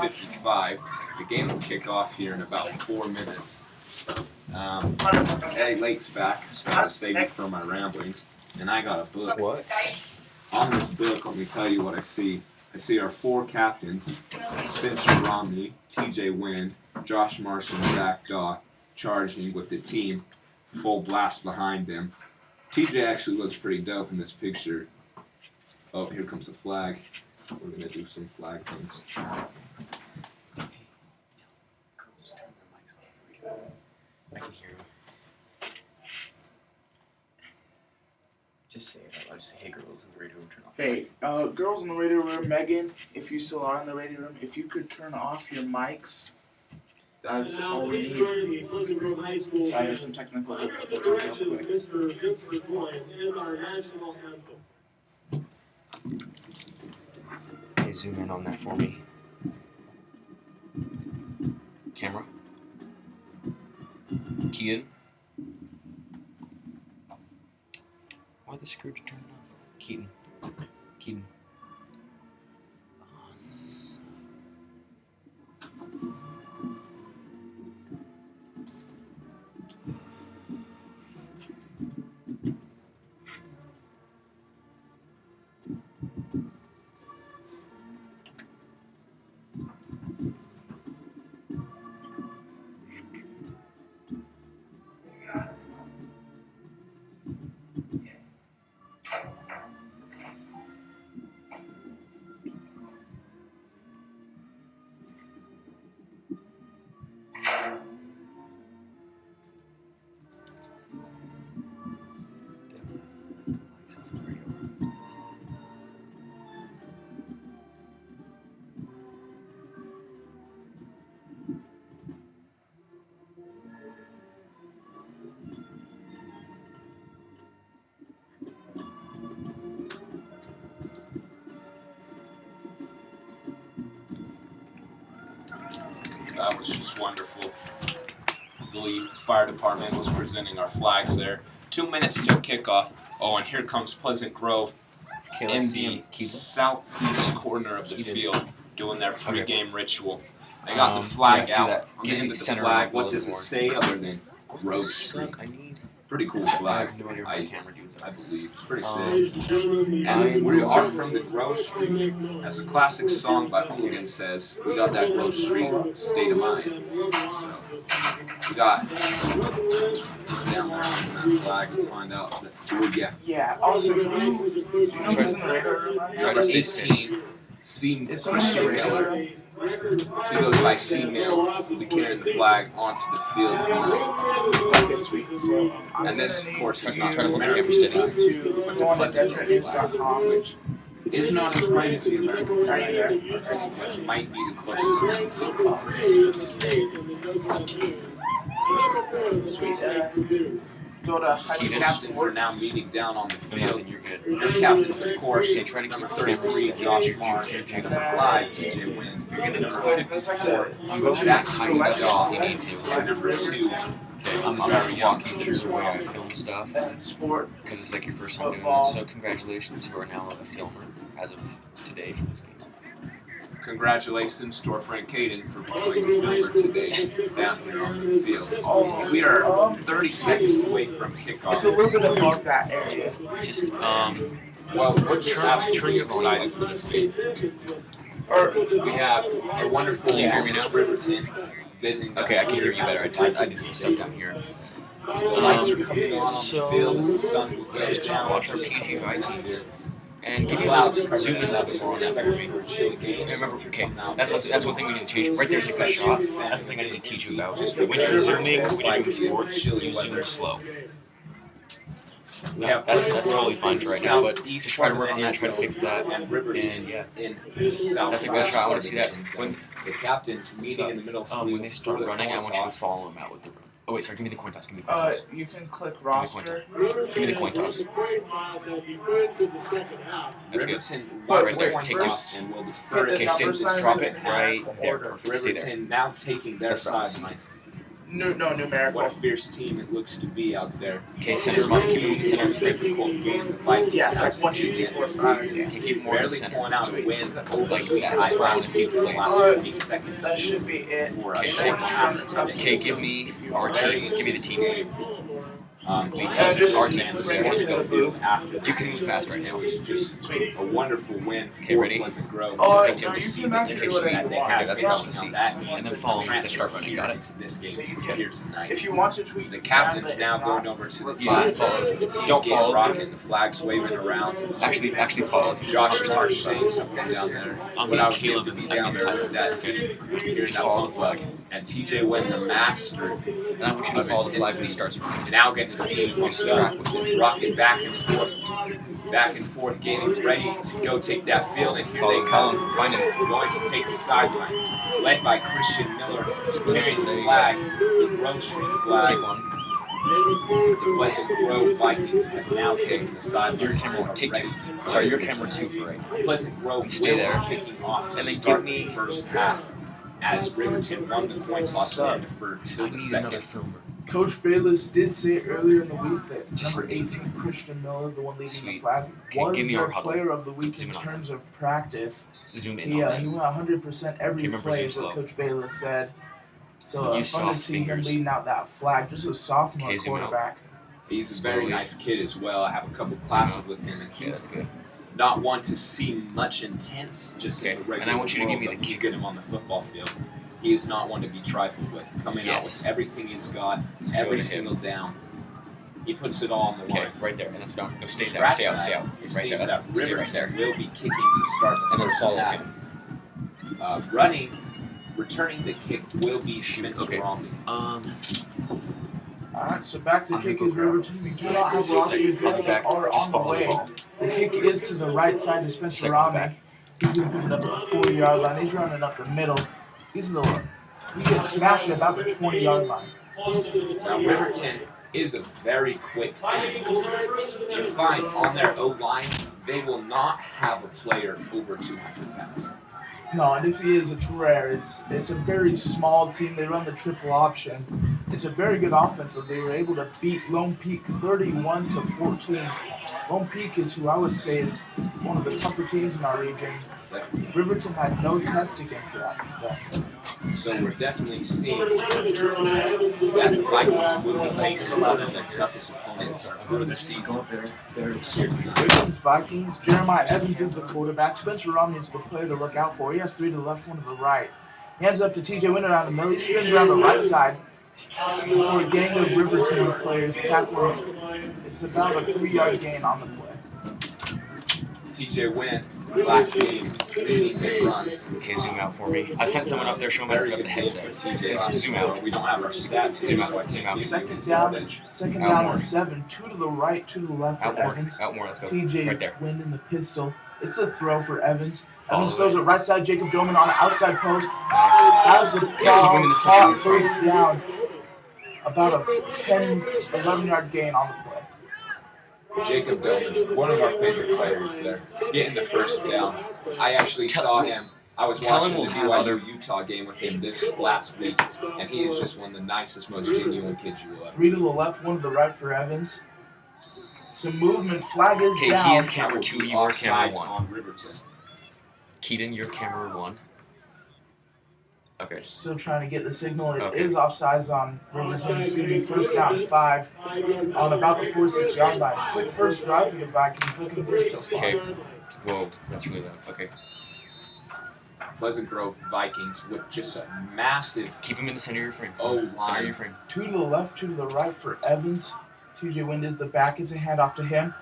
6:55. The game will kick off here in about 4 minutes. Eddie Lake's back, so I'll save you from my ramblings. And I got a book. What? On this book, let me tell you what I see. I see our 4 captains: Spencer Romney, TJ Wind, Josh Marsh, and Zach Daw, charging with the team, full blast behind them. TJ actually looks pretty dope in this picture. Oh, here comes the flag. We're gonna do some flag things. I can hear you. Just say it out loud. Just say, hey girls in the radio room, turn off the Hey, mics. girls in the radio room, Megan, if you still are in the radio room, if you could turn off your mics, that's all we need. So I have some technical difficulties real quick. Hey, zoom in on that for me. Camera. Keaton. Why the screw to turn it off? Keaton. Keaton. That was just wonderful. I believe the fire department was presenting our flags there. 2 minutes till kickoff. Oh, and here comes Pleasant Grove in the southeast corner of the field doing their pregame ritual. They got the flag out on the end of the flag. What does it say other than Grove Street? Pretty cool flag. I believe. It's pretty sick. And we are from the Grove Street. As a classic song by Hooligan says, we got that Grove Street state of mind. So, we got down there on that flag. Let's find out. Yeah, also, do you know who's in the radio room right now? Number 18, C. Christian Miller. He goes by C-Mill. We'll be carrying the flag onto the field tonight. Okay, sweet. So, And this, of course, is not trying to look at American every flag, to but go on the to Pleasant Grove flag, desertnews.com. which is not as bright as the American Are you flag, there? which might be the closest thing to. Sweet. Go to high The school captains are now sports. meeting down on the field. You're good. Their captains, of course, Okay, try to keep number the camera 33, steady. Josh Marsh, number 5, TJ Wind, You're gonna number click. There's like 54, a. You go Zach to select Daw, if you need to. and number 2, Okay, I'm gonna walk you through the way I film stuff and sport. because it's like your first time doing Football. this. So congratulations, you are now a filmer as of today for this game. Congratulations to our friend Caden for becoming a filmer today down here on the field. Oh, We are 30 seconds away from kickoff. It's a little bit above that area. Just Well, we're just absolutely excited for this game. We have a wonderful Can you hear me now? Riverton visiting us. okay, I can hear you better. I did some stuff down here. The lights are coming on the So field as the sun goes just down. watch our PG Vikings and give me Clouds a zoom in a little bit more on that for me. for a chilly game. And remember, okay, that's one thing we need to change. Right there's a good shot. That's the thing I need to teach you about. When you're zooming, when you're doing sports, you zoom slow. We have That's totally fine for right now, but East just try to work on that, try to fix that. and Riverton And yeah, in the south. that's a good shot. I want to see that. When the captains meeting in the middle of when they start running, I want you to follow them out with the run. Oh wait, sorry. Give me the coin toss. Give me the coin toss. You can click Give me roster. the coin toss. That's good. Riverton Right there, one take first, two. and we'll defer Hit it. the Okay, number stay, signs drop in it the right half there. order. Perfect. Stay there. Riverton now taking their That's what I was sideline. No, numerical. What a fierce team it looks to be out there. Okay, center mark. Keep him in the center. Difficult game. The Vikings Yes, have 1, 2, 3, 4, 5. season. Yeah. Okay, keep him more in the Barely center. pulling out a Sweet. win over Like the that. That's where I want to see for the plays. last 20 seconds. That should be it. For Okay, a shake half to Okay, give me our team. Give me the team name. Just our bring team. it to the booth. You can move fast right now. It was just Sweet. a wonderful win Okay, for ready? Pleasant Grove. Oh, They no, took you a seat can that actually they do whatever had. you They want. had That's to what I want to count see. that game And then follow me to transfer start button. here Got it? into this game So you can- here tonight. If you want to tweet, The you captain's can, now but if not, going over to the we're team. fine. Follow. The team's Don't getting follow. rocking, the flags waving around. Actually follow. Josh is Marsh saying something down there. I'm But I getting would Caleb give to be and down there with that okay. team. Here's Just that follow the flag. flag. And TJ Wynn, the master, And I want you to follow the flag when he starts running. now getting his team pumped up, rocking back and forth, getting ready to go take that field. And here Follow they come. Colin. Find him. Going to take the sideline, led by Christian Miller, carrying the flag, the Grove Street flag. Take one. The Pleasant Grove Vikings have now taken the sideline. Your camera. and are Take ready two. to Sorry, your camera 2 for right now. Pleasant Grove Stay will there. be kicking off to And then start give me- the first half as Riverton won the coin toss and deferred till I the need another second. filmer. Coach Bayless did say earlier in the week that Just- number 18, Christian Miller, the one leading Sweet. the flag, Okay, was give me their our huddle. player of the week Zoom in in on terms of practice. Zoom in He on that. went 100% every Okay, remember, play, zoom is what slow. Coach Bayless said. So You fun to soft see him fingers. leading out that flag, just a sophomore Okay, zoom out. quarterback. He's a very Slowly. nice kid as well. I have a couple classes with him, and Okay, that's he's good. not one to see much intense. Just in Okay, the regular and I want you to give me world, the but you kick. get him on the football field. He is not one to be trifled with. Coming out Yes. with everything he's got, So go every to single down. He puts it all on the Okay, line. right there. And that's what I'm. No, stay there. Scratch Stay out. that. Stay out. It Right seems there. that That's, stay right Riverton there. will be kicking to start the And then first follow half. him. Returning the kick will be Schmitz Okay. Romney. Alright, so back to I'm kick gonna is go grab Riverton. We do not have rosters I'll yet be that back. are Just on the follow the way. ball. The kick is to the right side to Spencer Second Romney. back. He's going to put it up at the 40-yard line. He's running up the middle. He gets smashed at about the 20-yard line. Now Riverton is a very quick team. You find on their O-line, they will not have a player over 200 pounds. No, and if he is, it's rare. It's a very small team. They run the triple option. It's a very good offense. So they were able to beat Lone Peak 31-14. Lone Peak is who I would say is one of the tougher teams in our region. Riverton had no test against that. So we're definitely seeing that the Vikings will be facing one of their toughest opponents for the season. Riverton's Vikings. Jeremiah Evans is the quarterback. Spencer Romney is the player to look out for. He has 3 to the left, 1 to the right. Hands up to TJ Winter around the middle. He spins around the right side before a gang of Riverton players tackle him. It's about a 3-yard gain on the play. TJ Wynn, last game, leading the runs. Okay, zoom out for me. I sent someone up there. Show him how to set up the headset. Zoom out. We don't have our stats. Zoom out, so I zoom can't out. see Second the down, footage. second Out down more. and 7. 2 to the right, 2 to the left for Out more. Evans. Out more. Let's go. TJ Right there. Wynn in the pistol. It's a throw for Evans. Follow Evans throws it. it right side. Jacob Doman on the outside post. Nice. Has the keep him in ball the center caught of the frame. first down. About a 11-yard gain on the play. Jacob Billman, one of our favorite players there, getting the first down. I actually saw him. I was Tell watching him the we'll have other- BYU-Utah game with him this last week, and he is just one of the nicest, most genuine kids you will ever. 3 to the left, 1 to the right for Evans. Some movement. Flag is Okay, down. he is camera 2. You are camera Offsides 1. on Riverton. Keaton, you're camera 1. Okay. Still trying to get the signal. It Okay. is offsides on Riverton. It's going to be first down 5 on about the 46-yard line. Quick first drive for the Vikings. Looking good so far. Okay. Whoa, that's really loud. Okay. Pleasant Grove Vikings with just a massive Keep him in the center of your frame. O-line. Center of your frame. 2 to the left, 2 to the right for Evans. TJ Wind is the back. It's a handoff to him.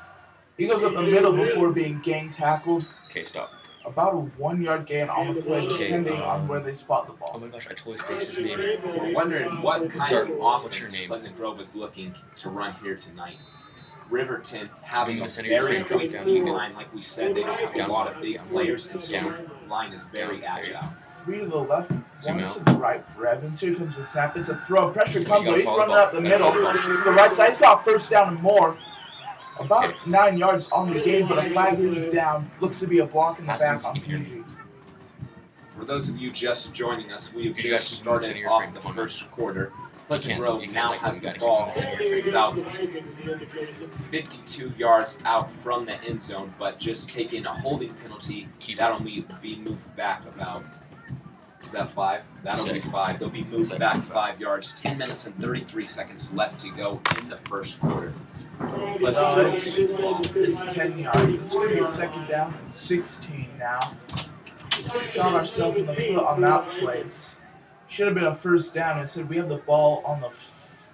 He goes up the middle before being gang tackled. Okay, stop. About a 1-yard gain on the play, Okay, depending on where they spot the Oh ball. my gosh, I totally spaced his name. We're wondering what kind Sorry, of what's your offense name? Pleasant Grove is looking to run here tonight. Riverton having in a the center of your very frame, drop quick down. team line, like we said, they don't have Down. a lot of big Down. players, and so Down. the line is very Down. There you agile. 3 to the left, Zoom 1 out. to the right for Evans. Here comes the snap. It's a throw. Pressure comes. gotta He's follow the running ball. up the Gotta middle follow the ball. to the right side. He's got first down and more. About Okay. 9 yards on the game, but a flag is down. Looks to be a block in the Has to back be on here. PG. For those of you just joining us, we have Did you just guys keep in the center started of your off frame? the Come on, man. first quarter. You Pleasant can't- Grove you can't now like has you the gotta keep ball in the center of your frame. about 52 yards out from the end zone, but just taking a holding penalty. That'll be moved back about. Is that 5? That'll be 5. They'll be moved back 5 yards. 10 minutes and 33 seconds left to go in the first quarter. It's 10 yards. It's going to be second down and 16 now. Shot ourselves in the foot on that play. Should have been a first down. Instead, we have the ball on the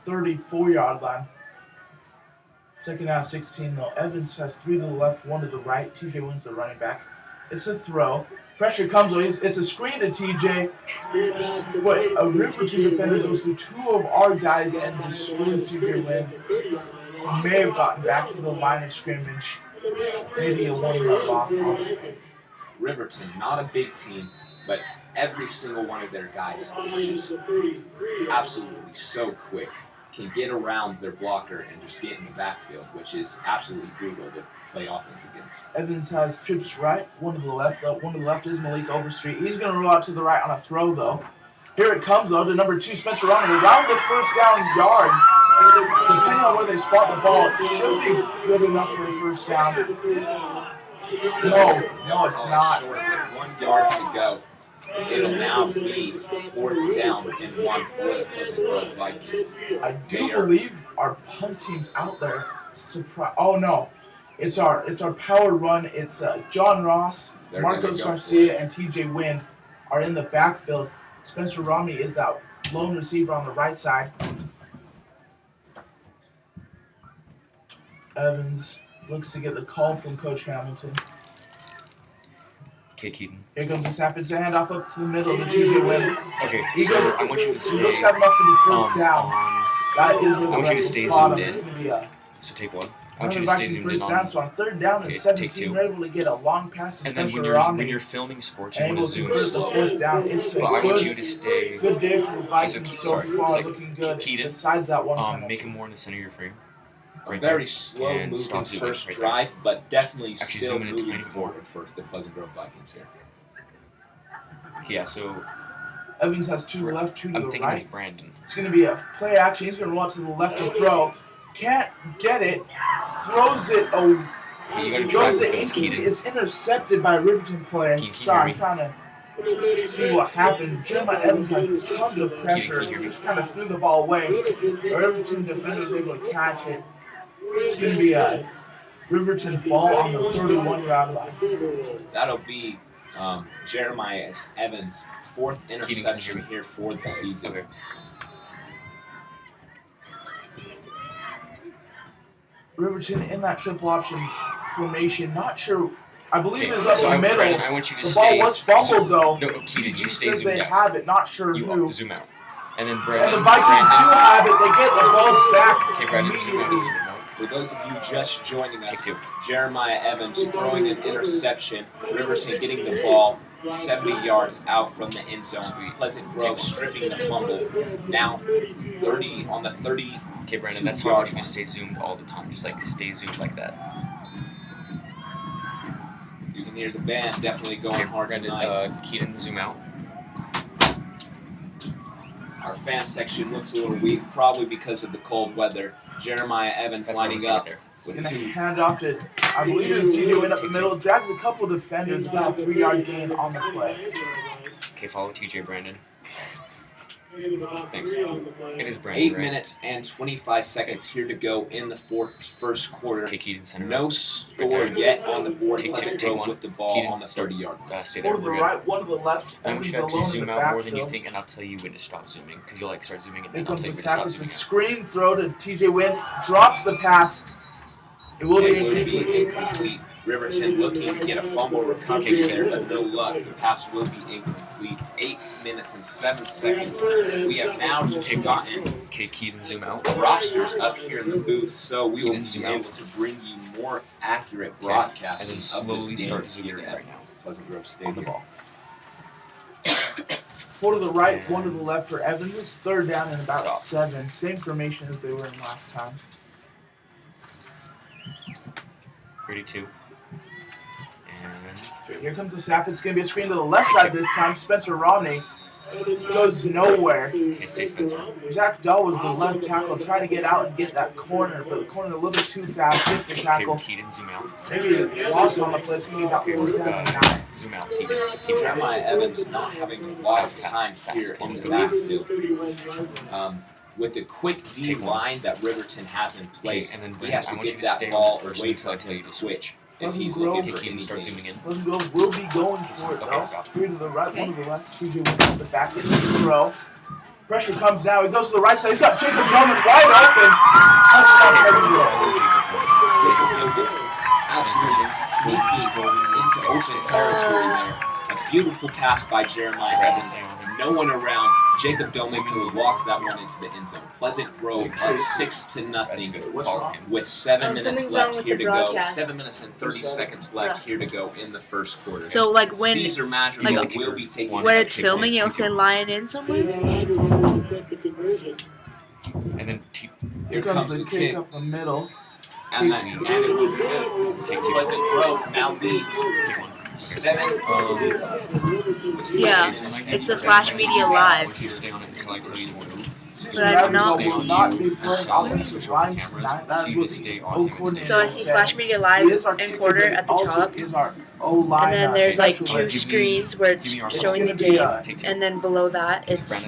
34-yard line. Second down, 16 though. Evans has 3 to the left, 1 to the right. TJ wins the running back. It's a throw. Pressure comes. It's a screen to TJ. But a Riverton defender goes through 2 of our guys and destroys TJ Wynn. He may have gotten back to the line of scrimmage. Maybe a 1-yard loss. Riverton, not a big team, but every single one of their guys is just absolutely so quick. Can get around their blocker and just get in the backfield, which is absolutely brutal to play offense against. Evans has trips right, 1 to the left. One to the left is Malik Overstreet. He's going to roll out to the right on a throw, though. Here it comes, though, to number 2, Spencer Romney. Around the first down yard. Depending on where they spot the ball, it should be good enough for a first down. No, it's not. Short with 1 yard to go. It'll now be 4th down and 1 for the Pleasant Grove Vikings. I do believe our punt team's out there. Oh no, it's our power run. It's John Ross, They're Marcos Garcia, and TJ Wynn are in the backfield. Spencer Romney is that lone receiver on the right side. Evans looks to get the call from Coach Hamilton. Okay, Keaton. Here comes the snap. It's a handoff up to the middle to TJ Wynn. Okay, He so goes. I want you to stay. He looks at enough for the first down. That is where the I want you to rest stay spot him. zoomed It's in. going to be a So take 1. I want another you to stay Viking zoomed in first down. on. So on 3rd down and Okay, 17, take 2. we're able to get a long pass to And then Spencer when Romney. you're filming sports, you And want to able to zoom convert the slow. 4th down. It's a But I want you good, to stay. good day for the Vikings so sorry, far. second. Looking good. Keaton, Besides that one penalty. Make him more in the center of your frame. A Right very there. slow And moving stop zooming first right there. drive, but definitely Actually, still zoom in into moving 24. forward for the Pleasant Grove Vikings here. Yeah, so Evans has 2 to the left, 2 to I'm the thinking it's right. Brandon. It's going to be a play action. He's going to roll out to the left to throw. Can't get it. Throws it. Oh, Okay, you gotta try throws to it. finish Keaton. It's intercepted by a Riverton player. Can you Sorry, hear I'm trying to see what happened. Jeremiah Evans had tons of pressure. Can you hear me? Just kind of threw the ball away. The Riverton defender was able to catch it. It's going to be a Riverton ball on the 31-yard line. That'll be Jeremiah Evans' 4th interception here for the season. Okay. Riverton in that triple option formation. Not sure. I believe Okay, it was up so the middle. Brandon, I want you to The stay. ball was fumbled though. No, Keaton, you He stay says they zoomed out. have it. Not sure You who. zoom out. And then And Brandon. the Vikings do Brandon, have it. They get the ball back Okay, Brandon, zoom out a immediately. little bit more. For those of you just joining us, Take 2. Jeremiah Evans throwing an interception. Riverton getting the ball 70 yards out from the end zone. Sweet. Pleasant Grove stripping the fumble. Now 30 on the 30. Okay, Brandon, that's how I want you to stay zoomed all the time. Just like stay zoomed like that. You can hear the band definitely going Okay, hard Brandon, tonight. Keaton, zoom out. Our fan section looks a little weak, probably because of the cold weather. Jeremiah Evans That's why lining we're up there. with Gonna 2. hand off to, I believe it was TJ went up the middle, drags a couple defenders, about a 3-yard gain on the play. Okay, follow TJ, Brandon. Thanks. It is Brandon, 8 right? minutes and 25 seconds here to go in the first quarter. Okay, Keaton, center. No score yet on the board. Take Pleasant 2, Grove take 1. with the ball Keaton, on the 30-yard line. Stay there. 4 to the We're good. right, 1 to the left. I want Evans you to actually alone in zoom the out more than you backfield. think, and I'll tell you when to stop zooming. Because you'll like start zooming, and Here then I'll comes tell the you when to snap. stop It's a zooming. screen throw to TJ Wynn. Drops the pass. It will be It will be incomplete. incomplete. Riverton looking to get a fumble recovery there, but no luck. The pass will be incomplete. 8 minutes and 7 seconds. We have now just gotten Okay, Keaton, zoom out. rosters up here in the booth, so we will Keaton, be zoom out. able to bring you more accurate And broadcasting then of slowly this game start zooming at right now. Pleasant Grove On the Stadium. ball. 4 to the right, 1 to the left for Evans. It's 3rd down and about Stop. 7. Same formation as they were in last time. 32. And Here comes the snap. It's going to be a screen to the left side this time. Spencer Romney goes nowhere. Okay, stay Spencer. Zach Dahl was the left tackle trying to get out and get that corner, but the corner a little bit too fast. Gets the Okay, tackle. Keaton, zoom out. Maybe a loss on the play. It's going to be about 4th down and 9. Zoom out, Keaton. Keep Jeremiah Evans not having a lot of time here in the backfield. With the quick D line that Riverton has in place, and then he has I to want you get to stay that on ball the first away until I from tell you him to to switch. switch if he's Grove. looking Okay, for Keaton, start anything. zooming in. Pleasant Grove will be going for it, Okay, though. stop. 3 to the right, 1 to the left. TJ will the back into the throw. Pressure comes now. He goes to the right side. He's got Jacob Dillman wide open. Touchdown, Heavy. Jacob Dillman absolutely sneaking into open territory there. A beautiful pass by Jeremiah Evans. No one around. Jacob Dillman who walks that one into the end zone. Pleasant Grove up 6-0 What's wrong? with 7 minutes Something's wrong left with here the to go. broadcast. 7 minutes and 30 seconds left here to go in the first quarter. So like when Caesar Madrigal like, will be taking when it's filming, it'll say "Lion in" somewhere. And then Here comes the kick up the middle. and it was good. Take 2. Pleasant Grove now leads Take 1. 7-0. Yeah, it's the Flash Media Live. You stay on it until I tell you to move. But I do not will see not you. be playing offensive line tonight. That is what the O-coordinator So I see said. Flash Media He Live is our and kicker, quarter but at the also top, is our O-line, and then there's like specialist. 2 screens where it's showing the It's game, gonna be, and then below that it's like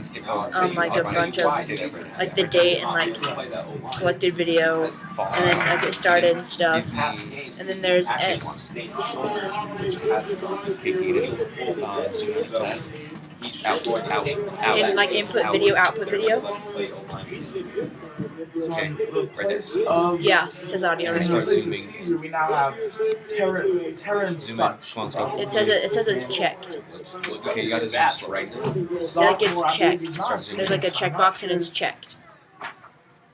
a bunch of like the date and like selected video, and then like it started and stuff, and then there's in like input video, output video. So Okay, in the right there. place of Yeah, it says audio in right the here. place of Caesar, we now have Terrence Zoom in. Such. Come on, let's go. It says it's checked. Okay, you gotta zoom right now. Like it's Sophomore, I believe checked. he's not. There's like a checkbox and it's checked.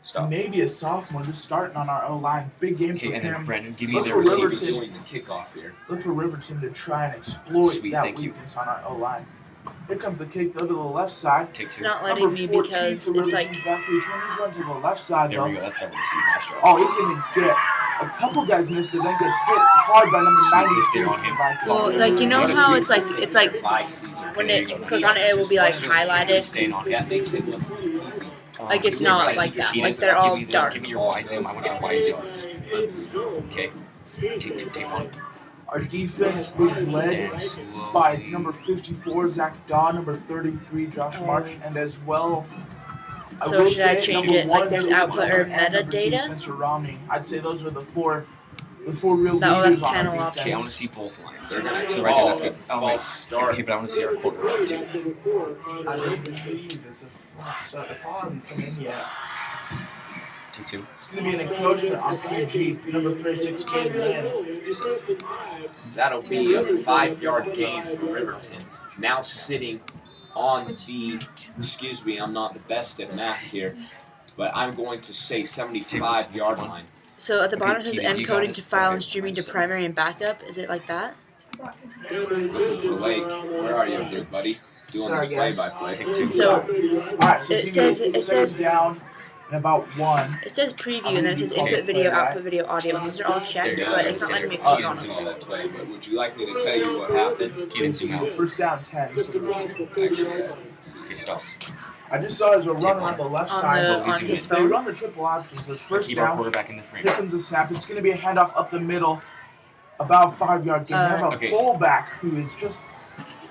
Stop. Maybe a sophomore just starting on our O-line. Big game for Okay, and then him. Brandon, give me Look the for receiver. Riverton. Doing the kickoff here. Look for Riverton to try and exploit Sweet, that thank you. weakness on our O-line. Here comes the kick over to the left side. Take It's 2. not letting Number me 14 because for it's Riverton's like back to return. He's run to the left side There we though. go. That's what I want to see. Nice job. Oh, he's gonna get a couple guys missed, but then gets hit hard by number Sweet, 93 stay on from him. Vikings. well, like you know how it's like By Caesar. when you click on it, it will be like highlighted. Staying on That him. makes it look easy. Like it's Give me not your like side. that. Keaton, Like they're all give dark. me your wide zoom. I want your wide zoom. Okay. Take 1. Our defense is led And slowly. by number 54 Zach Daw, number 33 Josh Marsh, and as well. So will should I say change number it, like, 1, there's Julian output Wilson, or and number 2, metadata? Spencer Romney. I'd say those are the four real No, leaders that's on panel our options. Okay, I defense. want to see both lines. They're gonna So right there, that's good. Oh, wait. false start. Okay, but I want to see our quarterback too. I don't believe it's a flat start. The ball hasn't come in yet. Take 2. It's going to be an encroachment on PG, number 36 Caden Lynn. That'll be a 5-yard gain for Riverton. Now sitting on the, excuse me, I'm not the best at math here, but I'm going to say 75-yard line. So at the bottom it Okay, says Keaton, you got encoding it. to file and Okay, streaming to so- primary and backup. Is it like that? Looking for Lake. Where are you, good buddy? Doing Sorry, this guys. play-by-play. Take 2. So Alright, so It it's gonna says- be it second says- down and about 1. it says preview and then it says input video, output video, audio. And those are all checked, but it's not letting me click on Keaton them. saw that play, but would you like me to tell you what happened? Keaton, zoom out. First down 10. Actually, I didn't see. Okay, stop. I just saw as a run Take around the left On side. the Slowly on zoom his in. They phone. run the triple option, so it's first Keep our down. quarterback in the frame. Here comes the snap. It's going to be a handoff up the middle, about a 5-yard gain. They have a Okay. fullback who is just,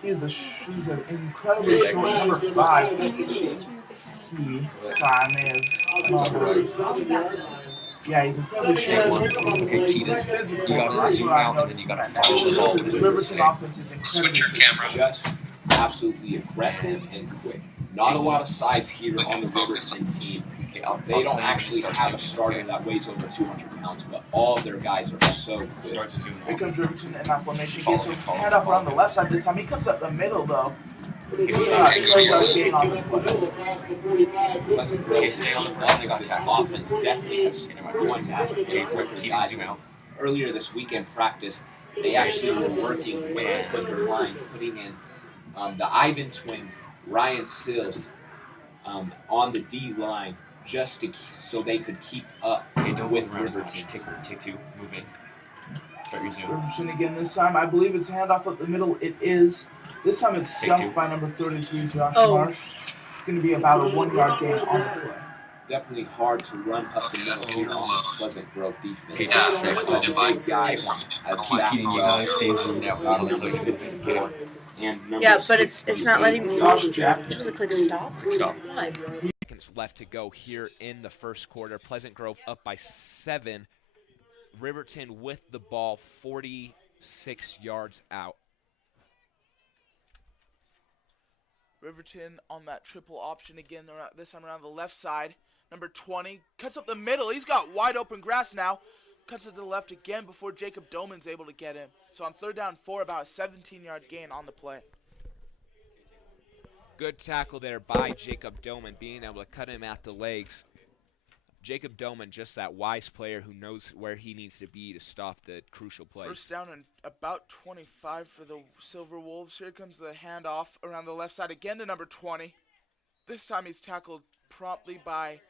he's an incredibly short number 5. I may have, yeah, he's incredibly Take short. 1. Okay, He's Keaton. physical. You gotta That's zoom what I've out and then noticed you gotta right now. follow the ball with This your Riverton stick. offense is incredibly Just absolutely aggressive and quick. Not a lot of size here on the Riverton team. Okay, They don't actually have a zooming. starter that weighs over 200 pounds, but all of their guys are so quick. Start to zoom Here in. comes Riverton in that formation. Follow, Gets a follow, handoff follow. around the left side this time. He cuts up the middle though. Okay, Gain on the play. Pleasant Grove Okay, stay on the person that got this tackled. offense definitely has going to have a Okay, quicker Keaton, guys. zoom out. Earlier this weekend practice, they actually were working with a quicker line, putting in the Ivan twins, Ryan Sills, on the D line, just to so they could keep up Okay, don't with move around as Riverton. much. Take 2. Move in. Start your zoom. Riverton again this time. I believe it's handoff up the middle. It is. This time it's Take stuffed two. by number 33, Josh Oh. Marsh. It's going to be about a 1 yard gain on the play. Definitely hard to run up the middle here on this Pleasant Grove defense. Take So six. big guys Take one. as Keep Zach you guys stay zoomed out until number you touch 54 and number Yeah, but it's not letting me. 68. Josh Jack. Was it click stop? Quick stop. Why? Seconds left to go here in the first quarter. Pleasant Grove up by 7. Riverton with the ball 46 yards out. Riverton on that triple option again, this time around the left side. Number 20 cuts up the middle. He's got wide open grass now. Cuts it to the left again before Jacob Doman's able to get him. So on 3rd down 4, about a 17-yard gain on the play. Good tackle there by Jacob Doman, being able to cut him at the legs. Jacob Doman, just that wise player who knows where he needs to be to stop the crucial plays. First down and about 25 for the Silver Wolves. Here comes the handoff around the left side again to number 20. This time he's tackled promptly by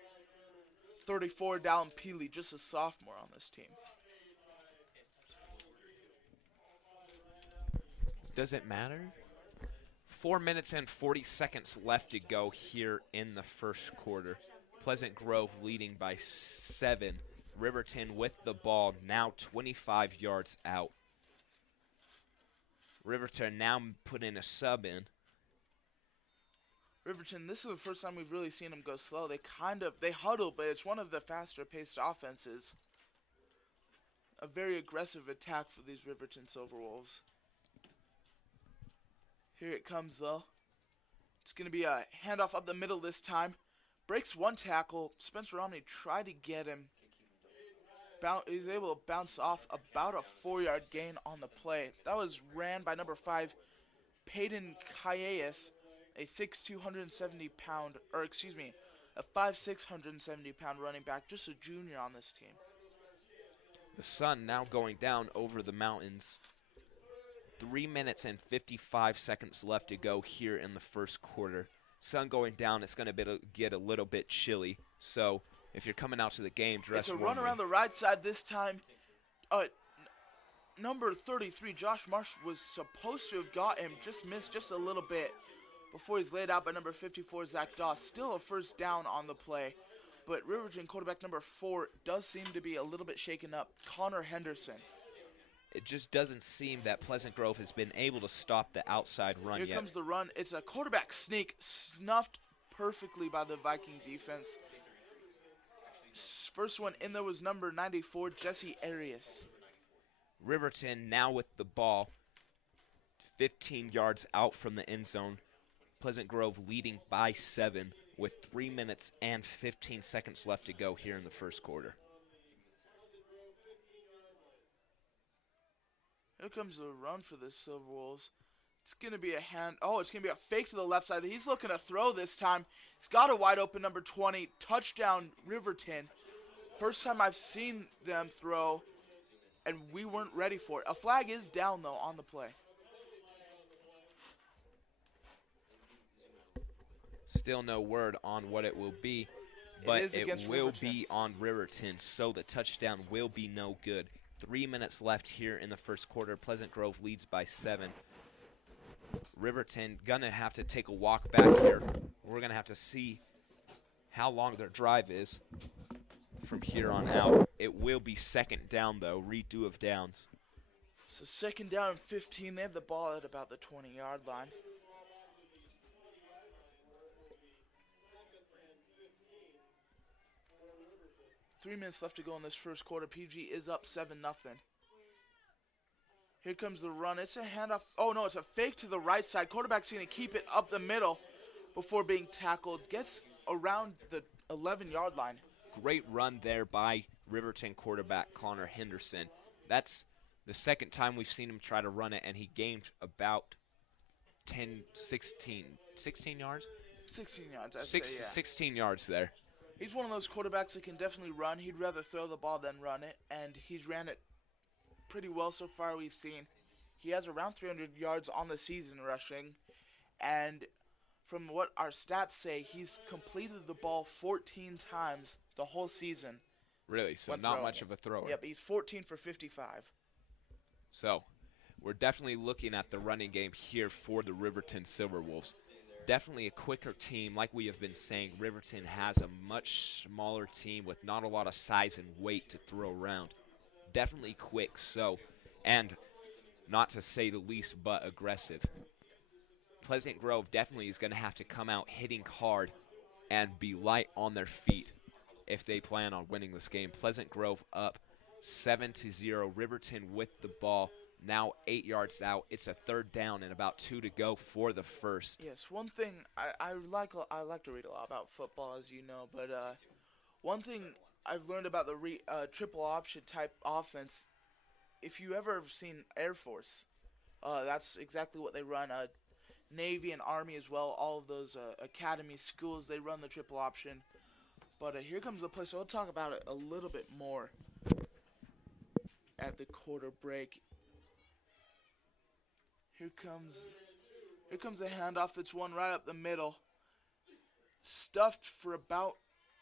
34, Dallin Peely, just a sophomore on this team. Does it matter? 4 minutes and 40 seconds left to go here in the first quarter. Pleasant Grove leading by 7. Riverton with the ball, now 25 yards out. Riverton now putting a sub in. Riverton, this is the first time we've really seen them go slow. They huddle, but it's one of the faster paced offenses. A very aggressive attack for these Riverton Silverwolves. Here it comes though. It's going to be a handoff up the middle this time. Breaks one tackle. Spencer Romney tried to get him. He's able to bounce off about a 4-yard gain on the play. That was ran by number 5, Peyton Calles, a 6'270" a 5'670" running back, just a junior on this team. The sun now going down over the mountains. 3 minutes and 55 seconds left to go here in the first quarter. Sun going down, it's going to get a little bit chilly. So if you're coming out to the game, dress warmly. It's a run around the right side this time. Number 33, Josh Marsh, was supposed to have got him, just missed just a little bit before he's laid out by number 54, Zach Doss. Still a first down on the play. But Riverton quarterback number 4 does seem to be a little bit shaken up. Connor Henderson. It just doesn't seem that Pleasant Grove has been able to stop the outside run yet. Here comes the run. It's a quarterback sneak, snuffed perfectly by the Viking defense. First one in there was number 94, Jesse Arias. Riverton now with the ball, 15 yards out from the end zone. Pleasant Grove leading by 7 with 3 minutes and 15 seconds left to go here in the first quarter. Here comes the run for the Silverwolves. It's going to be a it's going to be a fake to the left side. He's looking to throw this time. He's got a wide open number 20. Touchdown, Riverton. First time I've seen them throw, and we weren't ready for it. A flag is down, though, on the play. Still no word on what it will be, but it will be on Riverton, so the touchdown will be no good. 3 minutes left here in the first quarter. Pleasant Grove leads by 7. Riverton gonna have to take a walk back here. We're gonna have to see how long their drive is from here on out. It will be second down though, redo of downs. So second down and 15. They have the ball at about the 20-yard line. Three minutes left to go in this first quarter. PG is up 7-0. Here comes the run. It's a handoff. Oh, no, it's a fake to the right side. Quarterback's going to keep it up the middle before being tackled. Gets around the 11-yard line. Great run there by Riverton quarterback Connor Henderson. That's the second time we've seen him try to run it, and he gained about 16 yards? 16 yards, I'd say, yeah. 16 yards there. He's one of those quarterbacks that can definitely run. He'd rather throw the ball than run it, and he's ran it pretty well so far we've seen. He has around 300 yards on the season rushing, and from what our stats say, he's completed the ball 14 times the whole season. Really? So not much of a thrower. Yep, he's 14 for 55. So we're definitely looking at the running game here for the Riverton Silverwolves. Definitely a quicker team. Like we have been saying, Riverton has a much smaller team with not a lot of size and weight to throw around. Definitely quick, and not to say the least, but aggressive. Pleasant Grove definitely is going to have to come out hitting hard and be light on their feet if they plan on winning this game. Pleasant Grove up 7-0. Riverton with the ball, now 8 yards out. It's a third down and about 2 to go for the first. Yes, one thing I like to read a lot about football, as you know, but one thing I've learned about the triple option type offense, if you ever have seen Air Force, that's exactly what they run. Navy and Army as well, all of those academy schools, they run the triple option. But here comes the play, so we'll talk about it a little bit more at the quarter break. Here comes a handoff. It's one right up the middle. Stuffed for about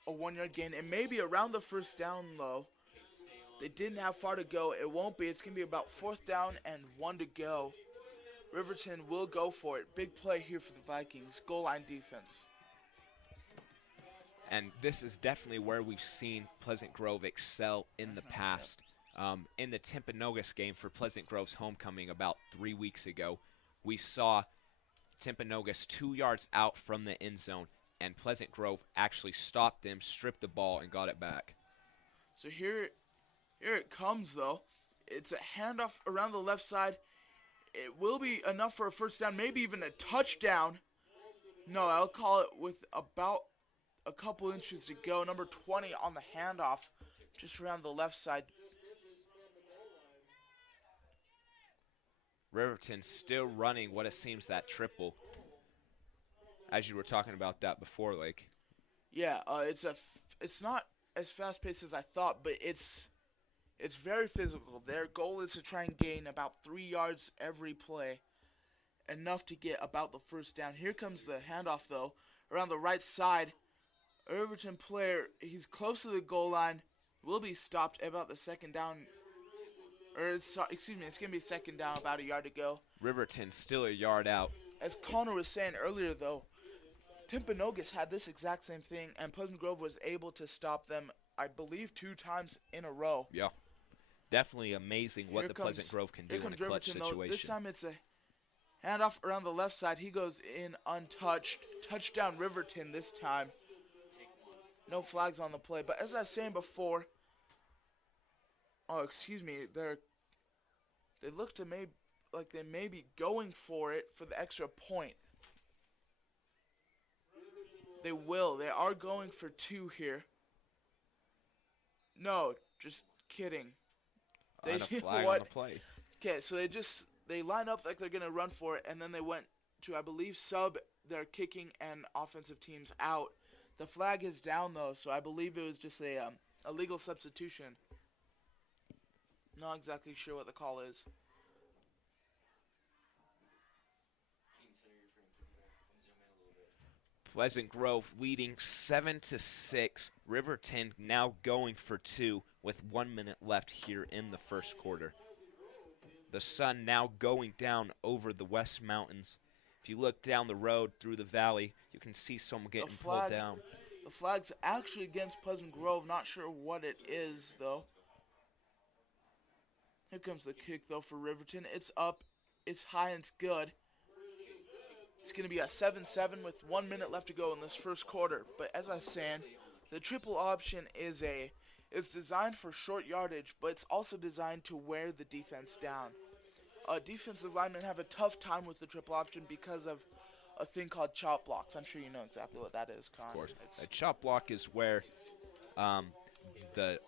a 1 yard gain. It may be around the first down, though. They didn't have far to go. It won't be. It's going to be about 4th down and 1 to go. Riverton will go for it. Big play here for the Vikings. Goal line defense. And this is definitely where we've seen Pleasant Grove excel in the past. In the Timpanogos game for Pleasant Grove's homecoming about 3 weeks ago, we saw Timpanogos 2 yards out from the end zone, and Pleasant Grove actually stopped them, stripped the ball, and got it back. So here it comes, though. It's a handoff around the left side. It will be enough for a first down, maybe even a touchdown. No, I'll call it with about a couple inches to go. Number 20 on the handoff, just around the left side. Riverton still running what it seems that triple, as you were talking about that before, Lake. Yeah, it's not as fast paced as I thought, but it's very physical. Their goal is to try and gain about 3 yards every play, enough to get about the first down. Here comes the handoff, though, around the right side. Riverton player, he's close to the goal line, will be stopped about the second down. It's going to be second down, about a yard to go. Riverton still a yard out. As Connor was saying earlier, though, Timpanogos had this exact same thing, and Pleasant Grove was able to stop them, I believe, 2 times in a row. Yeah. Definitely amazing what Pleasant Grove can do in a clutch situation. Though. This time it's a handoff around the left side. He goes in untouched. Touchdown Riverton this time. No flags on the play. But as I was saying before, they look to like they may be going for it for the extra point. They will. They are going for 2 here. No, just kidding. And a flag on the play. Okay, so they line up like they're going to run for it, and then they went to, I believe, sub their kicking and offensive teams out. The flag is down, though, so I believe it was just a legal substitution. Not exactly sure what the call is. Pleasant Grove leading 7-6. Riverton now going for 2 with 1 minute left here in the first quarter. The sun now going down over the West Mountains. If you look down the road through the valley, you can see someone getting pulled down. The flag's actually against Pleasant Grove. Not sure what it is, though. Here comes the kick, though, for Riverton. It's up. It's high and it's good. It's going to be a 7-7 with 1 minute left to go in this first quarter. But as I was saying, the triple option it's designed for short yardage, but it's also designed to wear the defense down. Defensive linemen have a tough time with the triple option because of a thing called chop blocks. I'm sure you know exactly what that is, Con. Of course. A chop block is where the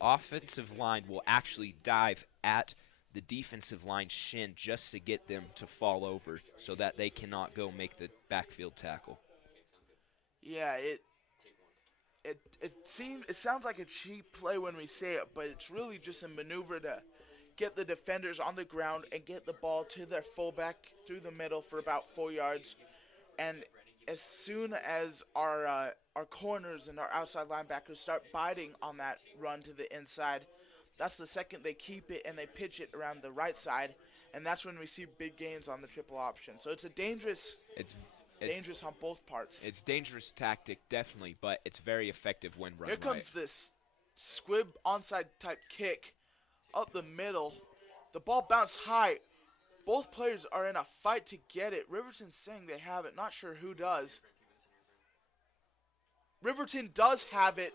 offensive line will actually dive at the defensive line shin just to get them to fall over so that they cannot go make the backfield tackle. Yeah, it sounds like a cheap play when we say it, but it's really just a maneuver to get the defenders on the ground and get the ball to their fullback through the middle for about 4 yards. And as soon as our corners and our outside linebackers start biting on that run to the inside, That's the second they keep it and they pitch it around the right side, and that's when we see big gains on the triple option. So it's a dangerous on both parts. It's dangerous tactic, definitely, but it's very effective when run Here comes this squib onside type kick up the middle. The ball bounced high. Both players are in a fight to get it. Riverton's saying they have it. Not sure who does. Riverton does have it.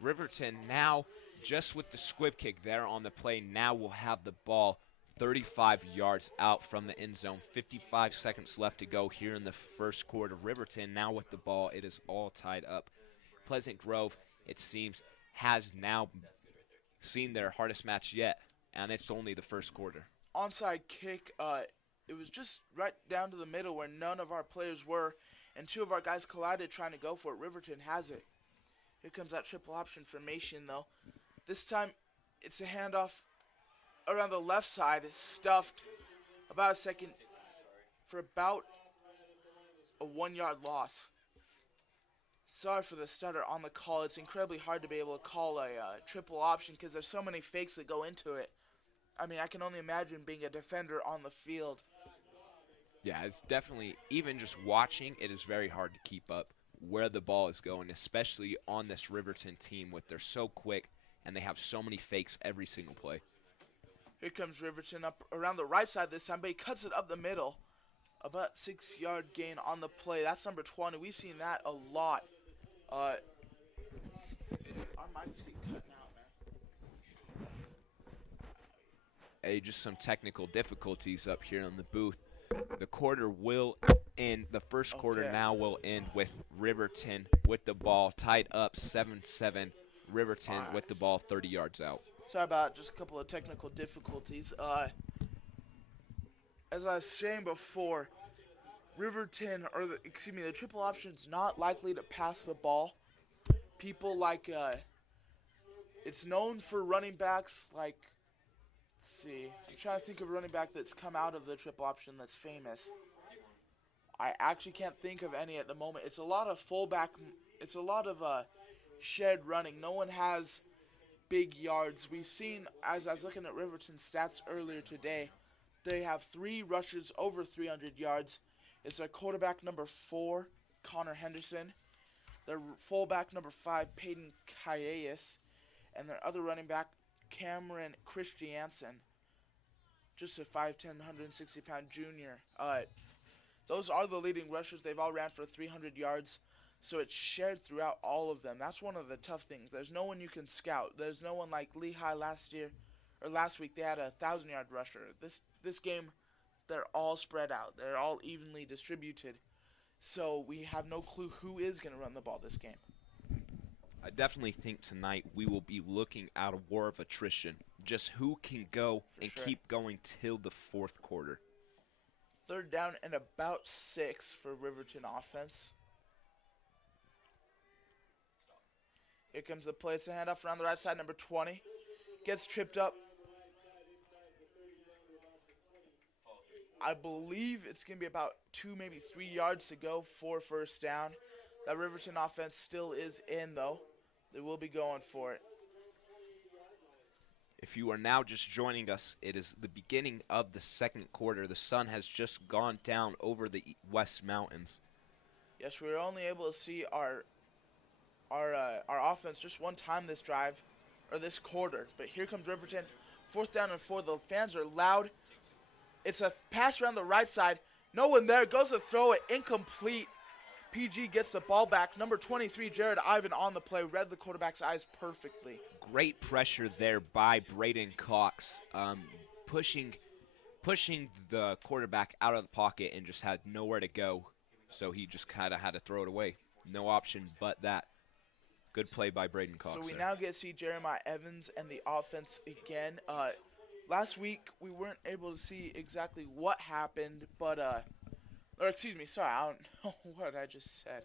Riverton now, just with the squib kick there on the play, now will have the ball 35 yards out from the end zone. 55 seconds left to go here in the first quarter. Riverton now with the ball. It is all tied up. Pleasant Grove, it seems, has now seen their hardest match yet, and it's only the first quarter. Onside kick, it was just right down to the middle where none of our players were, and two of our guys collided trying to go for it. Riverton has it. Here comes that triple option formation, though. This time, it's a handoff around the left side, stuffed about a second for about a 1 yard loss. Sorry for the stutter on the call. It's incredibly hard to be able to call a triple option because there's so many fakes that go into it. I mean, I can only imagine being a defender on the field. Yeah, it's definitely, even just watching, it is very hard to keep up where the ball is going, especially on this Riverton team with they're so quick and they have so many fakes every single play. Here comes Riverton up around the right side this time, but he cuts it up the middle. About 6 yard gain on the play. That's number 20. We've seen that a lot. Our mics keep cutting out, man. Hey, just some technical difficulties up here in the booth. The quarter will end. The first quarter now will end with Riverton with the ball tied up 7-7. Riverton with the ball 30 yards out. Sorry about just a couple of technical difficulties. As I was saying before, Riverton, the triple option's not likely to pass the ball. People like, it's known for running backs like, let's see, I'm trying to think of a running back that's come out of the triple option that's famous. I actually can't think of any at the moment. It's a lot of fullback, it's a lot of shed running. No one has big yards. We've seen, as I was looking at Riverton's stats earlier today, they have 3 rushers over 300 yards. It's their quarterback number 4, Connor Henderson, their fullback number 5, Peyton Calles, and their other running back, Cameron Christiansen, just a 5'10", 160-pound junior. Those are the leading rushers. They've all ran for 300 yards, so it's shared throughout all of them. That's one of the tough things. There's no one you can scout. There's no one like Lehigh last week. They had a 1,000-yard rusher. This game, they're all spread out. They're all evenly distributed. So we have no clue who is going to run the ball this game. I definitely think tonight we will be looking at a war of attrition. Just who can go and keep going till the fourth quarter. 3rd down and about 6 for Riverton offense. Here comes the play. It's a handoff around the right side. Number 20 gets tripped up. I believe it's going to be about 2, maybe 3 yards to go for first down. That Riverton offense still is in, though. They will be going for it. If you are now just joining us, it is the beginning of the second quarter. The sun has just gone down over the West Mountains. Yes, we were only able to see our offense just one time this drive, or this quarter. But here comes Riverton. 4th down and 4. The fans are loud. It's a pass around the right side. No one there. Goes to throw it. Incomplete. PG gets the ball back. Number 23, Jared Ivan on the play. Read the quarterback's eyes perfectly. Great pressure there by Braden Cox. Pushing the quarterback out of the pocket and just had nowhere to go. So he just kind of had to throw it away. No option but that. Good play by Braden Cox. So we now get to see Jeremiah Evans and the offense again. Last week, we weren't able to see exactly what happened, but, I don't know what I just said.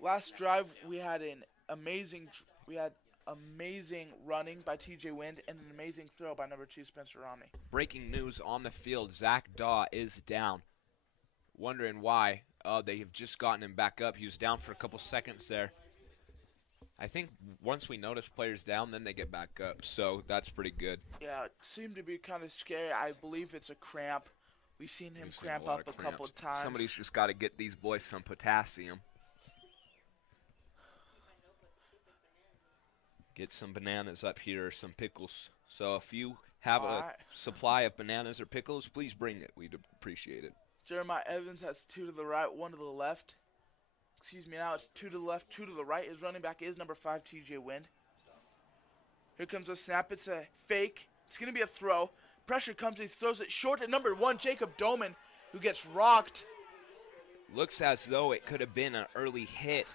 Last drive, we had amazing running by TJ Wind and an amazing throw by number 2, Spencer Romney. Breaking news on the field, Zach Daw is down. Wondering why. They have just gotten him back up. He was down for a couple seconds there. I think once we notice players down, then they get back up. So that's pretty good. Yeah, it seemed to be kind of scary. I believe it's a cramp. We've seen him cramp lot up of a couple cramps. of times. Somebody's just got to get these boys some potassium. Get some bananas up here, some pickles. So if you have a supply of bananas or pickles, please bring it. We'd appreciate it. Jeremiah Evans has 2 to the right, 1 to the left. Excuse me, now it's 2 to the left, 2 to the right. His running back is number 5, TJ Wind. Here comes a snap. It's a fake. It's going to be a throw. Pressure comes. He throws it short to number 1, Jacob Doman, who gets rocked. Looks as though it could have been an early hit.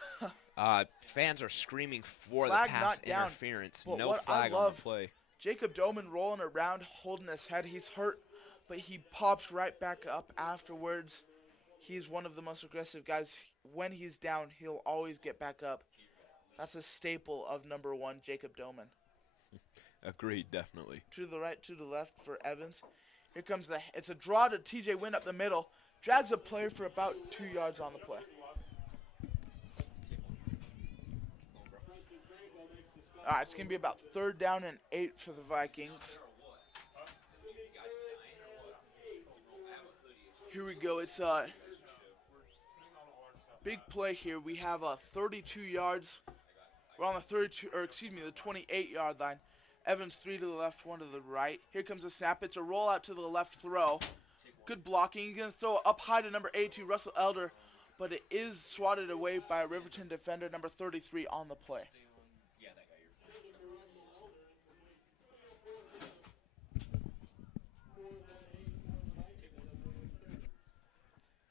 Fans are screaming for Flag the pass not down. interference. But No what I flag on love- the play. Jacob Doman rolling around, holding his head. He's hurt, but he pops right back up afterwards. He's one of the most aggressive guys. When he's down, he'll always get back up. That's a staple of number 1, Jacob Doman. Agreed, definitely. 2 to the right, 2 to the left for Evans. Here comes it's a draw to TJ Wind up the middle. Drags a player for about 2 yards on the play. All right, it's going to be about 3rd down and 8 for the Vikings. Here we go. It's a big play here. We have 32 yards. We're on the 28-yard line. Evans 3 to the left, 1 to the right. Here comes a snap. It's a rollout to the left throw. Good blocking. He's going to throw it up high to number 82, Russell Elder, but it is swatted away by a Riverton defender, number 33, on the play.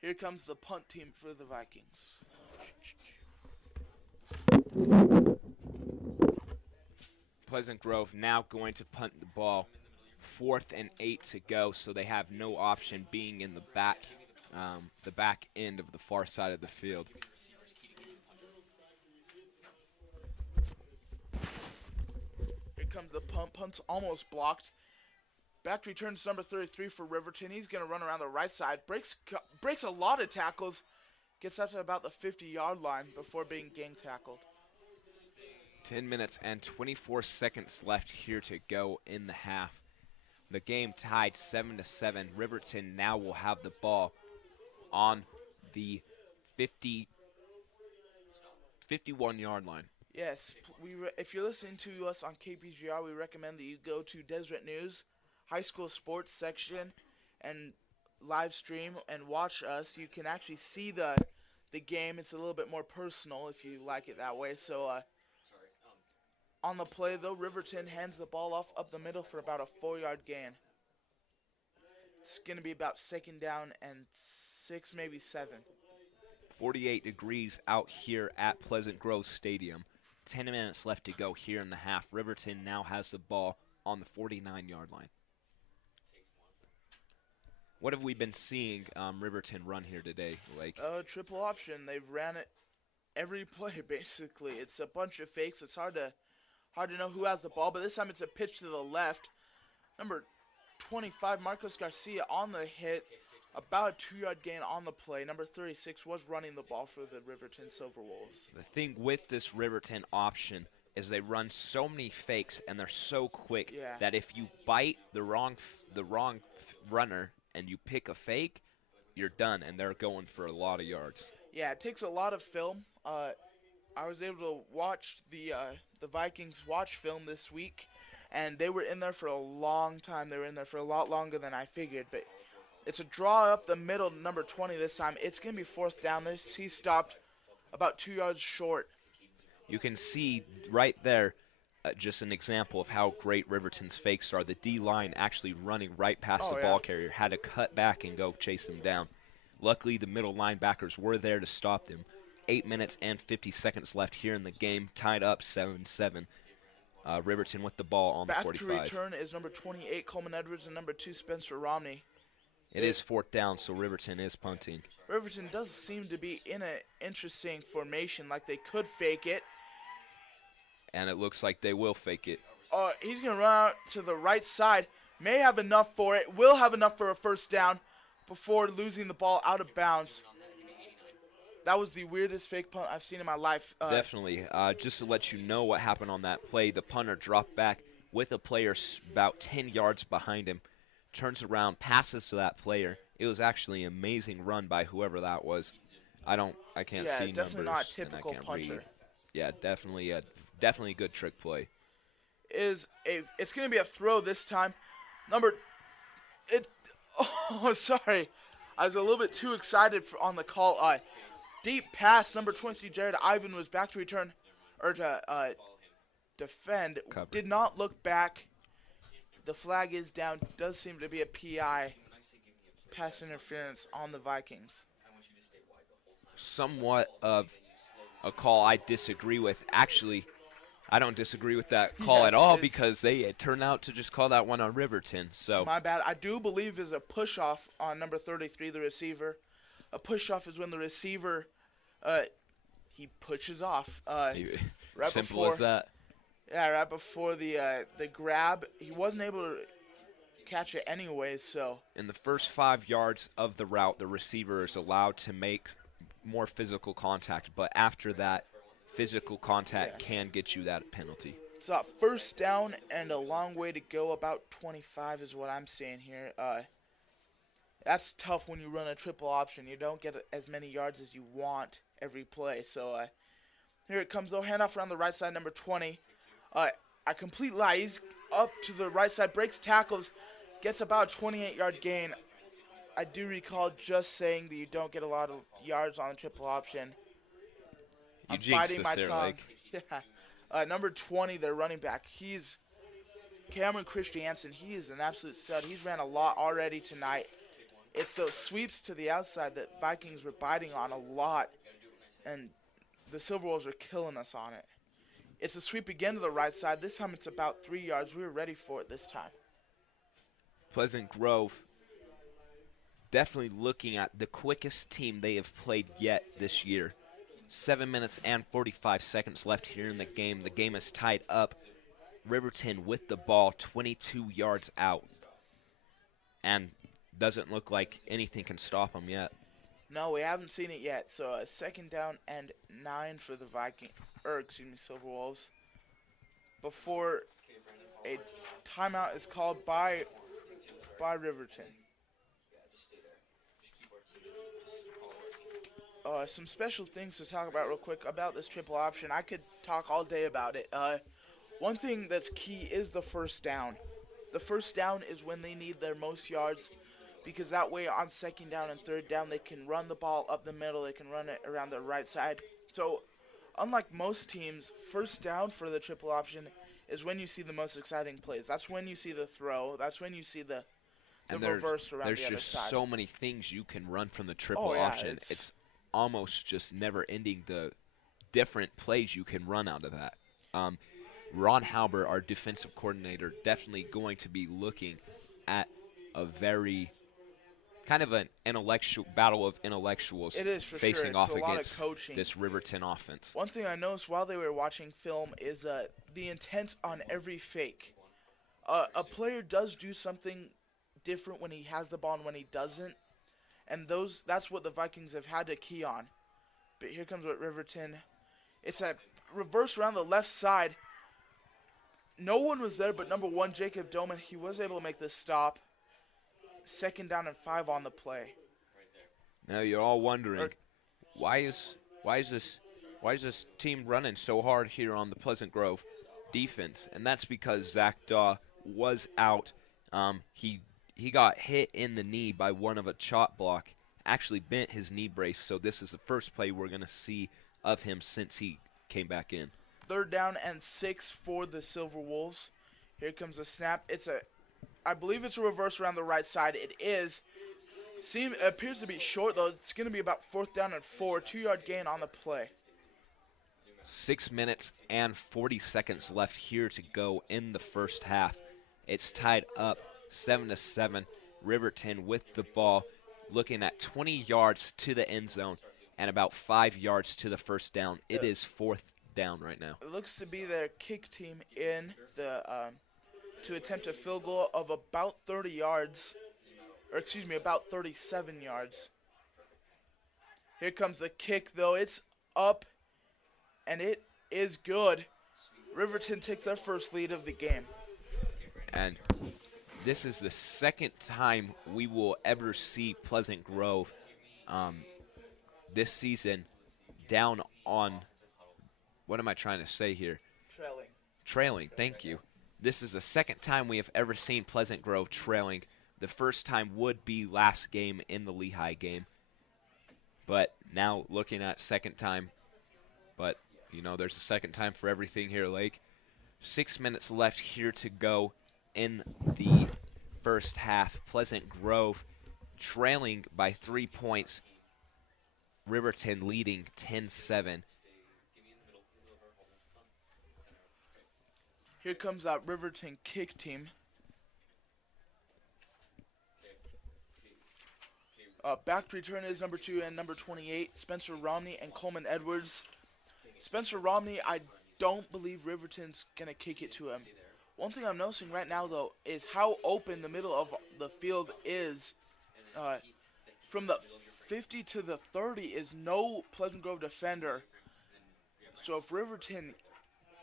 Here comes the punt team for the Vikings. Pleasant Grove now going to punt the ball. 4th and 8 to go, so they have no option being in the back end of the far side of the field. Here comes the punt. Punt's almost blocked. Back returns number 33 for Riverton. He's going to run around the right side. Breaks a lot of tackles. Gets up to about the 50-yard line before being gang tackled. 10 minutes and 24 seconds left here to go in the half. The game tied 7-7. Riverton now will have the ball on the 51-yard line. Yes, if you're listening to us on KPGR, we recommend that you go to Deseret News High School Sports section and live stream and watch us. You can actually see the game. It's a little bit more personal if you like it that way. So on the play, though, Riverton hands the ball off up the middle for about a 4-yard gain. It's going to be about 2nd down and 6, maybe 7. 48 degrees out here at Pleasant Grove Stadium. 10 minutes left to go here in the half. Riverton now has the ball on the 49-yard line. What have we been seeing Riverton run here today, Blake? Triple option. They've ran it every play, basically. It's a bunch of fakes. It's hard to know who has the ball, but this time it's a pitch to the left. Number 25, Marcos Garcia on the hit. About a 2-yard gain on the play. Number 36 was running the ball for the Riverton Silver Wolves. The thing with this Riverton option is they run so many fakes and they're so quick that if you bite the wrong runner and you pick a fake, you're done, and they're going for a lot of yards. Yeah, it takes a lot of film. I was able to watch the Vikings watch film this week, and they were in there for a long time. They were in there for a lot longer than I figured, but it's a draw up the middle, number 20 this time. It's going to be 4th down. He stopped about 2 yards short. You can see right there just an example of how great Riverton's fakes are. The D-line actually running right past the ball carrier, had to cut back and go chase him down. Luckily, the middle linebackers were there to stop them. 8 minutes and 50 seconds left here in the game, tied up 7-7. Riverton with the ball on the 45. Back to return is number 28, Coleman Edwards, and number 2, Spencer Romney. It is 4th down, so Riverton is punting. Riverton does seem to be in an interesting formation, like they could fake it. And it looks like they will fake it. He's going to run out to the right side. May have enough for it. Will have enough for a 1st down before losing the ball out of bounds. That was the weirdest fake punt I've seen in my life. Definitely. Just to let you know what happened on that play, the punter dropped back with a player about 10 yards behind him, turns around, passes to that player. It was actually an amazing run by whoever that was. I can't see numbers. Definitely not a typical and I can't punter. read. Yeah, definitely a good trick play. It's going to be a throw this time. Sorry. I was a little bit too excited on the call. Deep pass, number 20, Jared Ivan was back to return, or to defend. Cover. Did not look back. The flag is down. Does seem to be a PI, pass interference on the Vikings. Somewhat of a call I disagree with. Actually, I don't disagree with that call at all because they turned out to just call that one on Riverton. So my bad. I do believe is a push-off on number 33, the receiver. A push-off is when the receiver, he pushes off. Right simple before, as that. Yeah, right before the grab. He wasn't able to catch it anyway, so. In the first 5 yards of the route, the receiver is allowed to make more physical contact, but after that, physical contact can get you that penalty. It's a first down and a long way to go. About 25 is what I'm seeing here. That's tough when you run a triple option. You don't get as many yards as you want every play. So here it comes, though. Handoff around the right side, number 20. A complete lie. He's up to the right side, breaks tackles, gets about a 28-yard gain. I do recall just saying that you don't get a lot of yards on the triple option. You I'm jinxed biting us my there, tongue. Lake. Yeah. Number 20, their running back. He's Cameron Christiansen. He is an absolute stud. He's ran a lot already tonight. It's those sweeps to the outside that Vikings were biting on a lot, and the Silverwolves are killing us on it. It's a sweep again to the right side. This time it's about 3 yards. We were ready for it this time. Pleasant Grove definitely looking at the quickest team they have played yet this year. 7 minutes and 45 seconds left here in the game. The game is tied up. Riverton with the ball 22 yards out. And doesn't look like anything can stop them yet. No, we haven't seen it yet. So a second down and 9 for the Silverwolves. Before a timeout is called by Riverton. Some special things to talk about real quick about this triple option. I could talk all day about it. One thing that's key is the first down. The first down is when they need their most yards, because that way on second down and third down they can run the ball up the middle. They can run it around the right side. So unlike most teams, first down for the triple option is when you see the most exciting plays. That's when you see the throw. That's when you see the reverse around the other side. There's just so many things you can run from the triple option. It's almost just never ending the different plays you can run out of that. Ron Halber, our defensive coordinator, definitely going to be looking at a very kind of an intellectual battle of intellectuals facing off against this Riverton offense. One thing I noticed while they were watching film is the intent on every fake. A player does do something different when he has the ball and when he doesn't. And that's what the Vikings have had to key on. But here comes what Riverton. It's a reverse around the left side. No one was there but number 1, Jacob Doman. He was able to make this stop. Second down and 5 on the play. Now you're all wondering, why is this team running so hard here on the Pleasant Grove defense? And that's because Zach Daw was out. He got hit in the knee by one of a chop block, actually bent his knee brace, so this is the first play we're going to see of him since he came back in. Third down and 6 for the Silverwolves. Here comes a snap. I believe it's a reverse around the right side. It is. It appears to be short, though. It's going to be about 4th down and 4, 2-yard gain on the play. 6 minutes and 40 seconds left here to go in the first half. It's tied up 7-7. Riverton with the ball, looking at 20 yards to the end zone and about 5 yards to the first down. It is 4th down right now. It looks to be their kick team in to attempt a field goal of about 30 yards, or excuse me, about 37 yards. Here comes the kick, though. It's up, and it is good. Riverton takes their first lead of the game. And this is the second time we will ever see Pleasant Grove this season down on, what am I trying to say here? Trailing, thank you. This is the second time we have ever seen Pleasant Grove trailing. The first time would be last game in the Lehigh game. But now looking at second time, but you know, there's a second time for everything here, Lake. 6 minutes left here to go in the first half. Pleasant Grove trailing by 3 points. Riverton leading 10-7. Here comes that Riverton kick team. Back to return is number 2 and number 28, Spencer Romney and Coleman Edwards. Spencer Romney, I don't believe Riverton's going to kick it to him. One thing I'm noticing right now, though, is how open the middle of the field is. From the 50 to the 30 is no Pleasant Grove defender. So if Riverton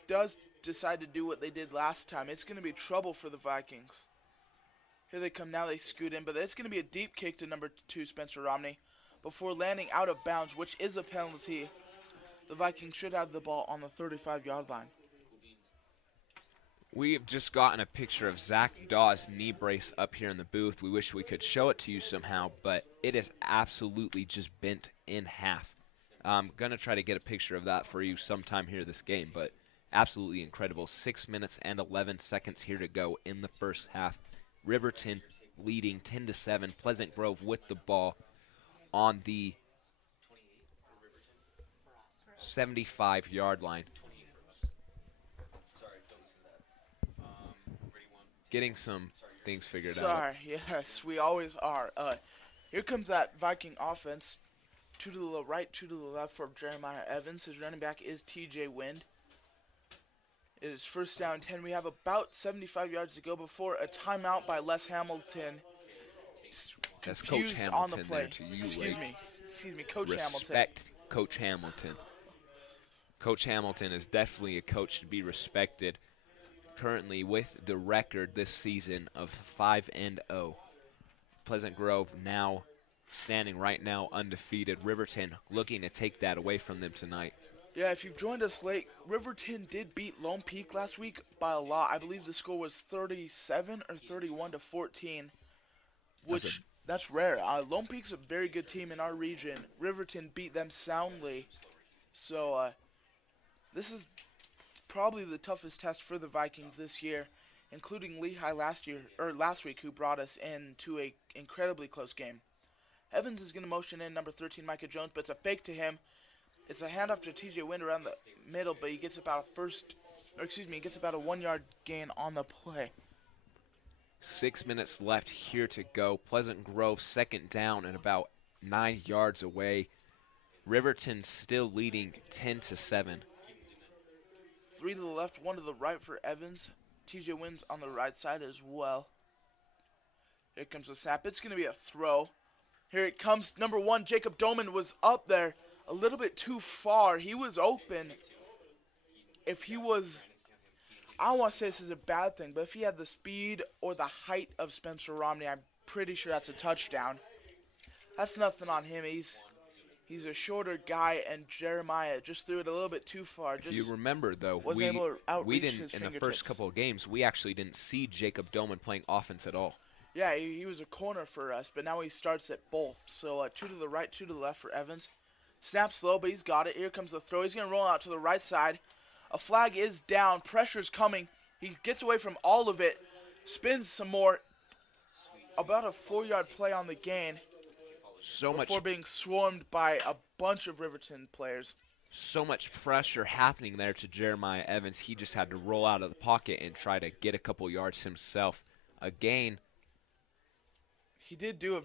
does decide to do what they did last time, it's going to be trouble for the Vikings. Here they come now, they scoot in, but it's going to be a deep kick to number 2, Spencer Romney, before landing out of bounds, which is a penalty. The Vikings should have the ball on the 35-yard line. We have just gotten a picture of Zach Dawes' knee brace up here in the booth. We wish we could show it to you somehow, but it is absolutely just bent in half. I'm going to try to get a picture of that for you sometime here this game, but absolutely incredible. 6 minutes and 11 seconds here to go in the first half. Riverton leading 10-7. Pleasant Grove with the ball on the 75-yard line. Getting some things figured out. Sorry, yes, we always are. Here comes that Viking offense. 2 to the right, 2 to the left for Jeremiah Evans. His running back is TJ Wind. It is first down 10. We have about 75 yards to go before a timeout by Les Hamilton. That's Coach Confused on the Hamilton play. there to you, Excuse me, Coach Hamilton. Respect Coach Hamilton. Coach Hamilton is definitely a coach to be respected. Currently with the record this season of 5-0. Pleasant Grove now standing right now undefeated. Riverton looking to take that away from them tonight. Yeah, if you've joined us late, Riverton did beat Lone Peak last week by a lot. I believe the score was 37 or 31-14, which that's rare. Lone Peak's a very good team in our region. Riverton beat them soundly. So this is probably the toughest test for the Vikings this year, including Lehigh last week, who brought us into a incredibly close game. Evans is going to motion in number 13, Micah Jones, but it's a fake to him. It's a handoff to TJ Wind around the middle, but he gets about a 1 yard gain on the play. 6 minutes left here to go. Pleasant Grove second down and about 9 yards away. Riverton still leading 10-7. 3 to the left, 1 to the right for Evans. TJ Wind's on the right side as well. Here comes the snap. It's going to be a throw. Here it comes. Number 1, Jacob Doman was up there a little bit too far. He was open. If he was, I don't want to say this is a bad thing, but if he had the speed or the height of Spencer Romney, I'm pretty sure that's a touchdown. That's nothing on him. He's a shorter guy, and Jeremiah just threw it a little bit too far. If you remember, though, we didn't, in the first couple of games, we actually didn't see Jacob Doman playing offense at all. Yeah, he was a corner for us, but now he starts at both. So 2 to the right, 2 to the left for Evans. Snaps low, but he's got it. Here comes the throw. He's going to roll out to the right side. A flag is down. Pressure's coming. He gets away from all of it. Spins some more. About a 4-yard play on the gain. Before being swarmed by a bunch of Riverton players. So much pressure happening there to Jeremiah Evans. He just had to roll out of the pocket and try to get a couple yards himself. A gain. He did do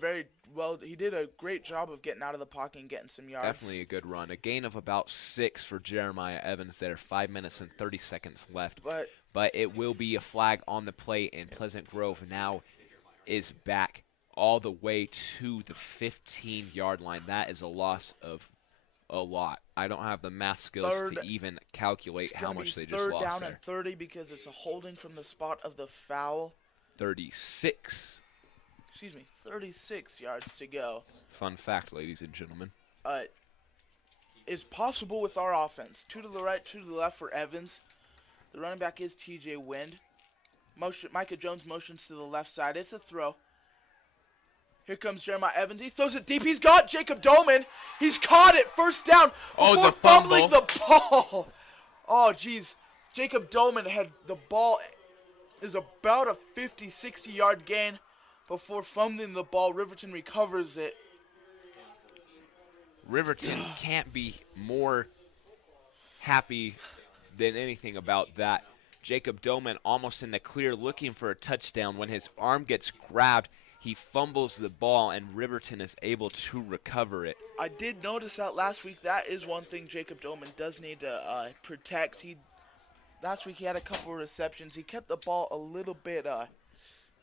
he did a great job of getting out of the pocket and getting some yards. Definitely a good run. A gain of about 6 for Jeremiah Evans there. 5 minutes and 30 seconds left. But it will be a flag on the play, and Pleasant Grove now is back all the way to the 15-yard line. That is a loss of a lot. I don't have the math skills to even calculate how much they just lost Third down there. and 30 because it's a holding from the spot of the foul. 36. 36 yards to go. Fun fact, ladies and gentlemen. Is possible with our offense. 2 to the right, 2 to the left for Evans. The running back is TJ Wind. Micah Jones motions to the left side. It's a throw. Here comes Jeremiah Evans. He throws it deep. He's got Jacob Doman. He's caught it. First down before fumbling the ball. Oh, jeez. Jacob Doman had the ball. Is about a 50, 60-yard gain before fumbling the ball. Riverton recovers it. Riverton can't be more happy than anything about that. Jacob Doman almost in the clear looking for a touchdown. When his arm gets grabbed, he fumbles the ball, and Riverton is able to recover it. I did notice that last week. That is one thing Jacob Doman does need to protect. Last week he had a couple of receptions. He kept the ball a little bit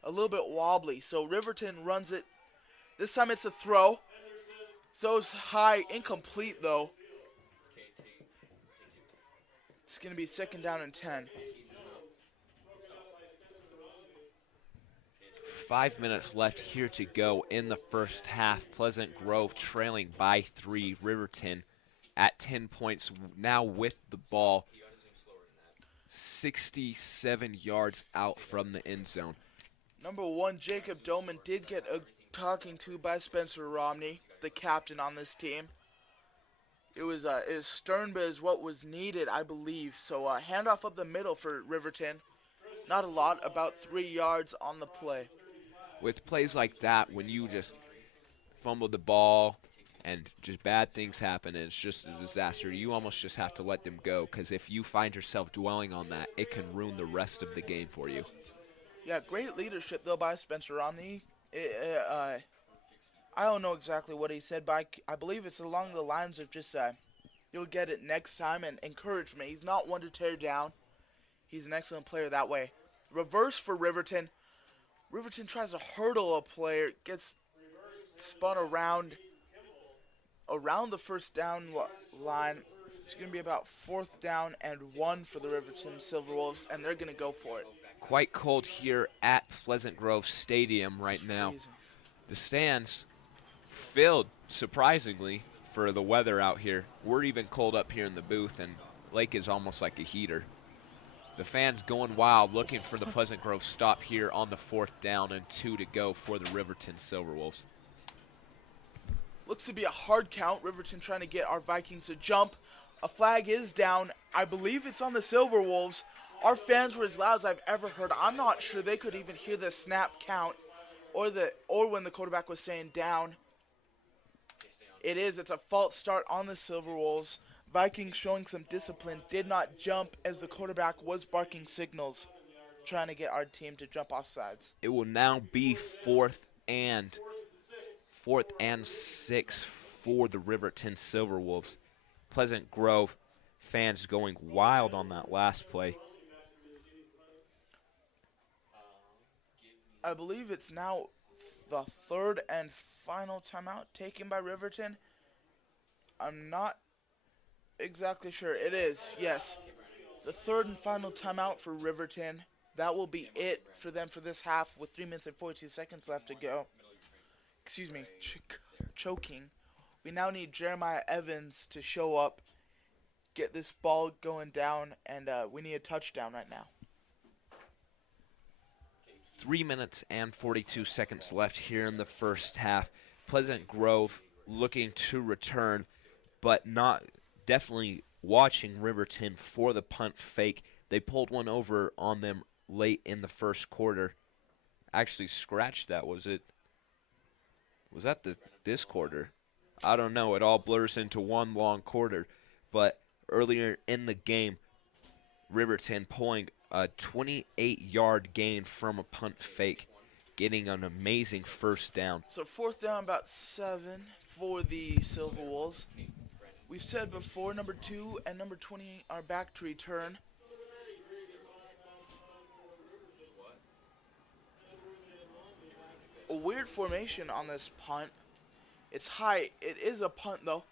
wobbly. So Riverton runs it. This time it's a throw. Throws high, incomplete though. It's going to be 2nd down and 10. 5 minutes left here to go in the first half. Pleasant Grove trailing by 3. Riverton at 10 points now with the ball. 67 yards out from the end zone. Number 1, Jacob Doman did get a talking to by Spencer Romney, the captain on this team. It was stern, but is what was needed, I believe. So handoff up the middle for Riverton. Not a lot, about 3 yards on the play. With plays like that, when you just fumble the ball and just bad things happen and it's just a disaster, you almost just have to let them go, because if you find yourself dwelling on that, it can ruin the rest of the game for you. Yeah, great leadership, though, by Spencer Romney. I don't know exactly what he said, but I believe it's along the lines of just, you'll get it next time, and encouragement. He's not one to tear down. He's an excellent player that way. Reverse for Riverton. Riverton tries to hurdle a player, gets spun around the first down line. It's going to be about 4th down and 1 for the Riverton Silverwolves, and they're going to go for it. Quite cold here at Pleasant Grove Stadium right now. The stands filled, surprisingly, for the weather out here. We're even cold up here in the booth, and Lake is almost like a heater. The fans going wild, looking for the Pleasant Grove stop here on the 4th down and 2 to go for the Riverton Silverwolves. Looks to be a hard count. Riverton trying to get our Vikings to jump. A flag is down. I believe it's on the Silverwolves. Our fans were as loud as I've ever heard. I'm not sure they could even hear the snap count or when the quarterback was saying down. It's a false start on the Silverwolves. Vikings showing some discipline, did not jump as the quarterback was barking signals, trying to get our team to jump off sides. It will now be 4th and 6 for the Riverton Silverwolves. Pleasant Grove fans going wild on that last play. I believe it's now the 3rd and final timeout taken by Riverton. I'm not exactly sure. It is, yes. The 3rd and final timeout for Riverton. That will be it for them for this half with 3 minutes and 42 seconds left to go. Excuse me, choking. We now need Jeremiah Evans to show up, get this ball going down, and we need a touchdown right now. 3 minutes and 42 seconds left here in the first half. Pleasant Grove looking to return, but not definitely watching Riverton for the punt fake. They pulled one over on them late in the first quarter. Actually scratched that. Was that this quarter? I don't know. It all blurs into one long quarter. But earlier in the game, Riverton pulling a 28-yard gain from a punt fake, getting an amazing first down. So 4th down, about 7 for the Silverwolves. We've said before, number 2 and number 20 are back to return. a weird formation on this punt. It's high. It is a punt, though.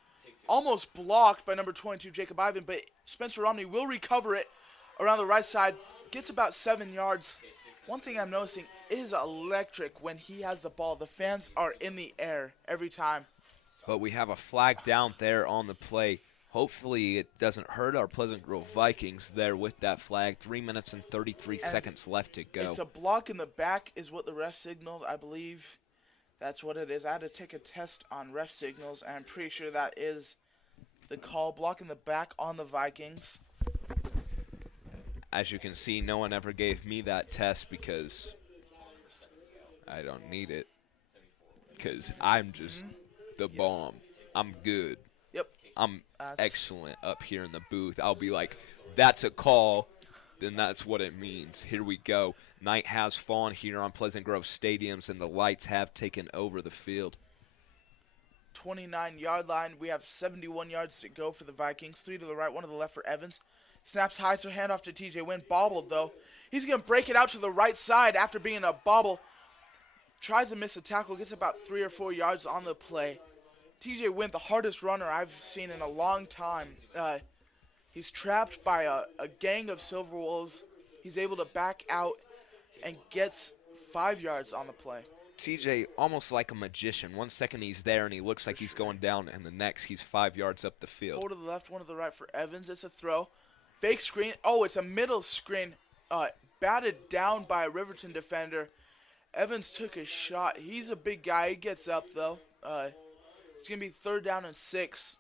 Almost blocked by number 22, Jacob Ivan, but Spencer Romney will recover it around the right side. Gets about 7 yards. One thing I'm noticing is electric when he has the ball. The fans are in the air every time. But we have a flag down there on the play. Hopefully it doesn't hurt our Pleasant Grove Vikings there with that flag. 3 minutes and 33 seconds left to go. It's a block in the back is what the ref signaled, I believe. That's what it is. I had to take a test on ref signals, and I'm pretty sure that is the call. Block in the back on the Vikings. As you can see, no one ever gave me that test because I don't need it. Because I'm just the bomb. I'm good. Yep. I'm excellent up here in the booth. I'll be like, that's a call. Then that's what it means. Here we go. Night has fallen here on Pleasant Grove Stadiums, and the lights have taken over the field. 29-yard line. We have 71 yards to go for the Vikings. 3 to the right, 1 to the left for Evans. Snaps high, so handoff to TJ Wynn. Bobbled, though. He's going to break it out to the right side after being a bobble. Tries to miss a tackle. Gets about 3 or 4 yards on the play. TJ Wynn, the hardest runner I've seen in a long time. He's trapped by a gang of Silver Wolves. He's able to back out and gets 5 yards on the play. TJ, almost like a magician. 1 second he's there and he looks like he's going down, and the next he's 5 yards up the field. 4 to the left, 1 to the right for Evans. It's a throw. Fake screen. Oh, it's a middle screen. Batted down by a Riverton defender. Evans took a shot. He's a big guy. He gets up, though. It's going to be 3rd down and 6.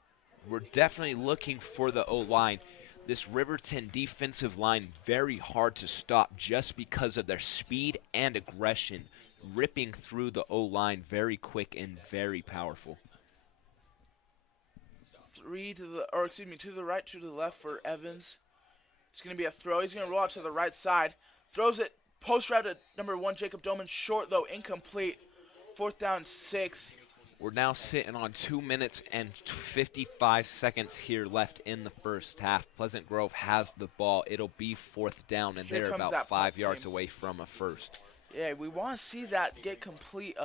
We're definitely looking for the O-line. This Riverton defensive line, very hard to stop just because of their speed and aggression. Ripping through the O-line very quick and very powerful. 3 to the right, 2 to the left for Evans. It's going to be a throw. He's going to roll out to the right side. Throws it post route to number 1, Jacob Doman. Short, though, incomplete. 4th down, 6. We're now sitting on 2 minutes and 55 seconds here left in the first half. Pleasant Grove has the ball. It'll be 4th down, and Here they're comes about that 5 punt yards team. away from a first. Yeah, we want to see that get complete.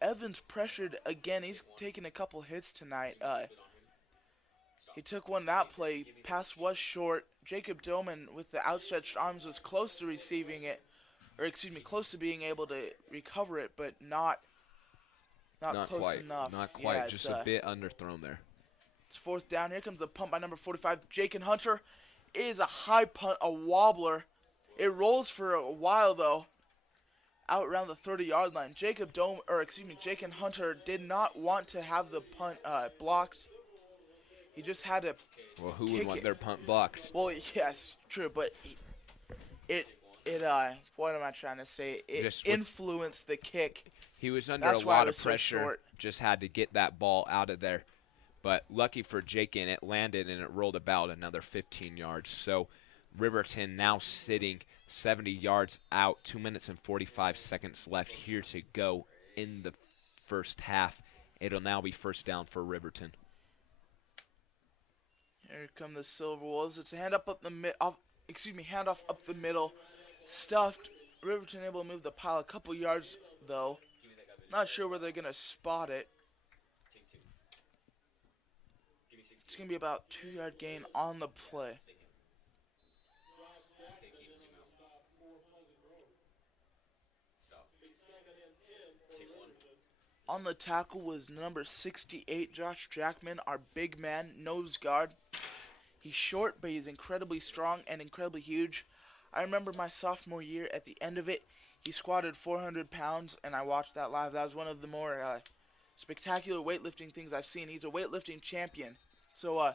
Evans pressured again. He's taking a couple hits tonight. He took one that play. Pass was short. Jacob Doman, with the outstretched arms, was close to receiving it. Close to being able to recover it, but not close quite. enough. Not quite. Yeah, just a bit underthrown there. It's 4th down. Here comes the punt by number 45. Jake Hunter is a high punt, a wobbler. It rolls for a while, though, out around the 30-yard line. Jake Hunter did not want to have the punt blocked. He just had to Well, who would want their punt blocked? Well, yes, true, but what am I trying to say? It influenced the kick. He was under That's a why lot it of was so pressure. short. Just had to get that ball out of there. But lucky for Jake, and it landed and it rolled about another 15 yards. So Riverton now sitting 70 yards out. 2 minutes and 45 seconds left here to go in the first half. It'll now be 1st down for Riverton. Here come the Silver Wolves. It's a handoff up the middle. Stuffed. Riverton able to move the pile a couple yards, though. Not sure where they're going to spot it. It's going to be about 2-yard gain on the play. On the tackle was number 68, Josh Jackman, our big man, nose guard. He's short, but he's incredibly strong and incredibly huge. I remember my sophomore year, at the end of it, he squatted 400 pounds, and I watched that live. That was one of the more spectacular weightlifting things I've seen. He's a weightlifting champion. So,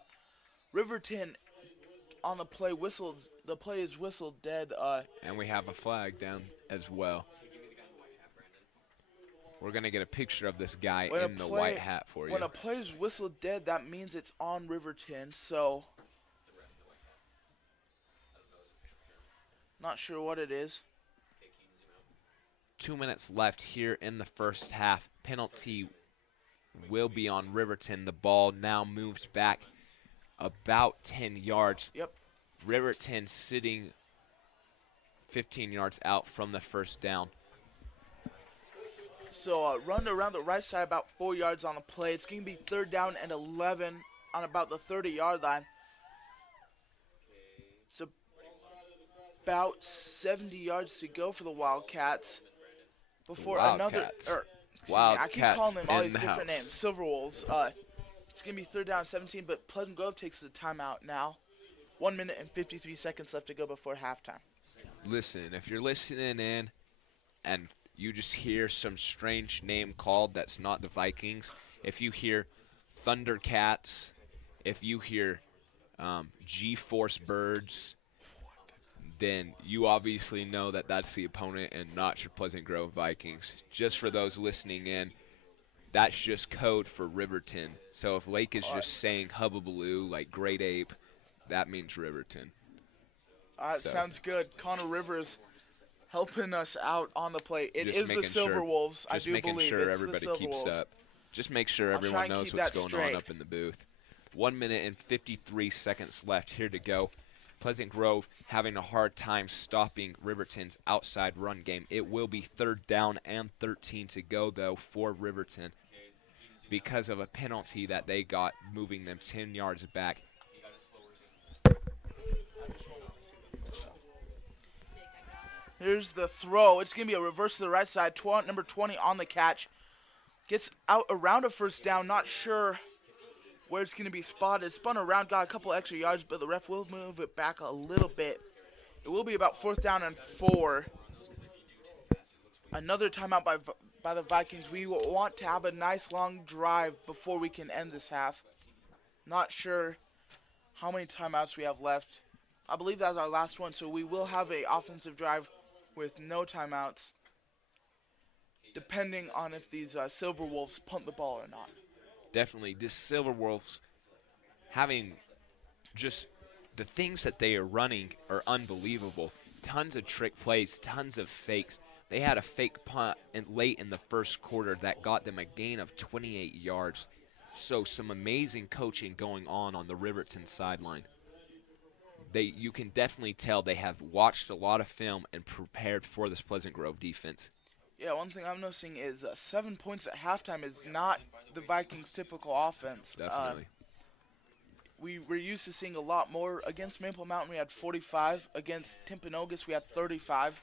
Riverton on the play whistled. The play is whistled dead. And we have a flag down as well. We're going to get a picture of this guy in the white hat for you. When a play is whistled dead, that means it's on Riverton, so not sure what it is. 2 minutes left here in the first half. Penalty will be on Riverton. The ball now moves back about 10 yards. Yep. Riverton sitting 15 yards out from the first down. So run around the right side about 4 yards on the play. It's going to be 3rd down and 11 on about the 30-yard line. It's about 70 yards to go for the Wildcats before Wildcats. I keep calling them all in these the different house. names. Silverwolves. It's going to be 3rd down and 17, but Pleasant Grove takes the timeout now. 1 minute and 53 seconds left to go before halftime. Listen, if you're listening in and you just hear some strange name called that's not the Vikings, if you hear Thundercats, if you hear G-Force Birds, then you obviously know that that's the opponent and not your Pleasant Grove Vikings. Just for those listening in, that's just code for Riverton. So if Lake is just saying hubbabaloo like Great Ape, that means Riverton. Sounds good. Connor Rivers helping us out on the play. It is the Silverwolves. I do believe it's the Silverwolves. Just making sure everybody keeps up. Just make sure everyone knows what's going on up in the booth. 1 minute and 53 seconds left here to go. Pleasant Grove having a hard time stopping Riverton's outside run game. It will be 3rd down and 13 to go, though, for Riverton because of a penalty that they got, moving them 10 yards back. Here's the throw. It's going to be a reverse to the right side. Number 20 on the catch. Gets out around a 1st down. Not sure where it's going to be spotted. Spun around, got a couple extra yards, but the ref will move it back a little bit. It will be about 4th down and 4. Another timeout by the Vikings. We will want to have a nice long drive before we can end this half. Not sure how many timeouts we have left. I believe that's our last one, so we will have an offensive drive with no timeouts, depending on if these Silverwolves punt the ball or not. Definitely, this Silverwolves having just the things that they are running are unbelievable. Tons of trick plays, tons of fakes. They had a fake punt late in the 1st quarter that got them a gain of 28 yards. So some amazing coaching going on the Riverton sideline. You can definitely tell they have watched a lot of film and prepared for this Pleasant Grove defense. Yeah, one thing I'm noticing is 7 points at halftime is not the Vikings' typical offense. Definitely. We were used to seeing a lot more. Against Maple Mountain, we had 45. Against Timpanogos, we had 35.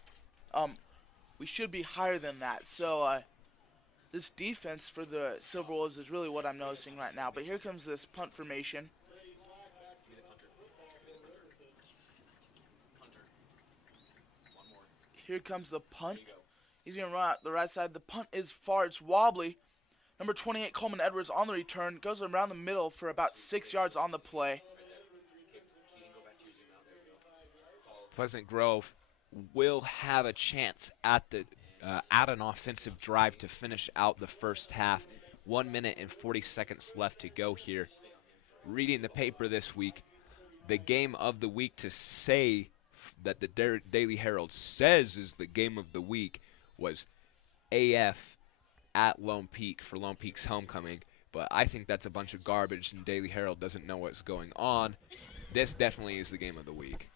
We should be higher than that. So this defense for the Silverwolves is really what I'm noticing right now. But here comes this punt formation. Here comes the punt. He's going to run out the right side. The punt is far. It's wobbly. Number 28, Coleman Edwards, on the return. Goes around the middle for about 6 yards on the play. Pleasant Grove will have a chance at an offensive drive to finish out the first half. 1 minute and 40 seconds left to go here. Reading the paper this week, the game of the week to say that the Daily Herald says is the game of the week was AF at Lone Peak for Lone Peak's homecoming, but I think that's a bunch of garbage and Daily Herald doesn't know what's going on. This definitely is the game of the week.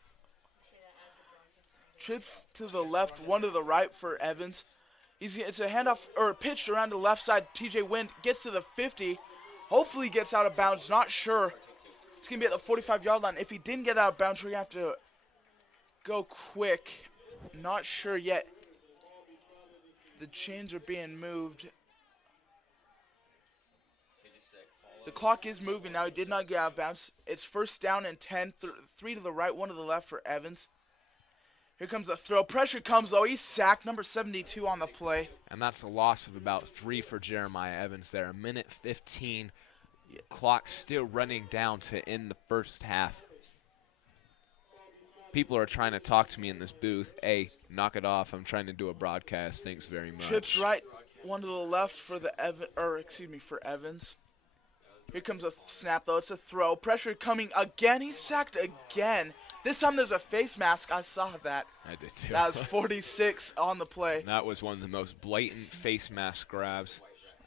Trips to the left, one to the right for Evans. It's a handoff or pitched around the left side. TJ Wind gets to the 50. Hopefully gets out of bounds. Not sure. It's going to be at the 45-yard line. If he didn't get out of bounds, we're going to have to go quick. Not sure yet. The chains are being moved. The clock is moving now. He did not get out of bounds. It's 1st down and 10. 3 to the right, 1 to the left for Evans. Here comes the throw. Pressure comes, though. He's sacked. Number 72 on the play. And that's a loss of about 3 for Jeremiah Evans there. 1:15. Clock still running down to end the first half. People are trying to talk to me in this booth. Hey, knock it off. I'm trying to do a broadcast. Thanks very much. Trips right, 1 to the left for for Evans. Here comes a snap, though. It's a throw. Pressure coming again. He's sacked again. This time there's a face mask. I saw that. I did too. That was 46 on the play. That was one of the most blatant face mask grabs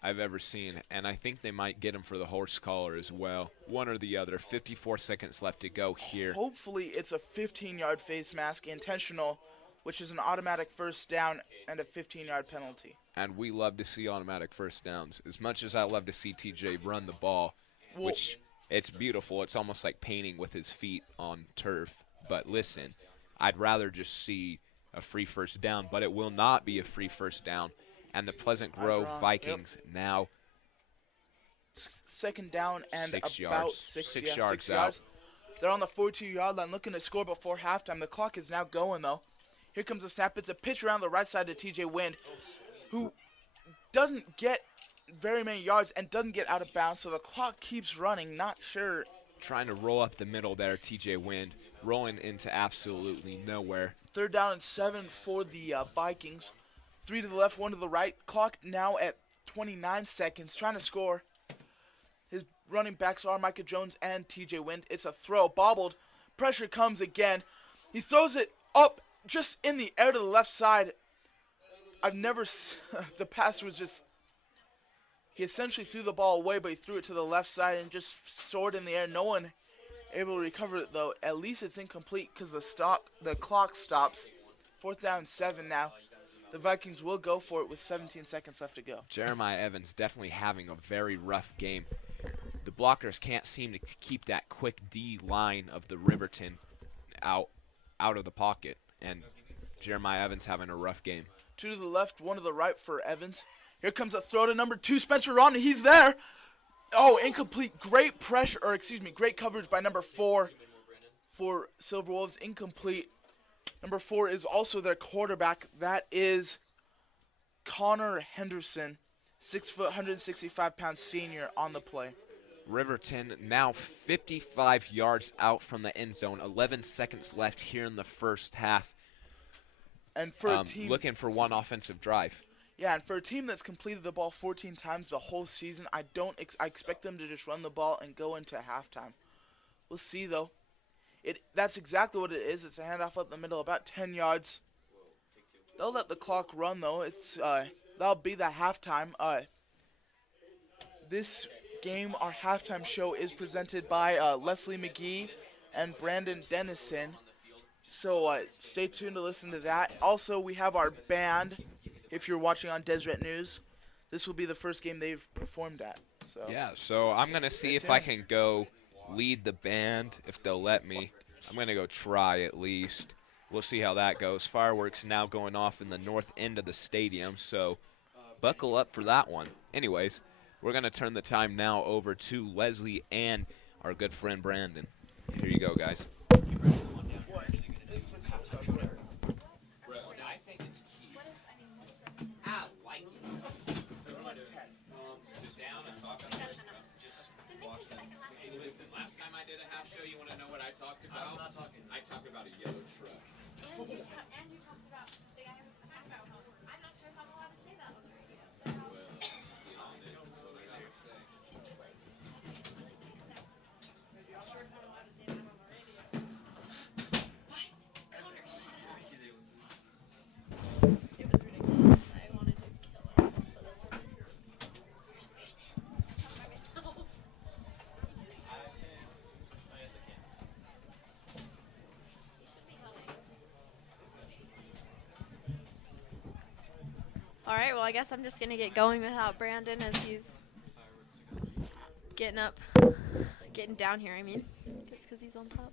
I've ever seen, and I think they might get him for the horse collar as well. One or the other. 54 seconds left to go here. Hopefully it's a 15-yard face mask, intentional which is an automatic first down and a 15-yard penalty. And we love to see automatic first downs. As much as I love to see TJ run the ball, which it's beautiful. It's almost like painting with his feet on turf. But listen, I'd rather just see a free first down, but it will not be a free first down. And the Pleasant Grove Vikings now second down and 6 about yards. 6 yards out. They're on the 42-yard line looking to score before halftime. The clock is now going, though. Here comes the snap. It's a pitch around the right side to TJ Wind, who doesn't get very many yards and doesn't get out of bounds, so the clock keeps running. Not sure. Trying to roll up the middle there, TJ Wind, rolling into absolutely nowhere. 3rd down and 7 for the Vikings. 3 to the left, 1 to the right. Clock now at 29 seconds, trying to score. His running backs are Micah Jones and TJ Wind. It's a throw, bobbled. Pressure comes again. He throws it up just in the air to the left side. The pass was just, he essentially threw the ball away, but he threw it to the left side and just soared in the air. No one able to recover it, though. At least it's incomplete because the clock stops. 4th down and 7 now. The Vikings will go for it with 17 seconds left to go. Jeremiah Evans definitely having a very rough game. The blockers can't seem to keep that quick D line of the Riverton out of the pocket, and Jeremiah Evans having a rough game. 2 to the left, 1 to the right for Evans. Here comes a throw to number 2, Spencer Ron. He's there. Oh, incomplete. Great coverage by number 4 for Silver Wolves. Incomplete. Number 4 is also their quarterback. That is Connor Henderson, 6 foot, 165-pound senior on the play. Riverton now 55 yards out from the end zone. 11 seconds left here in the first half. And for a team looking for one offensive drive. Yeah, and for a team that's completed the ball 14 times the whole season, I expect them to just run the ball and go into halftime. We'll see, though. That's exactly what it is. It's a handoff up the middle, about 10 yards. They'll let the clock run, though. That'll be the halftime. This game, our halftime show, is presented by Leslie McGee and Brandon Dennison. So stay tuned to listen to that. Also, we have our band. If you're watching on Deseret News, this will be the first game they've performed at. So I'm going to see if I can go lead the band, if they'll let me. I'm going to go try at least. We'll see how that goes. Fireworks now going off in the north end of the stadium, so buckle up for that one. Anyways, we're going to turn the time now over to Leslie and our good friend Brandon. Here you go, guys. Listen, last time I did a half show, you want to know what I talked about? I'm not talking. I talked about a yellow truck. And you talked about the guy who was the background. I'm not sure if I'm allowed to say that on the radio. Well, you know, that's what I got to say. Maybe I'm sure if I'm allowed to say that on the radio. What? Connor, shut up. It was ridiculous. I wanted to kill her, but that's okay. I'm by myself. You should be helping. All right, well, I guess I'm just going to get going without Brandon as he's getting down here, I mean, just because he's on top.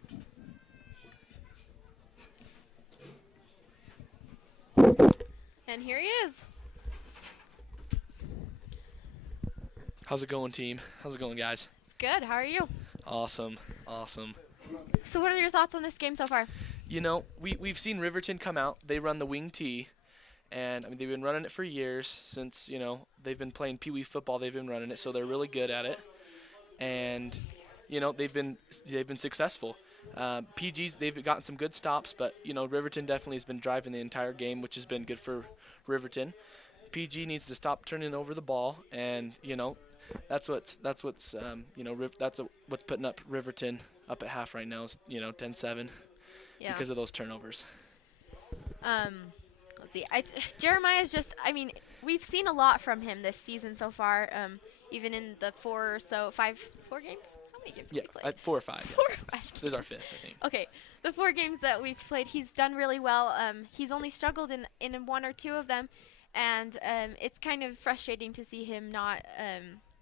And here he is. How's it going, team? How's it going, guys? It's good. How are you? Awesome. So what are your thoughts on this game so far? You know, we've seen Riverton come out. They run the wing T, and I mean they've been running it for years since they've been playing Pee Wee football. They've been running it, so they're really good at it, and they've been successful. PG's they've gotten some good stops, but Riverton definitely has been driving the entire game, which has been good for Riverton. PG needs to stop turning over the ball, and that's what's putting up Riverton up at half right now is 10-7 because of those turnovers. Let's see. Jeremiah's we've seen a lot from him this season so far. Even in the 4 games. How many games have Yeah, we played? 4 or 5. 4 or 5 This is our games. 5th, I think. Okay, the 4 games that we've played, he's done really well. He's only struggled in 1 or 2 of them, and it's kind of frustrating to see him not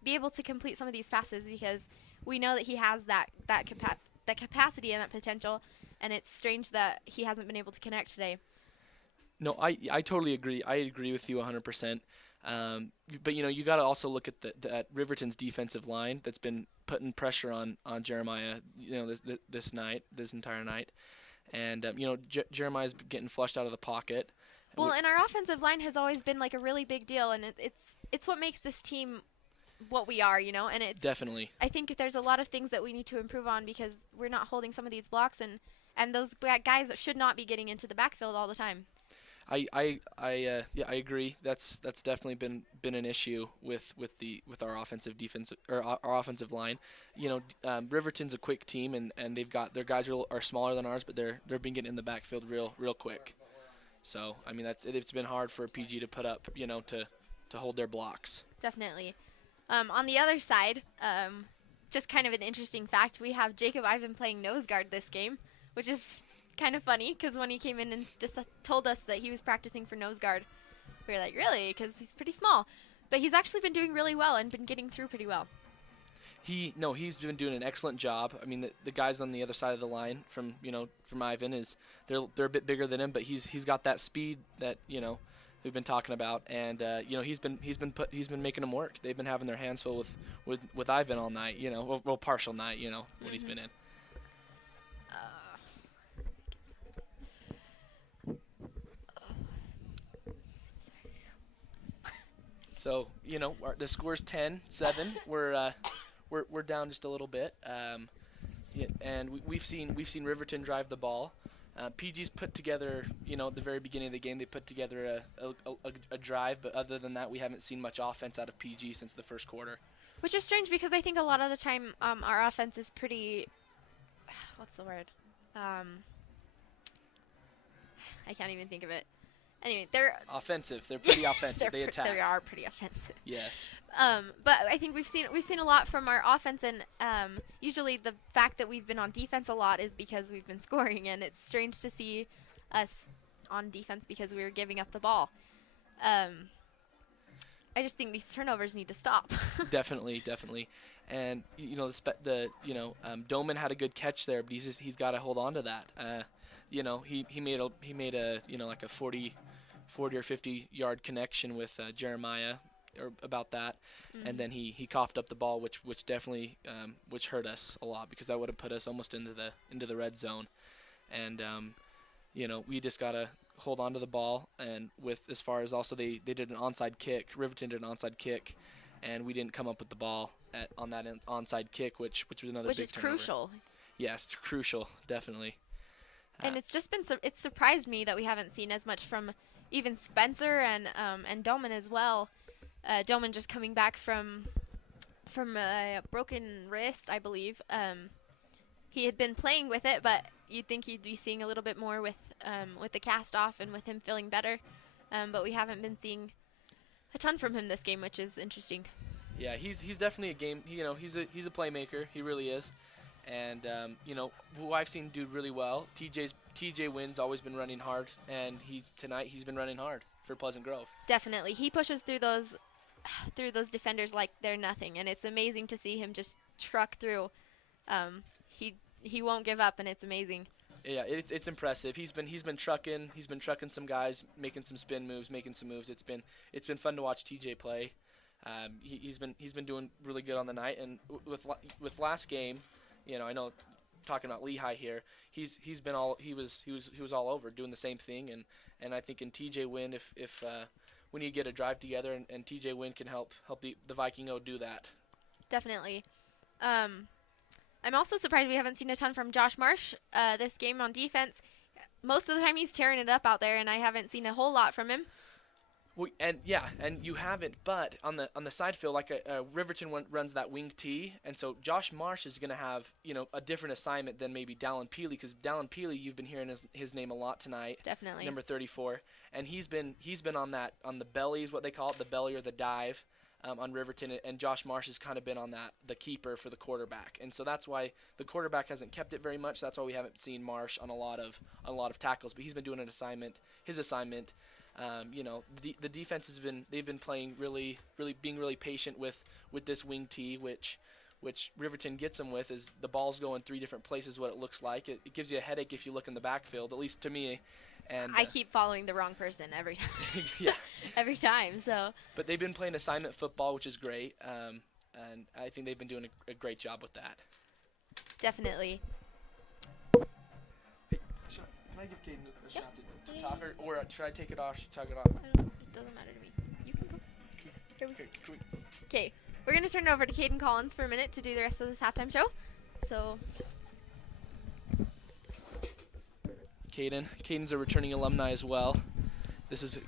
be able to complete some of these passes because we know that he has that capacity and that potential, and it's strange that he hasn't been able to connect today. No, I totally agree. I agree with you 100%. But you got to also look at Riverton's defensive line that's been putting pressure on Jeremiah. This entire night, and Jeremiah's getting flushed out of the pocket. Well, and our offensive line has always been like a really big deal, and it's what makes this team what we are, and it's definitely. I think there's a lot of things that we need to improve on because we're not holding some of these blocks, and those guys that should not be getting into the backfield all the time. I agree. That's definitely been an issue with our our offensive line. Riverton's a quick team and they've got their guys are smaller than ours, but they're been getting in the backfield real quick. So I mean it's been hard for PG to put up to hold their blocks. Definitely. On the other side, just kind of an interesting fact, we have Jacob Ivan playing nose guard this game, which is kind of funny because when he came in and just told us that he was practicing for nose guard, we were like, really? Because he's pretty small. But he's actually been doing really well and been getting through pretty well. He's been doing an excellent job. I mean, the guys on the other side of the line from Ivan they're a bit bigger than him, but he's got that speed that we've been talking about, and he's been making them work. They've been having their hands full with Ivan all night. Partial night. What he's been in. So the score's 10-7. We're down just a little bit, and we've seen Riverton drive the ball. PG's put together, at the very beginning of the game, they put together a drive, but other than that, we haven't seen much offense out of PG since the first quarter. Which is strange because I think a lot of the time our offense is pretty. What's the word? I can't even think of it. Anyway, they're offensive. They're pretty offensive. They attack. They are pretty offensive. Yes. But I think we've seen a lot from our offense, and usually the fact that we've been on defense a lot is because we've been scoring, and it's strange to see us on defense because we were giving up the ball. I just think these turnovers need to stop. Definitely. And Doman had a good catch there, but he's got to hold on to that. He made a like a 40 or 50 yard connection with Jeremiah or about that, and then he coughed up the ball, which definitely which hurt us a lot because that would have put us almost into the red zone, and we just gotta hold on to the ball. And with as far as also they did an onside kick, Riverton did an onside kick, and we didn't come up with the ball on that onside kick, which was another big turnover. Crucial. Yes, crucial, definitely. And it's just been it's surprised me that we haven't seen as much from even Spencer and Doman as well. Doman just coming back from a broken wrist, I believe. He had been playing with it, but you'd think he'd be seeing a little bit more with the cast off and with him feeling better. But we haven't been seeing a ton from him this game, which is interesting. Yeah, he's definitely a game. He's a playmaker. He really is. And who I've seen do really well, TJ Wynn's always been running hard, and tonight he's been running hard for Pleasant Grove. Definitely, he pushes through those defenders like they're nothing, and it's amazing to see him just truck through. He won't give up, and it's amazing. Yeah, it's impressive. He's been trucking some guys, making some spin moves, making some moves. It's been fun to watch TJ play. He's been doing really good on the night, and with last game. I know, talking about Lehigh here, he was all over doing the same thing, and I think in TJ Wynn, if we need to get a drive together, and TJ Wynn can help the Viking O do that. Definitely. I'm also surprised we haven't seen a ton from Josh Marsh this game on defense. Most of the time he's tearing it up out there, and I haven't seen a whole lot from him. Well, and you haven't, but on the side field, like Riverton runs that wing T, and so Josh Marsh is going to have a different assignment than maybe Dallin Peely, because Dallin Peely, you've been hearing his name a lot tonight. Definitely. Number 34, and he's been on the belly is what they call it, the belly or the dive. on Riverton, and Josh Marsh has kind of been on the keeper for the quarterback, and so that's why the quarterback hasn't kept it very much. That's why we haven't seen Marsh on a lot of tackles, but he's been doing his assignment. The defense they've been playing being really patient with this wing tee, which Riverton gets them with, is the ball's going 3 different places. What it looks like, it gives you a headache if you look in the backfield, at least to me. And I keep following the wrong person every time. yeah, every time. So. But they've been playing assignment football, which is great, and I think they've been doing a great job with that. Definitely. Hey, can I give Caden a shot to talk, or should I take it off? Should I talk it off? It doesn't matter to me. You can go. Here we go. Okay, we're gonna turn it over to Caden Collins for a minute to do the rest of this halftime show. So. Caden's a returning alumni as well. This is,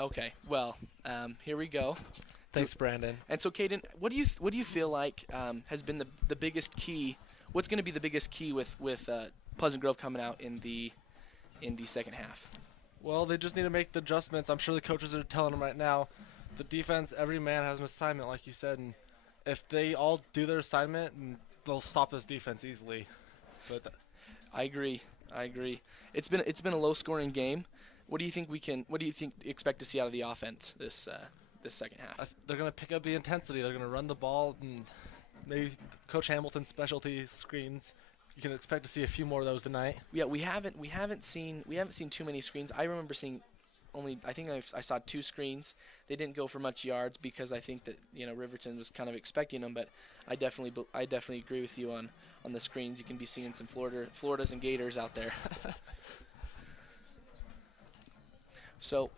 Okay, well, here we go. Thanks, Brandon. And so, Caden, what do you feel like has been the biggest key? What's going to be the biggest key with Pleasant Grove coming out in the second half? Well, they just need to make the adjustments. I'm sure the coaches are telling them right now. The defense, every man has an assignment, like you said, and if they all do their assignment, they'll stop this defense easily. But I agree. It's been a low-scoring game. What do you think expect to see out of the offense this second half? they're going to pick up the intensity. They're going to run the ball, and maybe Coach Hamilton's specialty screens. You can expect to see a few more of those tonight. Yeah, we haven't seen too many screens. I remember seeing I saw 2 screens. They didn't go for much yards because I think that Riverton was kind of expecting them. But I definitely agree with you on the screens. You can be seeing some Floridas and Gators out there. So,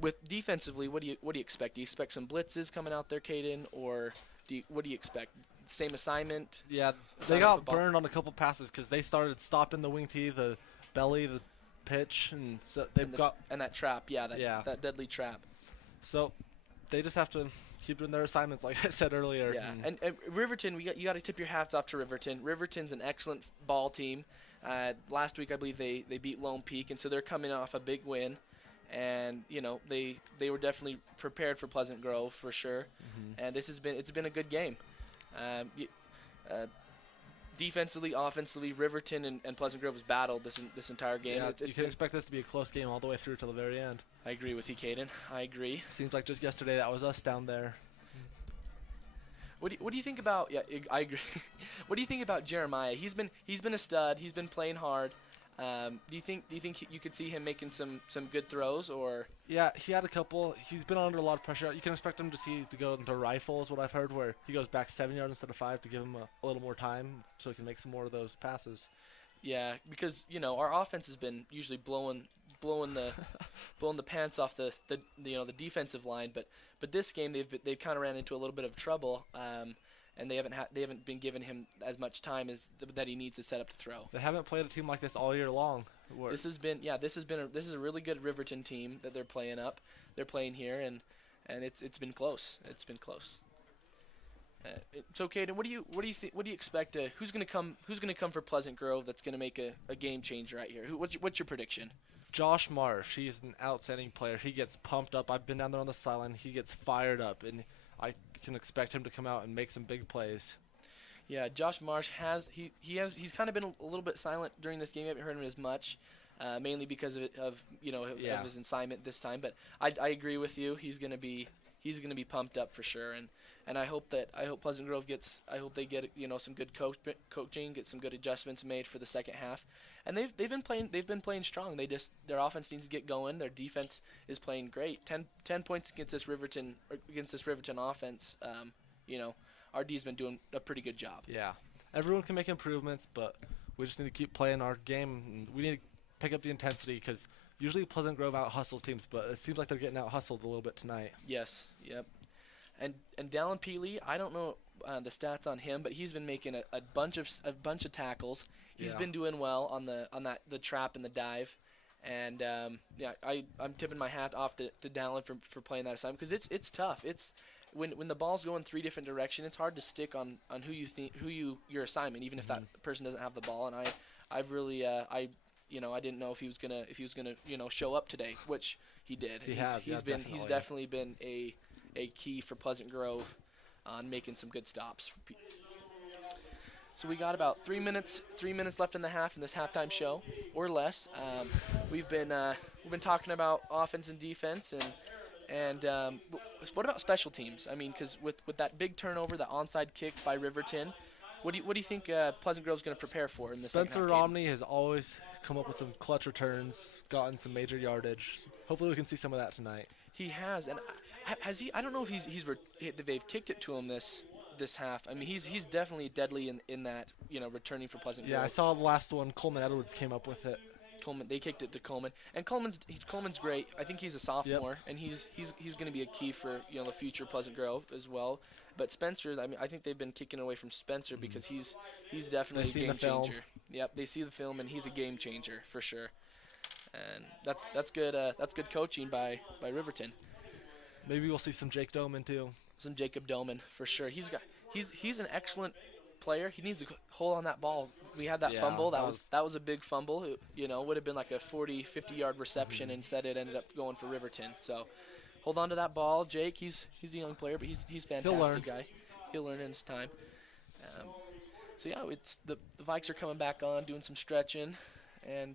with defensively, what do you expect? Do you expect some blitzes coming out there, Caden, or what do you expect? Same assignment? Yeah, they got burned on a couple passes because they started stopping the wing tee, the belly, the pitch, and so and that trap, that deadly trap. So they just have to keep doing their assignments, like I said earlier. Yeah, and Riverton, you got to tip your hats off to Riverton. Riverton's an excellent ball team. Last week, I believe they beat Lone Peak, and so they're coming off a big win. And they were definitely prepared for Pleasant Grove for sure. Mm-hmm. And it's been a good game. Defensively, offensively, Riverton and Pleasant Grove has battled this entire game. Yeah, you can expect this to be a close game all the way through till the very end. I agree with you, Caden. I agree. Seems like just yesterday that was us down there. What do you think about? Yeah, I agree. What do you think about Jeremiah? He's been a stud. He's been playing hard. Do you think you could see him making some good throws, or? Yeah, he had a couple. He's been under a lot of pressure. You can expect him to go into rifle, is what I've heard, where he goes back 7 yards instead of 5 to give him a little more time so he can make some more of those passes. Yeah, because our offense has been usually blowing the pants off the defensive line, but this game they've kind of ran into a little bit of trouble. And they haven't been giving him as much time that he needs to set up to throw. They haven't played a team like this all year long. This is a really good Riverton team that they're playing up. They're playing here, and it's been close. It's been close. So, Caden, what do you expect? Who's gonna come for Pleasant Grove that's gonna make a game changer right here? What's your prediction? Josh Marsh. He's an outstanding player. He gets pumped up. I've been down there on the sideline. He gets fired up, and I can expect him to come out and make some big plays. Yeah, Josh Marsh he's kind of been a little bit silent during this game. I haven't heard him as much, mainly because of his assignment this time. But I agree with you. He's gonna be pumped up for sure. And I hope Pleasant Grove get some good coaching, get some good adjustments made for the second half. And they've been playing strong. Their offense needs to get going. Their defense is playing great. 10 points against this Riverton offense. Our D's been doing a pretty good job. Yeah, everyone can make improvements, but we just need to keep playing our game. And we need to pick up the intensity because usually Pleasant Grove out hustles teams, but it seems like they're getting out hustled a little bit tonight. Yes. Yep. And Dallin Peely, I don't know the stats on him, but he's been making a bunch of tackles. He's been doing well on the trap and the dive, and I'm tipping my hat off to Dallin for playing that assignment because it's tough. It's when the ball's going 3 different directions, it's hard to stick on your assignment, even if that person doesn't have the ball. And I didn't know if he was gonna show up today, which he did. He's He's definitely been a key for Pleasant Grove on making some good stops. So we got about 3 minutes left in the half in this halftime show, or less. We've been talking about offense and defense, and what about special teams? I mean, because with that big turnover, the onside kick by Riverton, what do you think Pleasant Grove's going to prepare for in this second half Spencer game? Romney has always come up with some clutch returns, gotten some major yardage. Hopefully we can see some of that tonight. He has, and has he? I don't know if they've kicked it to him this half. I mean, he's definitely deadly in that, returning for Pleasant Grove. Yeah, I saw the last one. Coleman Edwards came up with it. They kicked it to Coleman, and Coleman's great. I think he's a sophomore, and he's going to be a key for the future Pleasant Grove as well. But Spencer, I mean, I think they've been kicking away from Spencer because he's definitely a game changer. Yep, they see the film, and he's a game changer for sure. And that's good. That's good coaching by Riverton. Maybe we'll see some Jake Doman too. Some Jacob Doman for sure. He's an excellent player. He needs to hold on that ball. We had that fumble. That was a big fumble. It would have been like a 40-50 yard reception. Instead, it ended up going for Riverton. So hold on to that ball, Jake. He's a young player, but he's fantastic guy. He'll learn in his time. So yeah, it's the Vikes are coming back on, doing some stretching, and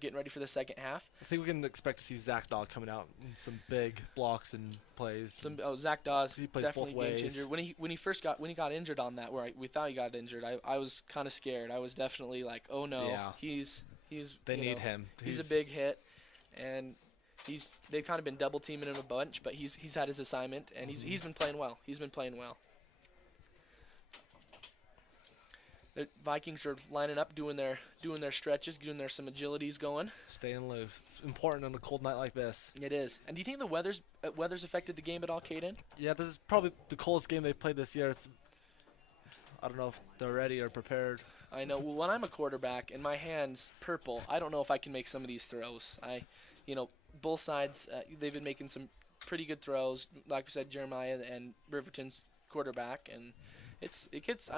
getting ready for the second half. I think we can expect to see Zach Dawg coming out in some big blocks and plays. Zach Dawes He plays definitely both game ways. changer. When he got injured on that, where we thought he got injured, I was kind of scared. I was definitely like, oh no, Yeah. They need him. He's a big hit, and they've kind of been double teaming him a bunch, but he's had his assignment, and he's been playing well. The Vikings are lining up, doing their stretches, getting some agilities going. Staying loose. It's important on a cold night like this. It is. And do you think the weather's affected the game at all, Caden? Yeah, this is probably the coldest game they've played this year. I don't know if they're ready or prepared. I know. Well, when I'm a quarterback and my hand's purple, I don't know if I can make some of these throws. Both sides, they've been making some pretty good throws. Like I said, Jeremiah and Riverton's quarterback, and it gets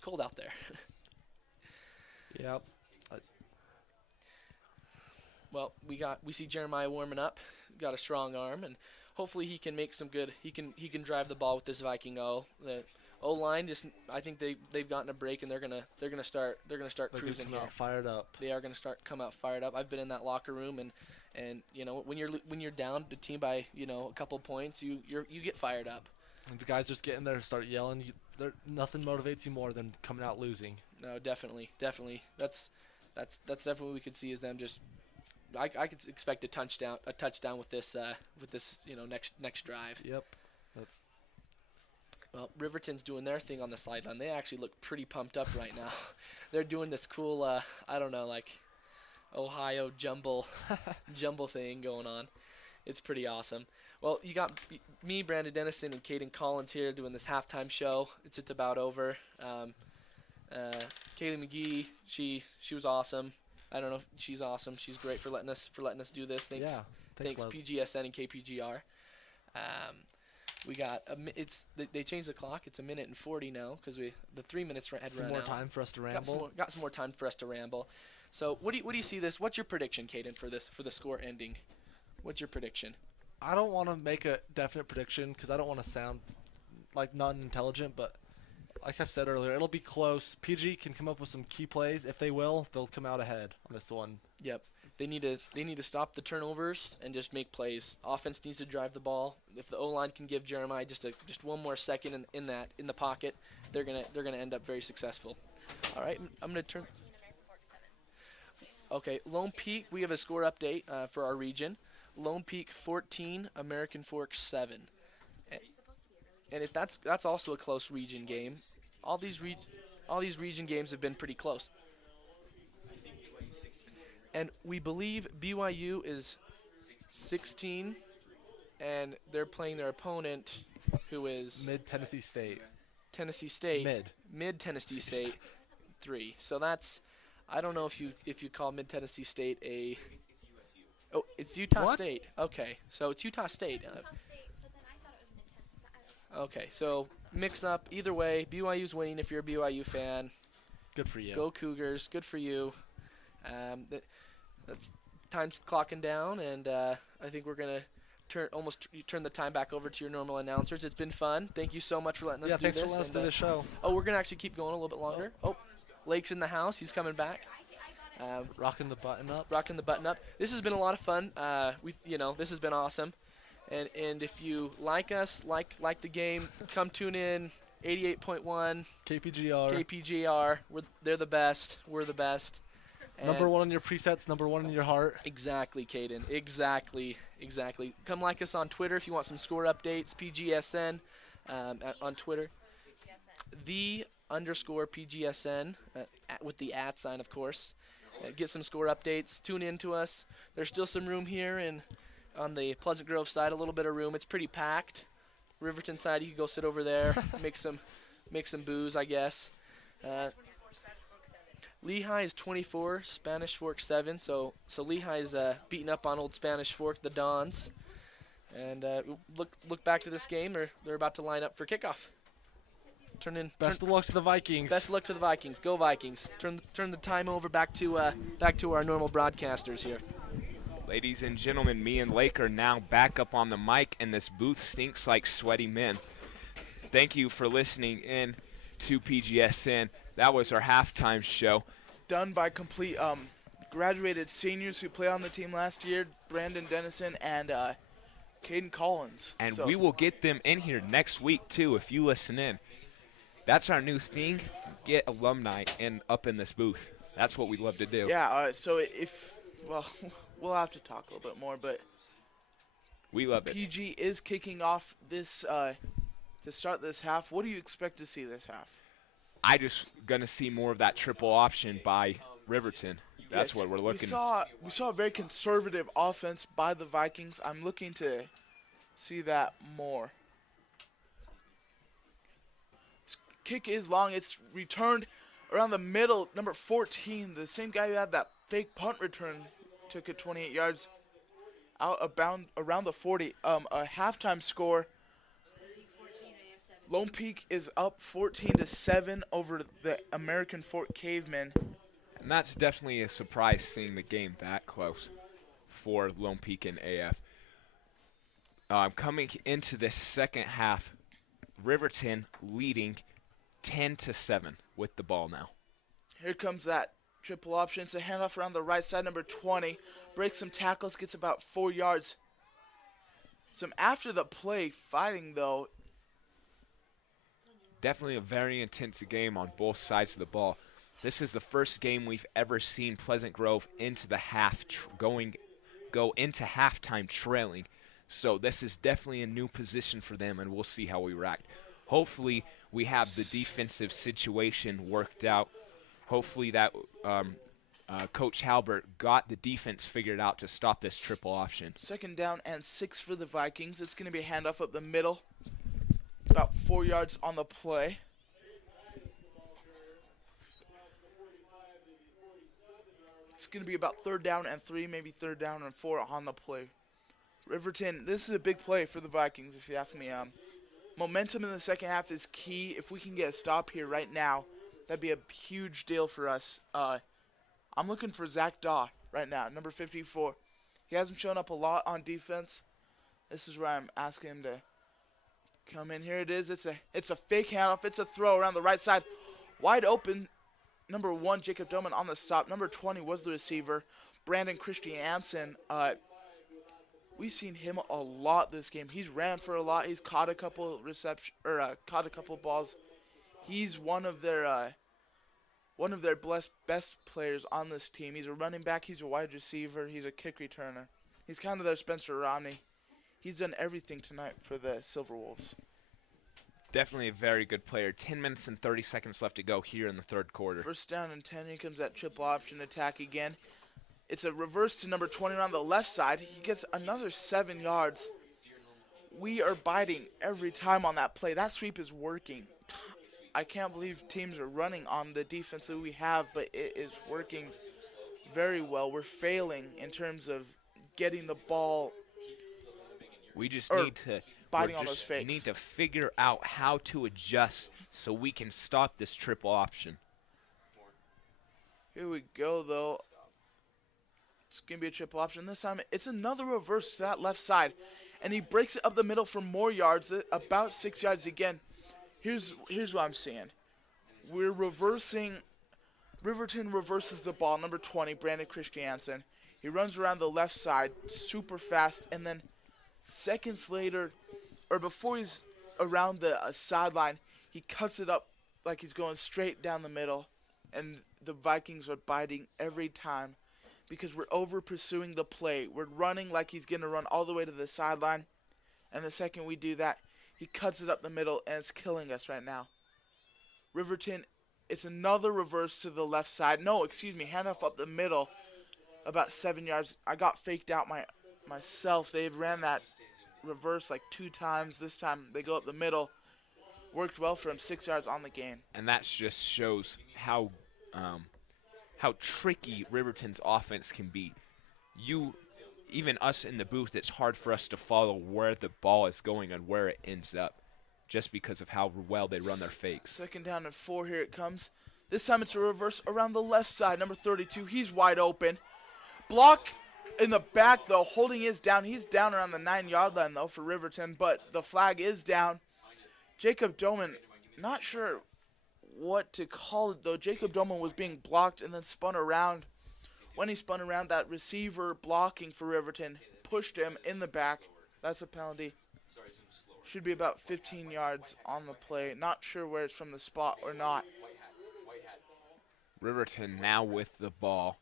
cold out there. Yep. Well, we see Jeremiah warming up, got a strong arm, and hopefully he can make some good. He can drive the ball with this Viking O. The O line I think they've gotten a break, and they're gonna start cruising here. Out fired up. They are gonna come out fired up. I've been in that locker room, and when you're down the team by a couple points, you get fired up. And the guys just get in there and start yelling. Nothing motivates you more than coming out losing. No, definitely. That's definitely what we could see is them just. I could expect a touchdown with this next drive. Yep. Well, Riverton's doing their thing on the sideline. They actually look pretty pumped up right now. They're doing this cool Ohio jumble thing going on. It's pretty awesome. Well, you got me, Brandon Dennison, and Caden Collins here doing this halftime show. It's just about over. Kaylee McGee, she was awesome. I don't know if she's awesome. She's great for letting us do this. Thanks PGSN and KPGR. We got they changed the clock. It's 1:40 now because the 3 minutes had run out. Some more time for us to ramble. Got some more time for us to ramble. So what do you see this? What's your prediction, Caden, for the score ending? What's your prediction? I don't want to make a definite prediction because I don't want to sound like not intelligent, but like I've said earlier, it'll be close. PG can come up with some key plays. If they will, they'll come out ahead on this one. Yep. They need to stop the turnovers and just make plays. Offense needs to drive the ball. If the O-line can give Jeremiah just one more second in the pocket, they're gonna end up very successful. All right, I'm gonna turn. Okay, Lone Peak. We have a score update for our region. Lone Peak 14, American Forks 7, and that's also a close region game. All these region games have been pretty close. And we believe BYU is 16, and they're playing their opponent, who is Mid Tennessee State. Tennessee State. Mid Tennessee State 3. So that's, I don't know if you call Mid Tennessee State a. Oh, it's Utah State. Okay, so it's Utah State. Okay, so mix up. Either way, BYU's winning if you're a BYU fan. Good for you. Go Cougars. Good for you. That's time's clocking down, and I think we're gonna turn the time back over to your normal announcers. It's been fun. Thank you so much for letting us do thanks this. for letting us do the show. Oh, we're gonna actually keep going a little bit longer. Oh, Lake's in the house. He's coming back. Rocking the button up. Rocking the button up. This has been a lot of fun. This has been awesome. And if you like us, like the game, come tune in. 88.1 KPGR. They're the best. We're the best. Number one in your presets, number one in your heart. Exactly, Caden. Exactly. Come like us on Twitter if you want some score updates. PGSN on Twitter. _PGSN with the @ sign, of course. Get some score updates. Tune in to us. There's still some room here, and on the Pleasant Grove side, a little bit of room. It's pretty packed. Riverton side, you can go sit over there, make some booze, I guess. Lehigh is 24, Spanish Fork 7. So Lehigh's beating up on old Spanish Fork, the Dons. And look back to this game. They're about to line up for kickoff. Best of luck to the Vikings. Best of luck to the Vikings. Go Vikings. Turn the time over back to our normal broadcasters here. Ladies and gentlemen, me and Lake are now back up on the mic, and this booth stinks like sweaty men. Thank you for listening in to PGSN. That was our halftime show. Done by complete graduated seniors who played on the team last year, Brandon Dennison and Caden Collins. And we will get them in here next week, too, if you listen in. That's our new thing, get alumni up in this booth. That's what we love to do. Yeah, we'll have to talk a little bit more, but we love it. PG is kicking off this to start this half. What do you expect to see this half? I just gonna see more of that triple option by Riverton. That's what we're looking at. We saw a very conservative offense by the Vikings. I'm looking to see that more. This kick is long. It's returned around the middle. Number 14, the same guy who had that fake punt return, took it 28 yards out around the 40. A halftime score. Lone Peak is up 14-7 over the American Fork Cavemen. And that's definitely a surprise seeing the game that close for Lone Peak and AF. Coming into this second half, Riverton leading 10-7 with the ball now. Here comes that triple option. It's a handoff around the right side. Number 20 breaks some tackles, gets about 4 yards. Some after the play fighting, though. Definitely a very intense game on both sides of the ball. This is the first game we've ever seen Pleasant Grove into the half go into halftime trailing. So this is definitely a new position for them, and we'll see how we react. Hopefully we have the defensive situation worked out. Hopefully that Coach Halbert got the defense figured out to stop this triple option. 2nd down and 6 for the Vikings. It's going to be a handoff up the middle. About 4 yards on the play. It's going to be about 3rd down and 3, maybe 3rd down and 4 on the play. Riverton, this is a big play for the Vikings, if you ask me. Momentum in the second half is key. If we can get a stop here right now, that'd be a huge deal for us. I'm looking for Zach Daw right now, number 54. He hasn't shown up a lot on defense. This is where I'm asking him to come in. Here it is. It's a fake handoff. It's a throw around the right side. Wide open. Number 1, Jacob Doman on the stop. Number 20 was the receiver, Brandon Christiansen. We've seen him a lot this game. He's ran for a lot. He's caught a couple caught a couple balls. He's one of their best players on this team. He's a running back. He's a wide receiver. He's a kick returner. He's kind of their Spencer Romney. He's done everything tonight for the Silver Wolves. Definitely a very good player. 10 minutes and 30 seconds left to go here in the 3rd quarter. 1st down and 10. Here comes that triple option attack again. It's a reverse to number 20 around the left side. He gets another 7 yards. We are biting every time on that play. That sweep is working. I can't believe teams are running on the defense that we have, but it is working very well. We're failing in terms of getting the ball. We just need to biting on those fakes. Need to figure out how to adjust so we can stop this triple option. Here we go, though. It's going to be a triple option. This time, it's another reverse to that left side. And he breaks it up the middle for more yards, about 6 yards again. Here's what I'm seeing. We're reversing. Riverton reverses the ball, number 20, Brandon Christiansen. He runs around the left side super fast, and then seconds later, or before he's around the sideline, he cuts it up like he's going straight down the middle. And the Vikings are biting every time because we're over pursuing the play. We're running like he's going to run all the way to the sideline. And the second we do that, he cuts it up the middle, and it's killing us right now. Riverton, it's another reverse to the left side. No, excuse me, handoff up the middle, about 7 yards. I got faked out myself. They've ran that reverse like 2 times. This time they go up the middle. Worked well for him, 6 yards on the gain. And that just shows how tricky Riverton's offense can be. Even us in the booth, it's hard for us to follow where the ball is going and where it ends up, just because of how well they run their fakes. 2nd down and 4, here it comes. This time it's a reverse around the left side, number 32. He's wide open. Block in the back, though. Holding is down. He's down around the 9-yard line, though, for Riverton, but the flag is down. Jacob Doman, not sure what to call it, though. Jacob Doman was being blocked and then spun around. When he spun around, that receiver blocking for Riverton pushed him in the back. That's a penalty. Should be about 15 yards on the play. Not sure where it's from the spot or not. Riverton now with the ball.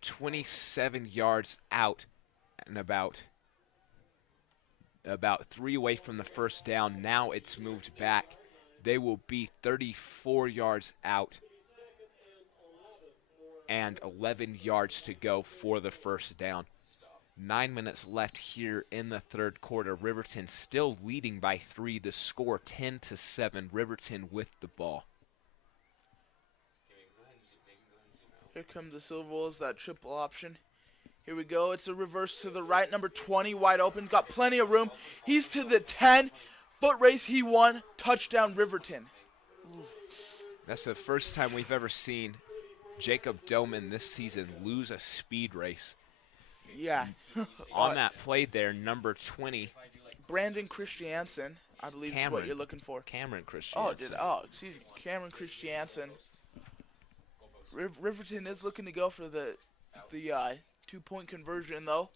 27 yards out and about 3 away from the first down. Now it's moved back. They will be 34 yards out and 11 yards to go for the first down. 9 minutes left here in the third quarter. Riverton still leading by 3. The score 10-7. Riverton with the ball. Here come the Silver Wolves, that triple option. Here we go. It's a reverse to the right. Number 20 wide open. Got plenty of room. He's to the 10. Foot race, he won. Touchdown, Riverton. That's the first time we've ever seen Jacob Doman this season lose a speed race. Yeah. On that play there, number 20. Brandon Christiansen, I believe is what you're looking for. Cameron Christiansen. Excuse me. Cameron Christiansen. Riverton is looking to go for the 2-point conversion, though.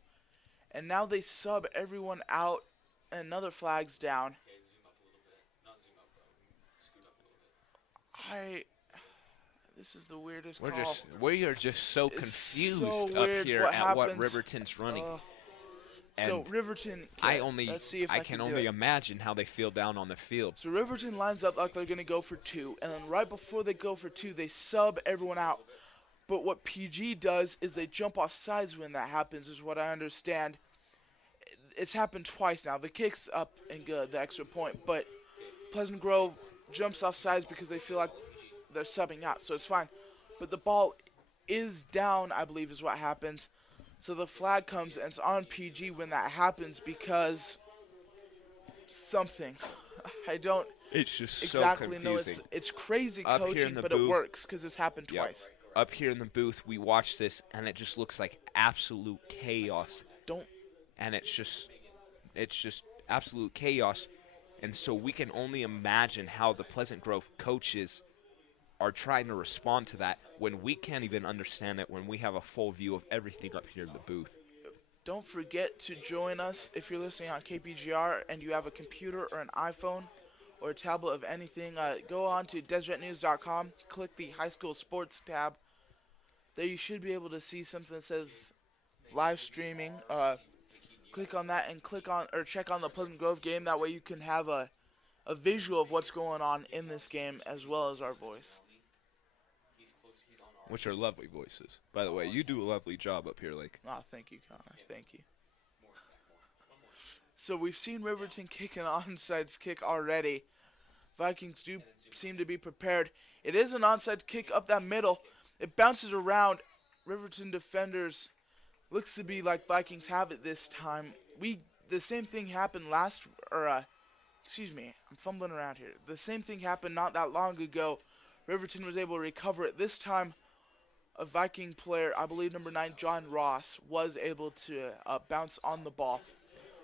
And now they sub everyone out, and another flag's down. This is the weirdest call. We are just so confused so up here at what Riverton's running. So Riverton, I can only imagine how they feel down on the field. So Riverton lines up like they're going to go for 2, and then right before they go for 2, they sub everyone out. But what PG does is they jump off sides when that happens, is what I understand. It's happened twice now. The kick's up and good, the extra point, but Pleasant Grove jumps off sides because they feel like they're subbing out, so it's fine. But the ball is down, I believe, is what happens. So the flag comes, and it's on PG when that happens because something. I don't exactly know. It's crazy coaching, but it works because it's happened twice. Up here in the booth, we watch this, and it just looks like absolute chaos. And it's just absolute chaos. And so we can only imagine how the Pleasant Grove coaches are trying to respond to that when we can't even understand it, when we have a full view of everything up here in the booth. Don't forget to join us if you're listening on KPGR and you have a computer or an iPhone or a tablet of anything. Go on to DeseretNews.com, click the High School Sports tab. There you should be able to see something that says live streaming. Click on that and check on the Pleasant Grove game. That way you can have a visual of what's going on in this game as well as our voice. Which are lovely voices. By the way, you do a lovely job up here, Lake. Oh, thank you, Connor. Thank you. So we've seen Riverton kick an onside kick already. Vikings do seem to be prepared. It is an onside kick up that middle. It bounces around. Riverton defenders looks to be like Vikings have it this time. The same thing happened excuse me, I'm fumbling around here. The same thing happened not that long ago. Riverton was able to recover it. This time, a Viking player, I believe number 9, John Ross, was able to bounce on the ball.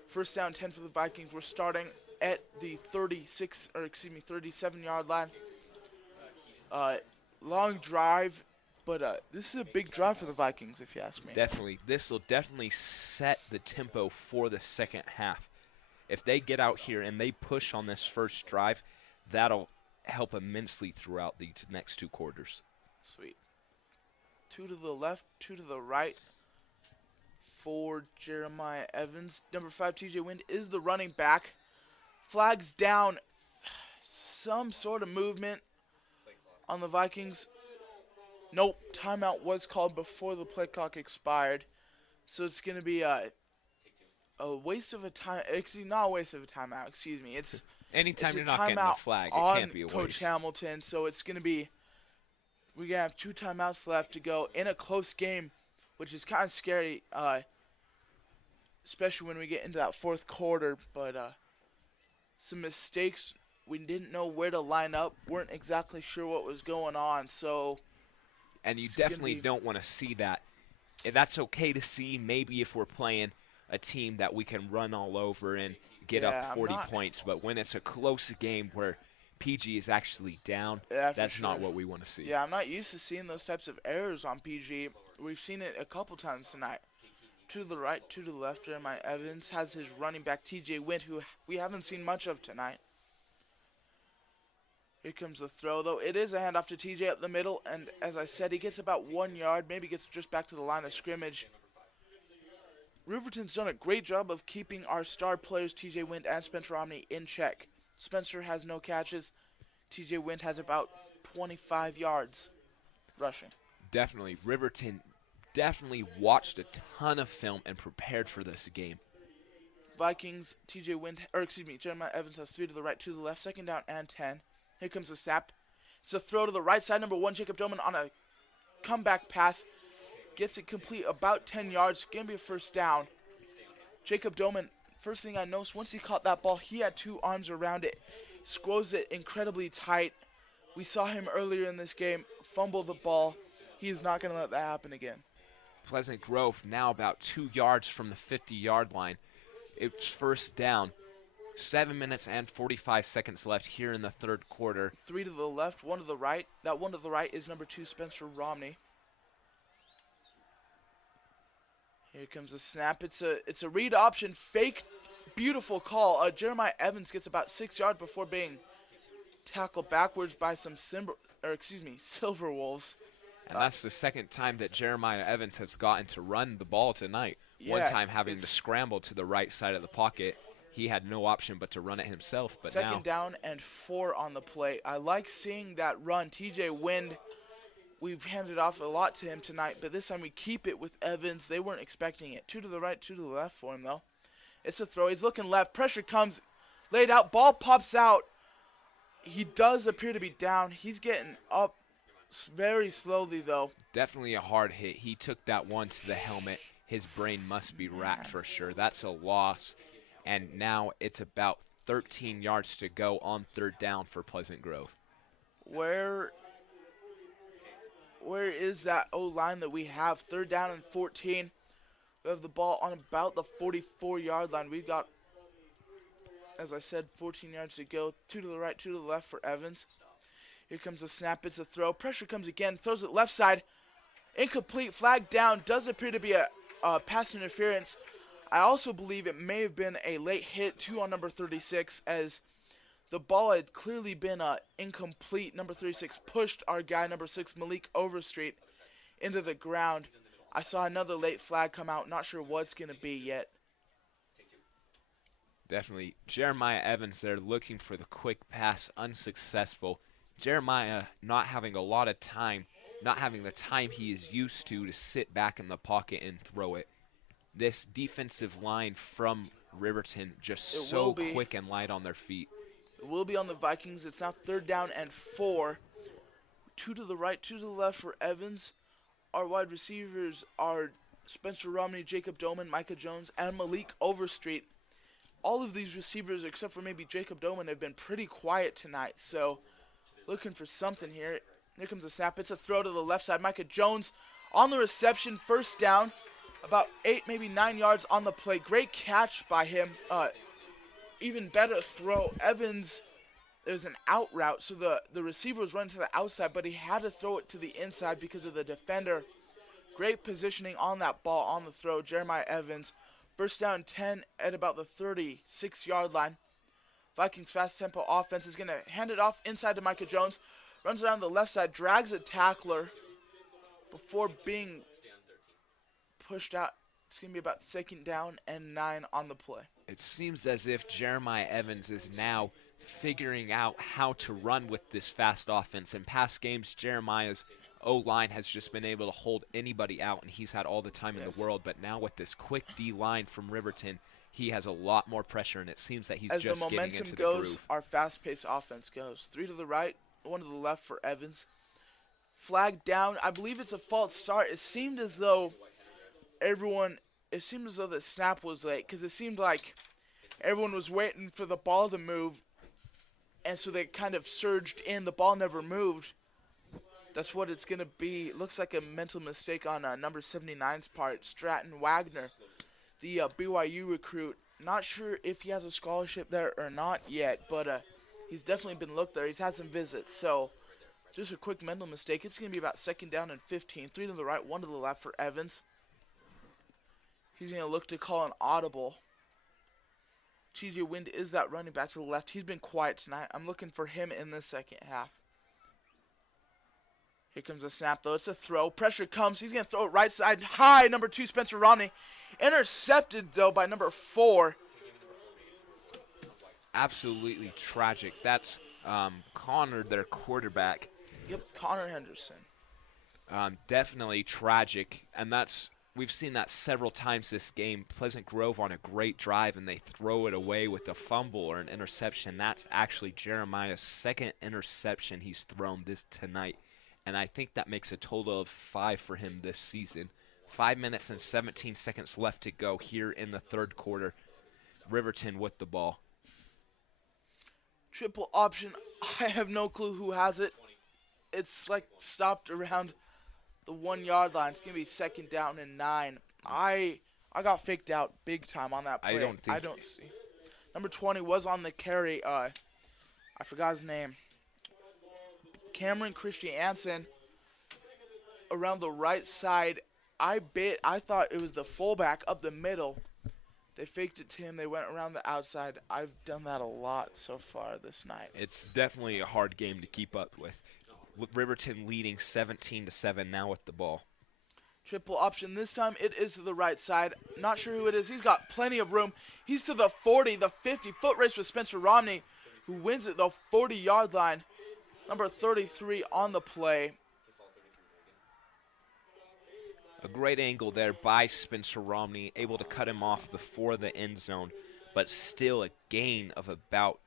First down 10 for the Vikings. We're starting at the 37-yard line. Long drive, but this is a big drive for the Vikings, if you ask me. Definitely. This will definitely set the tempo for the second half. If they get out here and they push on this first drive, that'll help immensely throughout these next 2 quarters. Sweet. 2 to the left, 2 to the right for Jeremiah Evans. Number 5, TJ Wind, is the running back. Flags down. Some sort of movement on the Vikings. Nope, timeout was called before the play clock expired. So it's going to be a waste of a time. Actually, not a waste of a timeout, excuse me. Anytime it's you're not getting a flag, it can't be a waste. Coach Hamilton, so it's going to be, we're going to have 2 timeouts left to go in a close game, which is kind of scary, especially when we get into that fourth quarter. But some mistakes. We didn't know where to line up, weren't exactly sure what was going on. So, and you definitely don't want to see that. And that's okay to see maybe if we're playing a team that we can run all over and get up 40 points. But when it's a close game where PG is actually down, that's not what we want to see. Yeah, I'm not used to seeing those types of errors on PG. We've seen it a couple times tonight. 2 to the right, 2 to the left. Jeremiah Evans has his running back, TJ Wint, who we haven't seen much of tonight. Here comes the throw, though. It is a handoff to TJ up the middle, and as I said, he gets about 1 yard, maybe gets just back to the line of scrimmage. Riverton's done a great job of keeping our star players, TJ Wint and Spencer Romney, in check. Spencer has no catches. TJ Wint has about 25 yards rushing. Definitely. Riverton definitely watched a ton of film and prepared for this game. Vikings, Jeremiah Evans has 3 to the right, 2 to the left, second down and 10. Here comes the snap. It's a throw to the right side. Number 1, Jacob Doman on a comeback pass. Gets it complete about 10 yards. Going to be a first down. Jacob Doman, first thing I noticed, once he caught that ball, he had 2 arms around it. Squoze it incredibly tight. We saw him earlier in this game fumble the ball. He is not going to let that happen again. Pleasant Grove now about 2 yards from the 50-yard line. It's first down. 7 minutes and 45 seconds left here in the third quarter. 3 to the left, 1 to the right. That 1 to the right is number 2, Spencer Romney. Here comes the snap. It's a read option, fake, beautiful call. Jeremiah Evans gets about 6 yards before being tackled backwards by some Silver Wolves. And that's the second time that Jeremiah Evans has gotten to run the ball tonight. Yeah, one time having to scramble to the right side of the pocket. He had no option but to run it himself. But second down and 4 on the play. I like seeing that run. TJ Wind, we've handed off a lot to him tonight, but this time we keep it with Evans. They weren't expecting it. 2 to the right, 2 to the left for him, though. It's a throw. He's looking left. Pressure comes. Laid out. Ball pops out. He does appear to be down. He's getting up very slowly, though. Definitely a hard hit. He took that one to the helmet. His brain must be racked for sure. That's a loss. And now it's about 13 yards to go on third down for Pleasant Grove. Where is that O-line that we have? Third down and 14. We have the ball on about the 44-yard line. We've got, as I said, 14 yards to go. 2 to the right, 2 to the left for Evans. Here comes the snap. It's a throw. Pressure comes again. Throws it left side. Incomplete. Flag down. Does appear to be a pass interference. I also believe it may have been a late hit, too, on number 36, as the ball had clearly been incomplete. Number 36 pushed our guy, number 6, Malik Overstreet, into the ground. I saw another late flag come out. Not sure what's going to be yet. Definitely. Jeremiah Evans there looking for the quick pass, unsuccessful. Jeremiah not having a lot of time, not having the time he is used to sit back in the pocket and throw it. This defensive line from Riverton just so quick and light on their feet. It will be on the Vikings. It's now third down and 4. 2 to the right, 2 to the left for Evans. Our wide receivers are Spencer Romney, Jacob Doman, Micah Jones, and Malik Overstreet. All of these receivers, except for maybe Jacob Doman, have been pretty quiet tonight. So looking for something here. Here comes the snap. It's a throw to the left side. Micah Jones on the reception. First down. About 8, maybe 9 yards on the play. Great catch by him. Even better throw. Evans, there's an out route, so the receiver was running to the outside, but he had to throw it to the inside because of the defender. Great positioning on that ball on the throw. Jeremiah Evans. First down 10 at about the 36-yard line. Vikings fast tempo offense is going to hand it off inside to Micah Jones. Runs around the left side, drags a tackler before being pushed out. It's going to be about 2nd down and 9 on the play. It seems as if Jeremiah Evans is now figuring out how to run with this fast offense. In past games, Jeremiah's O-line has just been able to hold anybody out, and he's had all the time in the world. But now with this quick D-line from Riverton, he has a lot more pressure, and it seems that he's just getting into the groove. As the momentum goes, our fast-paced offense goes. 3 to the right, 1 to the left for Evans. Flag down. I believe it's a false start. It seemed as though the snap was late, because it seemed like everyone was waiting for the ball to move, and so they kind of surged in. The ball never moved. That's what it's going to be. It looks like a mental mistake on number 79's part. Stratton Wagner, the BYU recruit. Not sure if he has a scholarship there or not yet, but he's definitely been looked there. He's had some visits. So just a quick mental mistake. It's going to be about 2nd down and 15. 3 to the right, 1 to the left for Evans. He's going to look to call an audible. TJ Wind is that running back to the left. He's been quiet tonight. I'm looking for him in the second half. Here comes the snap, though. It's a throw. Pressure comes. He's going to throw it right side high. Number 2, Spencer Romney. Intercepted, though, by number 4. Absolutely tragic. That's Connor, their quarterback. Yep, Connor Henderson. Definitely tragic, and we've seen that several times this game. Pleasant Grove on a great drive, and they throw it away with a fumble or an interception. That's actually Jeremiah's 2nd interception he's thrown tonight. And I think that makes a total of 5 for him this season. 5 minutes and 17 seconds left to go here in the 3rd quarter. Riverton with the ball. Triple option. I have no clue who has it. It's like stopped around the 1-yard line. It's going to be 2nd down and 9. I got faked out big time on that play. I don't see. Number 20 was on the carry. I forgot his name. Cameron Christiansen around the right side. I thought it was the fullback up the middle. They faked it to him. They went around the outside. I've done that a lot so far this night. It's definitely a hard game to keep up with. Riverton leading 17-7 now with the ball. Triple option. This time it is to the right side. Not sure who it is. He's got plenty of room. He's to the 40, the 50. Foot race with Spencer Romney, who wins it the 40-yard line. Number 33 on the play. A great angle there by Spencer Romney, able to cut him off before the end zone, but still a gain of about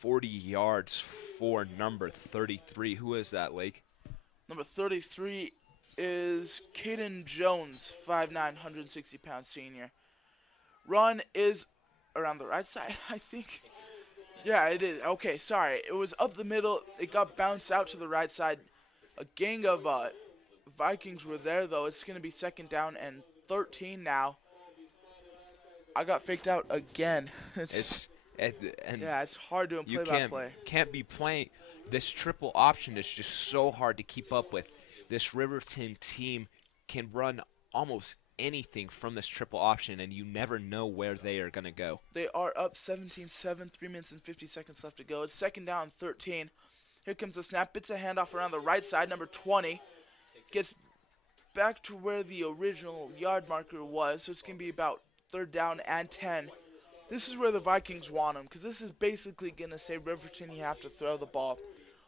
40 yards for number 33. Who is that, Lake? Number 33 is Caden Jones, 5'9", 160-pound senior. Run is around the right side, I think. Yeah, it is. Okay, sorry. It was up the middle. It got bounced out to the right side. A gang of Vikings were there, though. It's going to be 2nd down and 13 now. I got faked out again. It's hard doing play-by-play. Can't be playing. This triple option is just so hard to keep up with. This Riverton team can run almost anything from this triple option, and you never know where they are going to go. They are up 17-7, 3 minutes and 50 seconds left to go. It's 2nd down, 13. Here comes the snap. It's a handoff around the right side. Number 20 gets back to where the original yard marker was, so it's going to be about 3rd down and 10. This is where the Vikings want them, because this is basically going to say, Riverton, you have to throw the ball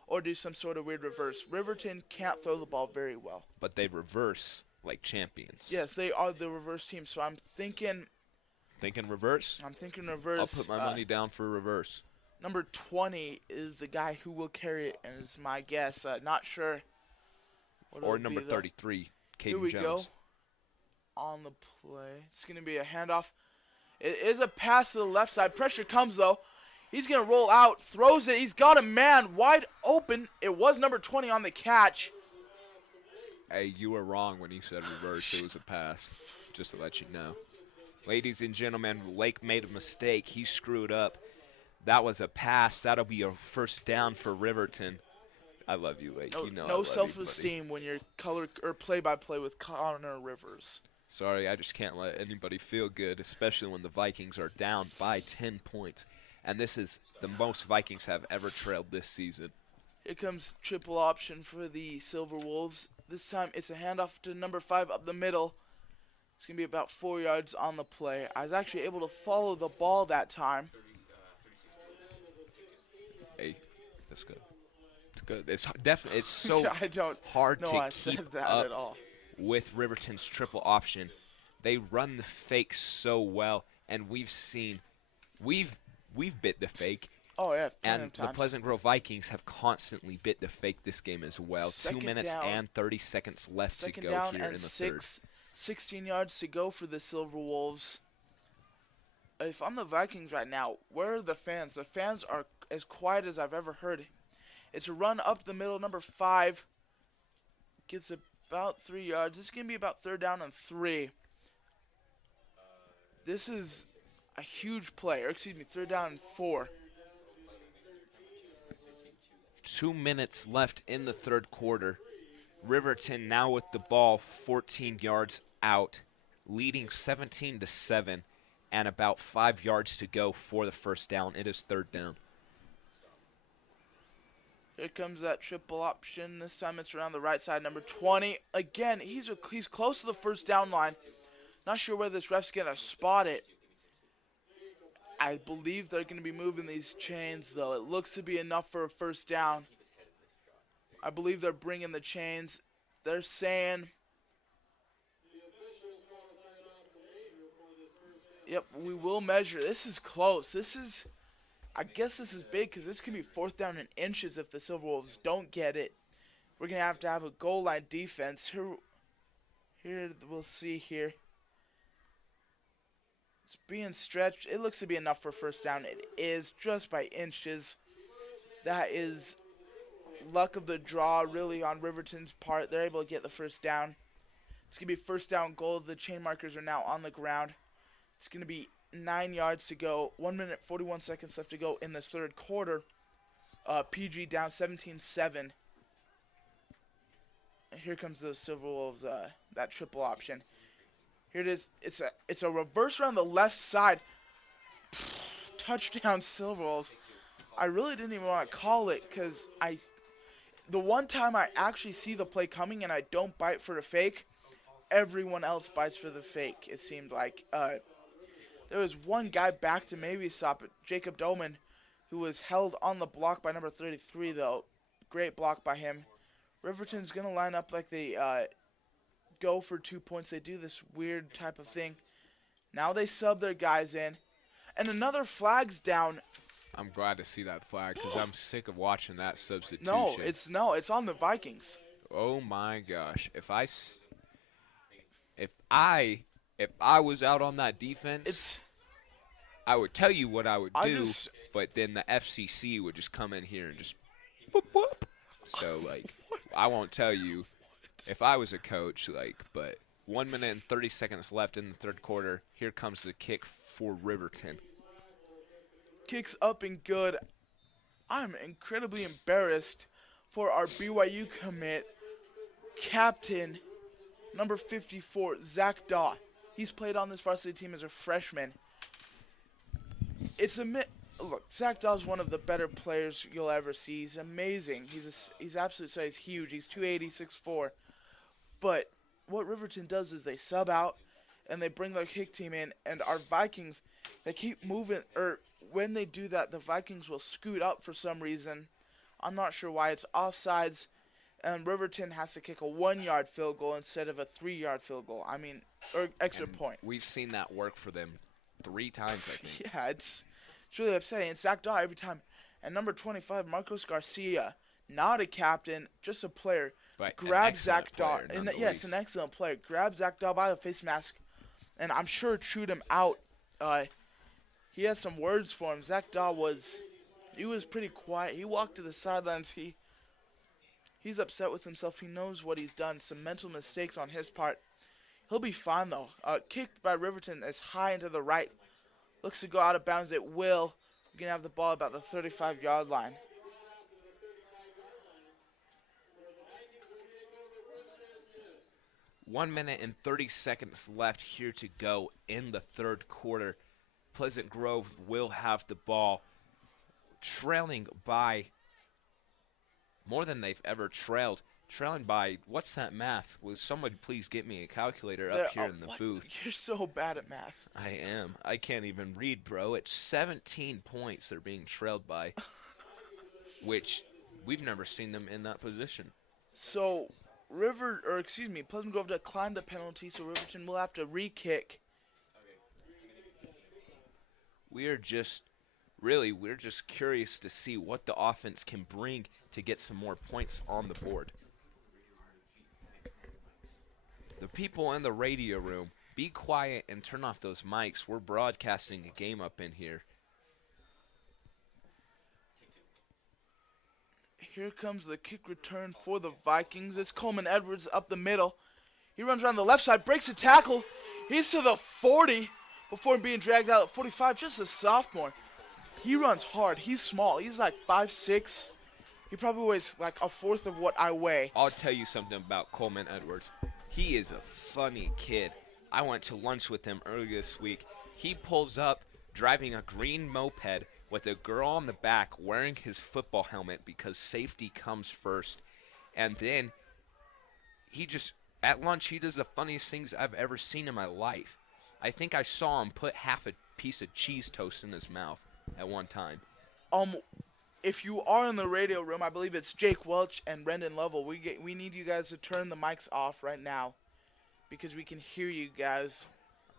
or do some sort of weird reverse. Riverton can't throw the ball very well. But they reverse like champions. Yes, they are the reverse team, so I'm thinking... Thinking reverse? I'm thinking reverse. I'll put my money down for reverse. Number 20 is the guy who will carry it, and is my guess. Not sure. Or number 33, Caden Jones. Here we go. On the play. It's going to be a handoff. It is a pass to the left side. Pressure comes, though. He's going to roll out, throws it. He's got a man wide open. It was number 20 on the catch. Hey, you were wrong when you said reverse. It was a pass, just to let you know. Ladies and gentlemen, Lake made a mistake. He screwed up. That was a pass. That'll be a first down for Riverton. I love you, Lake. No, you know no self-esteem when you're color or play-by-play with Connor Rivers. Sorry, I just can't let anybody feel good, especially when the Vikings are down by 10 points. And this is the most Vikings have ever trailed this season. Here comes triple option for the Silver Wolves. This time it's a handoff to number 5 up the middle. It's going to be about 4 yards on the play. I was actually able to follow the ball that time. Hey, that's good. It's good. It's definitely so I don't hard know to I keep said that up at all. with Riverton's triple option. They run the fake so well, and we've bit the fake. Oh yeah, and the Pleasant Grove Vikings have constantly bit the fake this game as well. Second 2 minutes down. and 30 seconds left to Second go down here and in the third. 16 yards to go for the Silver Wolves. If I'm the Vikings right now, where are the fans? The fans are as quiet as I've ever heard. It's a run up the middle, number 5. Gets about 3 yards. This is going to be about 3rd down and 3. This is a huge play. Or excuse me, 3rd down and 4. 2 minutes left in the third quarter. Riverton now with the ball 14 yards out, leading 17-7, and about 5 yards to go for the first down. It is 3rd down. Here comes that triple option. This time it's around the right side, number 20. Again, he's close to the first down line. Not sure where this ref's going to spot it. I believe they're going to be moving these chains, though. It looks to be enough for a first down. I believe they're bringing the chains. They're saying... Yep, we will measure. This is close. I guess this is big because this could be 4th down in inches if the Silver Wolves don't get it. We're going to have a goal line defense. Here we'll see here. It's being stretched. It looks to be enough for first down. It is just by inches. That is luck of the draw really on Riverton's part. They're able to get the first down. It's going to be first down goal. The chain markers are now on the ground. It's going to be 9 yards to go. 1 minute, 41 seconds left to go in this third quarter. PG down 17-7. Here comes the Silver Wolves, that triple option. Here it is. It's a reverse around the left side. Touchdown Silver Wolves. I really didn't even want to call it because the one time I actually see the play coming and I don't bite for the fake, everyone else bites for the fake. It seemed like there was one guy back to maybe stop it, Jacob Doman, who was held on the block by number 33 though. Great block by him. Riverton's gonna line up like they go for 2 points. They do this weird type of thing. Now they sub their guys in. And another flag's down. I'm glad to see that flag because I'm sick of watching that substitution. No, it's on the Vikings. Oh my gosh. If I was out on that defense, I would tell you what I would do, but then the FCC would just come in here and just boop, boop. So, I won't tell you if I was a coach, but 1 minute and 30 seconds left in the third quarter. Here comes the kick for Riverton. Kicks up and good. I'm incredibly embarrassed for our BYU commit, captain, number 54, Zach Daw. He's played on this varsity team as a freshman. Look, Zach Daw is one of the better players you'll ever see. He's amazing. He's absolute size, huge. He's 280, 6'4". But what Riverton does is they sub out and they bring their kick team in, and our Vikings, they keep moving. When they do that, the Vikings will scoot up for some reason. I'm not sure why. It's offsides, and Riverton has to kick a 1-yard field goal instead of a 3-yard field goal. Or extra point. We've seen that work for them 3 times, I think. Yeah, it's really upsetting. It's Zach Daw every time. And number 25, Marcos Garcia, not a captain, just a player, grabs Zach Daw. Yes, an excellent player. Grabs Zach Daw by the face mask, and I'm sure chewed him out. he had some words for him. Zach Daw was pretty quiet. He walked to the sidelines. He's upset with himself. He knows what he's done. Some mental mistakes on his part. He'll be fine, though. Kicked by Riverton is high into the right. Looks to go out of bounds. It will. We're going to have the ball about the 35-yard line. One minute and 30 seconds left here to go in the third quarter. Pleasant Grove will have the ball, trailing by more than they've ever trailed. Trailing by, what's that math? Will somebody please get me a calculator up here in the booth? You're so bad at math. I am. I can't even read, bro. It's 17 points they're being trailed by, which we've never seen them in that position. So, Pleasant Grove declined the penalty, so Riverton will have to re-kick. We're just curious to see what the offense can bring to get some more points on the board. The people in the radio room, be quiet and turn off those mics. We're broadcasting a game up in here. Here comes the kick return for the Vikings. It's Coleman Edwards up the middle. He runs around the left side, breaks a tackle. He's to the 40 before being dragged out at 45, just a sophomore. He runs hard. He's small. He's like 5'6". He probably weighs like a fourth of what I weigh. I'll tell you something about Coleman Edwards. He is a funny kid. I went to lunch with him earlier this week. He pulls up driving a green moped with a girl on the back wearing his football helmet because safety comes first. And then at lunch, he does the funniest things I've ever seen in my life. I think I saw him put half a piece of cheese toast in his mouth at one time. If you are in the radio room, I believe it's Jake Welch and Brendan Lovell. We need you guys to turn the mics off right now because we can hear you guys.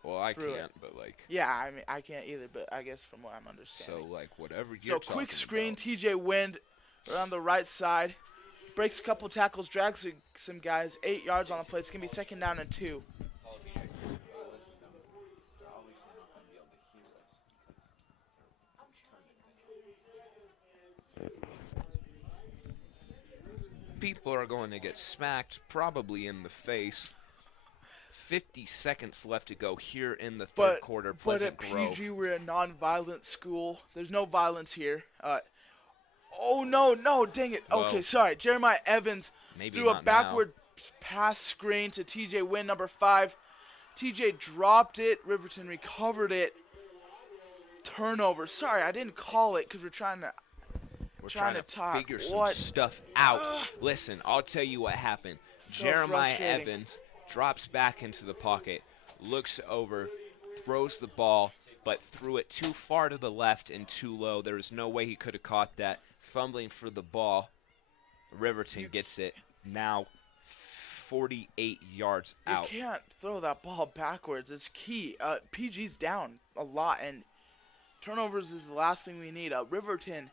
Well, I can't, but like. Yeah, I mean, I can't either, but I guess from what I'm understanding. So, like, whatever you're So, talking quick screen, about. TJ Wind around the right side. Breaks a couple tackles, drags some guys. 8 yards on the play. It's going to be 2nd down and 2. People are going to get smacked, probably in the face. 50 seconds left to go here in the third quarter. Pleasant Grove. But at PG, we're a non-violent school. There's no violence here. Oh, no, dang it. Well, okay, sorry. Jeremiah Evans threw a backward pass screen to TJ Wynn, number 5. TJ dropped it. Riverton recovered it. Turnover. Sorry, I didn't call it because we're trying to talk. Figure some stuff out. Listen, I'll tell you what happened. So Jeremiah Evans drops back into the pocket, looks over, throws the ball, but threw it too far to the left and too low. There was no way he could have caught that. Fumbling for the ball. Riverton gets it. Now 48 yards out. You can't throw that ball backwards. It's key. PG's down a lot, and turnovers is the last thing we need. Riverton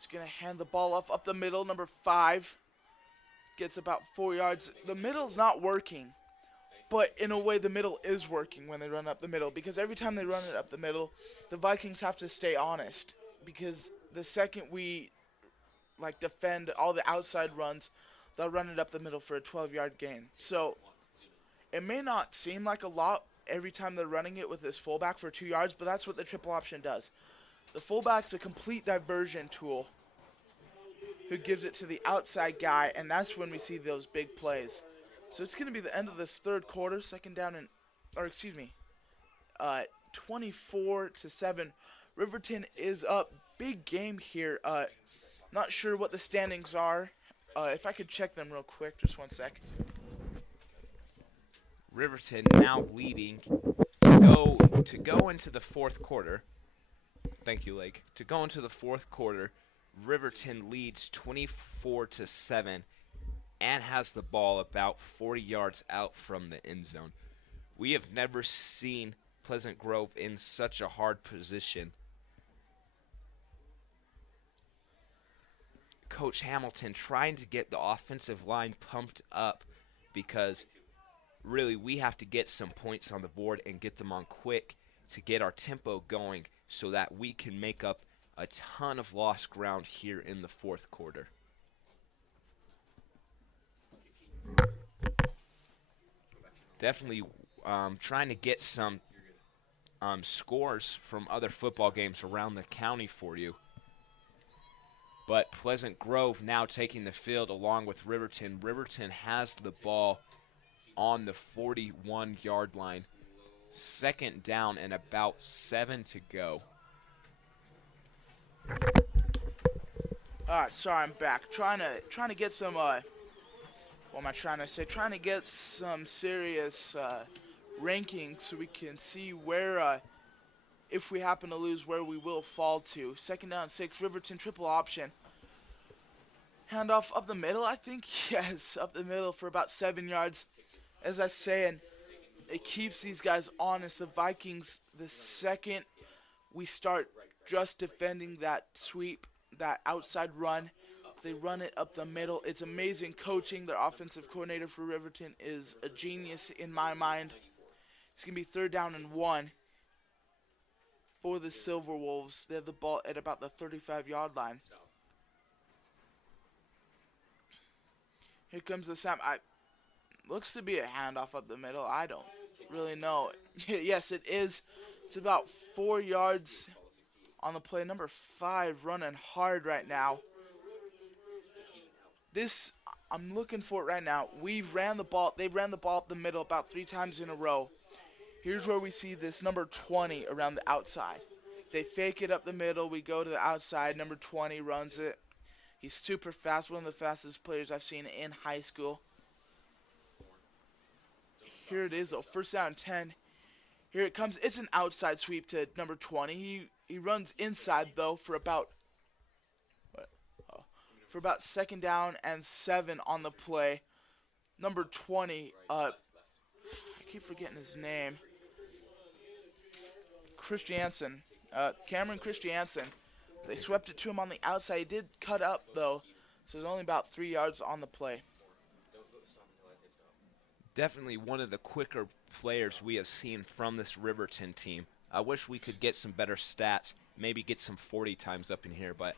is going to hand the ball off up the middle. Number 5 gets about 4 yards. The middle's not working, but in a way the middle is working when they run up the middle, because every time they run it up the middle, the Vikings have to stay honest, because the second we defend all the outside runs, they'll run it up the middle for a 12-yard gain. So it may not seem like a lot every time they're running it with this fullback for 2 yards, but that's what the triple option does. The fullback's a complete diversion tool who gives it to the outside guy, and that's when we see those big plays. So it's going to be the end of this third quarter, 2nd down and, 24-7. Riverton is up. Big game here. Not sure what the standings are. If I could check them real quick, just 1 sec. Riverton now leading to go into the fourth quarter. Thank you, Lake. To go into the fourth quarter, Riverton leads 24-7 and has the ball about 40 yards out from the end zone. We have never seen Pleasant Grove in such a hard position. Coach Hamilton trying to get the offensive line pumped up, because really we have to get some points on the board and get them on quick to get our tempo going so that we can make up a ton of lost ground here in the fourth quarter. Definitely trying to get some scores from other football games around the county for you. But Pleasant Grove now taking the field along with Riverton. Riverton has the ball on the 41-yard line. Second down and about 7 to go. Alright, sorry, I'm back. Trying to get some what am I trying to say? Trying to get some serious rankings so we can see where if we happen to lose, where we will fall to. Second down, 6, Riverton triple option. Handoff up the middle, I think. Yes, up the middle for about 7 yards. As I was saying, it keeps these guys honest. The Vikings, the second we start just defending that sweep, that outside run, they run it up the middle. It's amazing coaching. Their offensive coordinator for Riverton is a genius in my mind. It's going to be 3rd down and 1 for the Silver Wolves. They have the ball at about the 35-yard line. Here comes the snap. Looks to be a handoff up the middle. I don't really know. Yes, it is. It's about 4 yards on the play. Number 5 running hard right now. This, I'm looking for it right now. They ran the ball up the middle about 3 times in a row. Here's where we see this number 20 around the outside. They fake it up the middle. We go to the outside. Number 20 runs it. He's super fast. One of the fastest players I've seen in high school. Here it is, though. 1st down 10. Here it comes. It's an outside sweep to number 20. He runs inside, though, for about 2nd down and 7 on the play. Number 20, I keep forgetting his name. Christiansen. Cameron Christiansen. They swept it to him on the outside. He did cut up, though, so there's only about 3 yards on the play. Definitely one of the quicker players we have seen from this Riverton team. I wish we could get some better stats, maybe get some 40 times up in here, but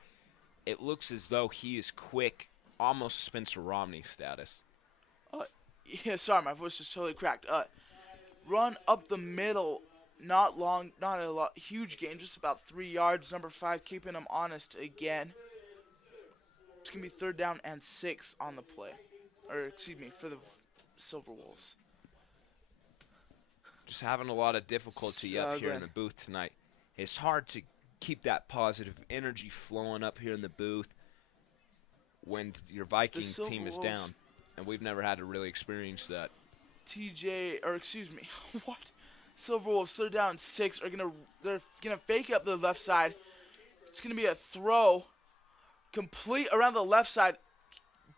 it looks as though he is quick, almost Spencer Romney status. Yeah, sorry, my voice is totally cracked. Run up the middle, not long, not a lot, huge gain, just about 3 yards. Number 5 keeping him honest again. It's going to be 3rd down and 6 on the play. Or, excuse me, for the Silver Wolves. Just having a lot of difficulty up here in the booth tonight. It's hard to keep that positive energy flowing up here in the booth when your Vikings team is down. And we've never had to really experience that. What? Silver Wolves, 3rd down 6 they're gonna fake up the left side. It's gonna be a throw, complete around the left side.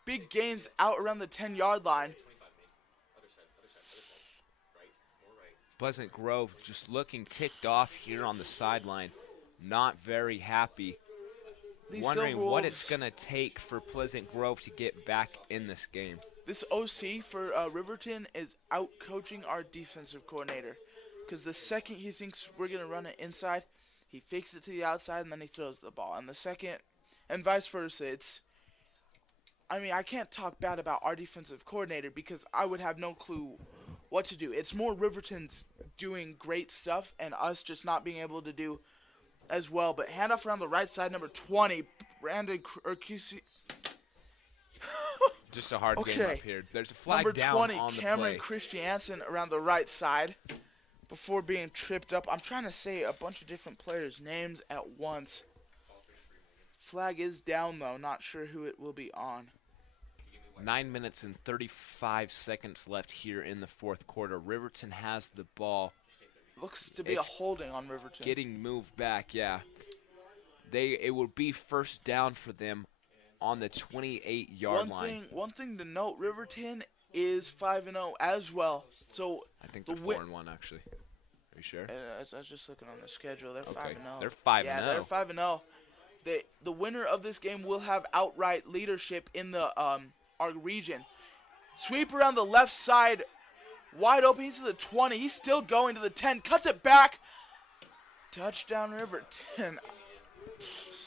Big gains out around the 10-yard line. Pleasant Grove just looking ticked off here on the sideline, not very happy. Wondering what it's going to take for Pleasant Grove to get back in this game. This OC for Riverton is out-coaching our defensive coordinator. Because the second he thinks we're going to run it inside, he fakes it to the outside and then he throws the ball. And the second, and vice versa, I can't talk bad about our defensive coordinator because I would have no clue what to do. It's more Riverton's doing great stuff and us just not being able to do as well. But handoff around the right side, number 20, Brandon QC. Just a hard game up here. There's a flag number down 20, on the Cameron play. Christiansen around the right side before being tripped up. I'm trying to say a bunch of different players' names at once. Flag is down, though. Not sure who it will be on. 9 minutes and 35 seconds left here in the fourth quarter. Riverton has the ball. Looks to be a holding on Riverton. Getting moved back, yeah. It will be 1st down for them on the 28-yard line. One thing to note, Riverton is 5-0 as well. So I think they're 4-1 actually. Are you sure? I was just looking on the schedule. They're 5-0. They're 5-0. Yeah, they're 5-0. The winner of this game will have outright leadership in the our region. Sweep around the left side, wide open. He's to the 20. He's still going to the 10. Cuts it back. Touchdown Riverton.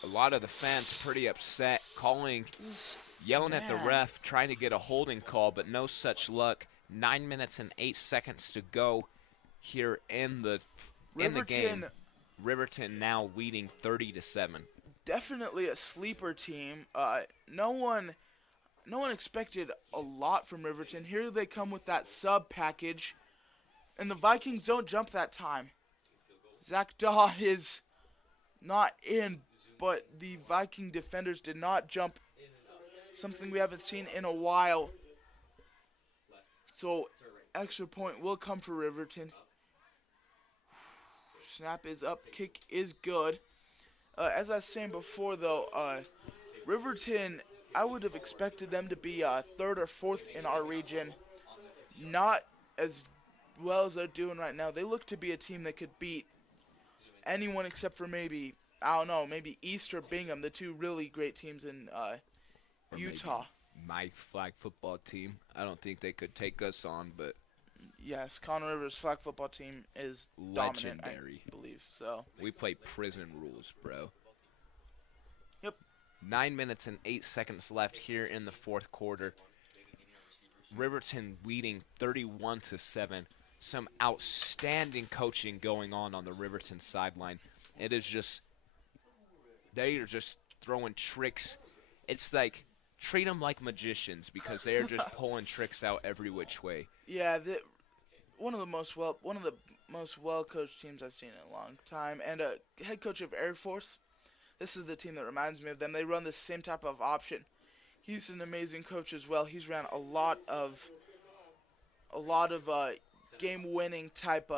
A lot of the fans pretty upset, yelling at the ref, trying to get a holding call, but no such luck. 9 minutes and 8 seconds to go here in the game. Riverton now leading 30-7. Definitely a sleeper team. No one expected a lot from Riverton. Here they come with that sub package, and the Vikings don't jump that time. Zach Daw is not in, but the Viking defenders did not jump, something we haven't seen in a while. So extra point will come for Riverton. Snap is up, kick is good. As I was saying before, though, Riverton, I would have expected them to be third or fourth in our region. Not as well as they're doing right now. They look to be a team that could beat anyone except for maybe East or Bingham, the two really great teams in Utah. My flag football team. I don't think they could take us on, but yes, Conner Rivers' flag football team is dominant, legendary. I believe so. We play prison rules, bro. Yep. 9 minutes and 8 seconds left here in the fourth quarter. Riverton leading 31-7. Some outstanding coaching going on the Riverton sideline. It is just, they are just throwing tricks. It's like, treat them like magicians because they are just pulling tricks out every which way. Yeah, one of the most well coached teams I've seen in a long time, and a head coach of Air Force. This is the team that reminds me of them. They run the same type of option. He's an amazing coach as well. He's ran a lot of game-winning type.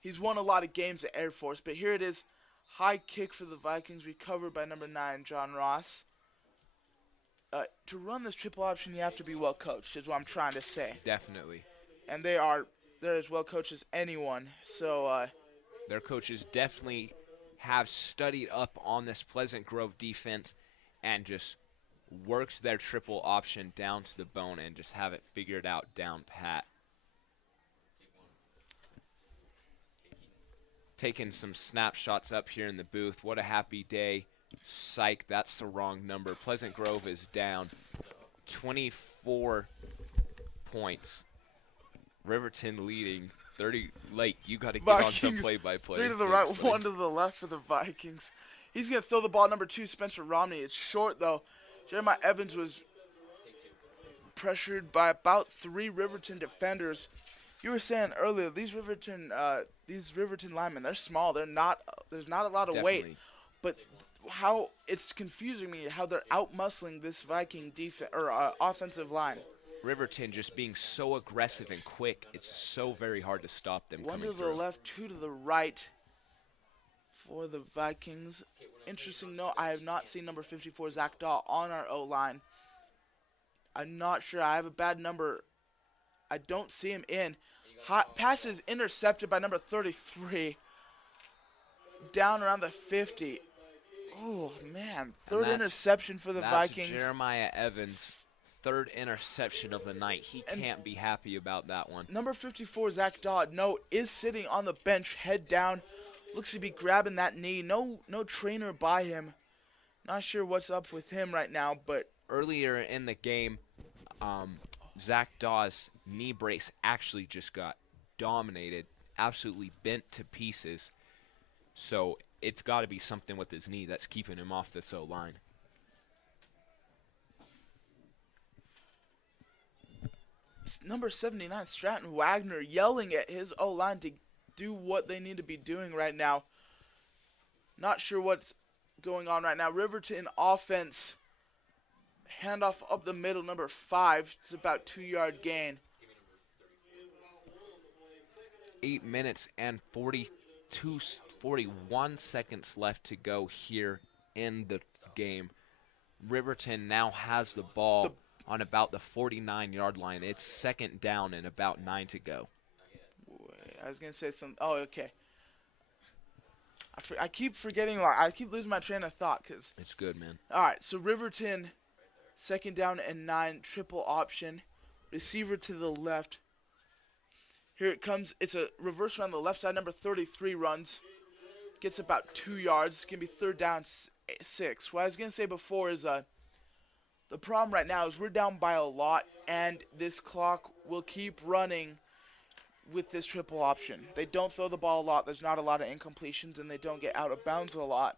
He's won a lot of games at Air Force, but here it is. High kick for the Vikings, recovered by number 9, John Ross. To run this triple option, you have to be well coached, is what I'm trying to say. Definitely. And they're as well coached as anyone. So their coaches definitely have studied up on this Pleasant Grove defense and just worked their triple option down to the bone and just have it figured out down pat. Taking some snapshots up here in the booth. What a happy day. Psych, that's the wrong number. Pleasant Grove is down 24 points. Riverton leading 30. Late, you got to get on some play-by-play. 3 to the right, 1 to the left for the Vikings. He's going to throw the ball, number 2, Spencer Romney. It's short, though. Jeremiah Evans was pressured by about 3 Riverton defenders. You were saying earlier, these Riverton linemen, they're small. There's not a lot of weight. But how it's confusing me how they're out-muscling this Viking offensive line. Riverton just being so aggressive and quick, it's so very hard to stop them. 1 to the left, 2 to the right for the Vikings. Interesting note, I have not seen number 54, Zach Daw, on our O-line. I'm not sure. I have a bad number. I don't see him in. Hot pass is intercepted by number 33. Down around the 50. Oh, man. Third interception for the Vikings. Jeremiah Evans' third interception of the night. He can't be happy about that one. Number 54, Zach Dodd, is sitting on the bench, head down. Looks to be grabbing that knee. No trainer by him. Not sure what's up with him right now, but earlier in the game, Zach Dawes' knee brace actually just got dominated, absolutely bent to pieces. So it's got to be something with his knee that's keeping him off this O-line. Number 79, Stratton Wagner, yelling at his O-line to do what they need to be doing right now. Not sure what's going on right now. Riverton offense. Handoff up the middle, number 5. It's about 2-yard gain. 8 minutes and 41 seconds left to go here in the game. Riverton now has the ball on about the 49-yard line. It's second down and about 9 to go. Wait, I was going to say something. Oh, okay. I keep forgetting. I keep losing my train of thought. It's good, man. All right, so Riverton, second down and 9, triple option. Receiver to the left. Here it comes. It's a reverse around the left side. Number 33 runs. gets about 2 yards. It's going to be third down 6. What I was going to say before is the problem right now is we're down by a lot, and this clock will keep running with this triple option. They don't throw the ball a lot. There's not a lot of incompletions, and they don't get out of bounds a lot.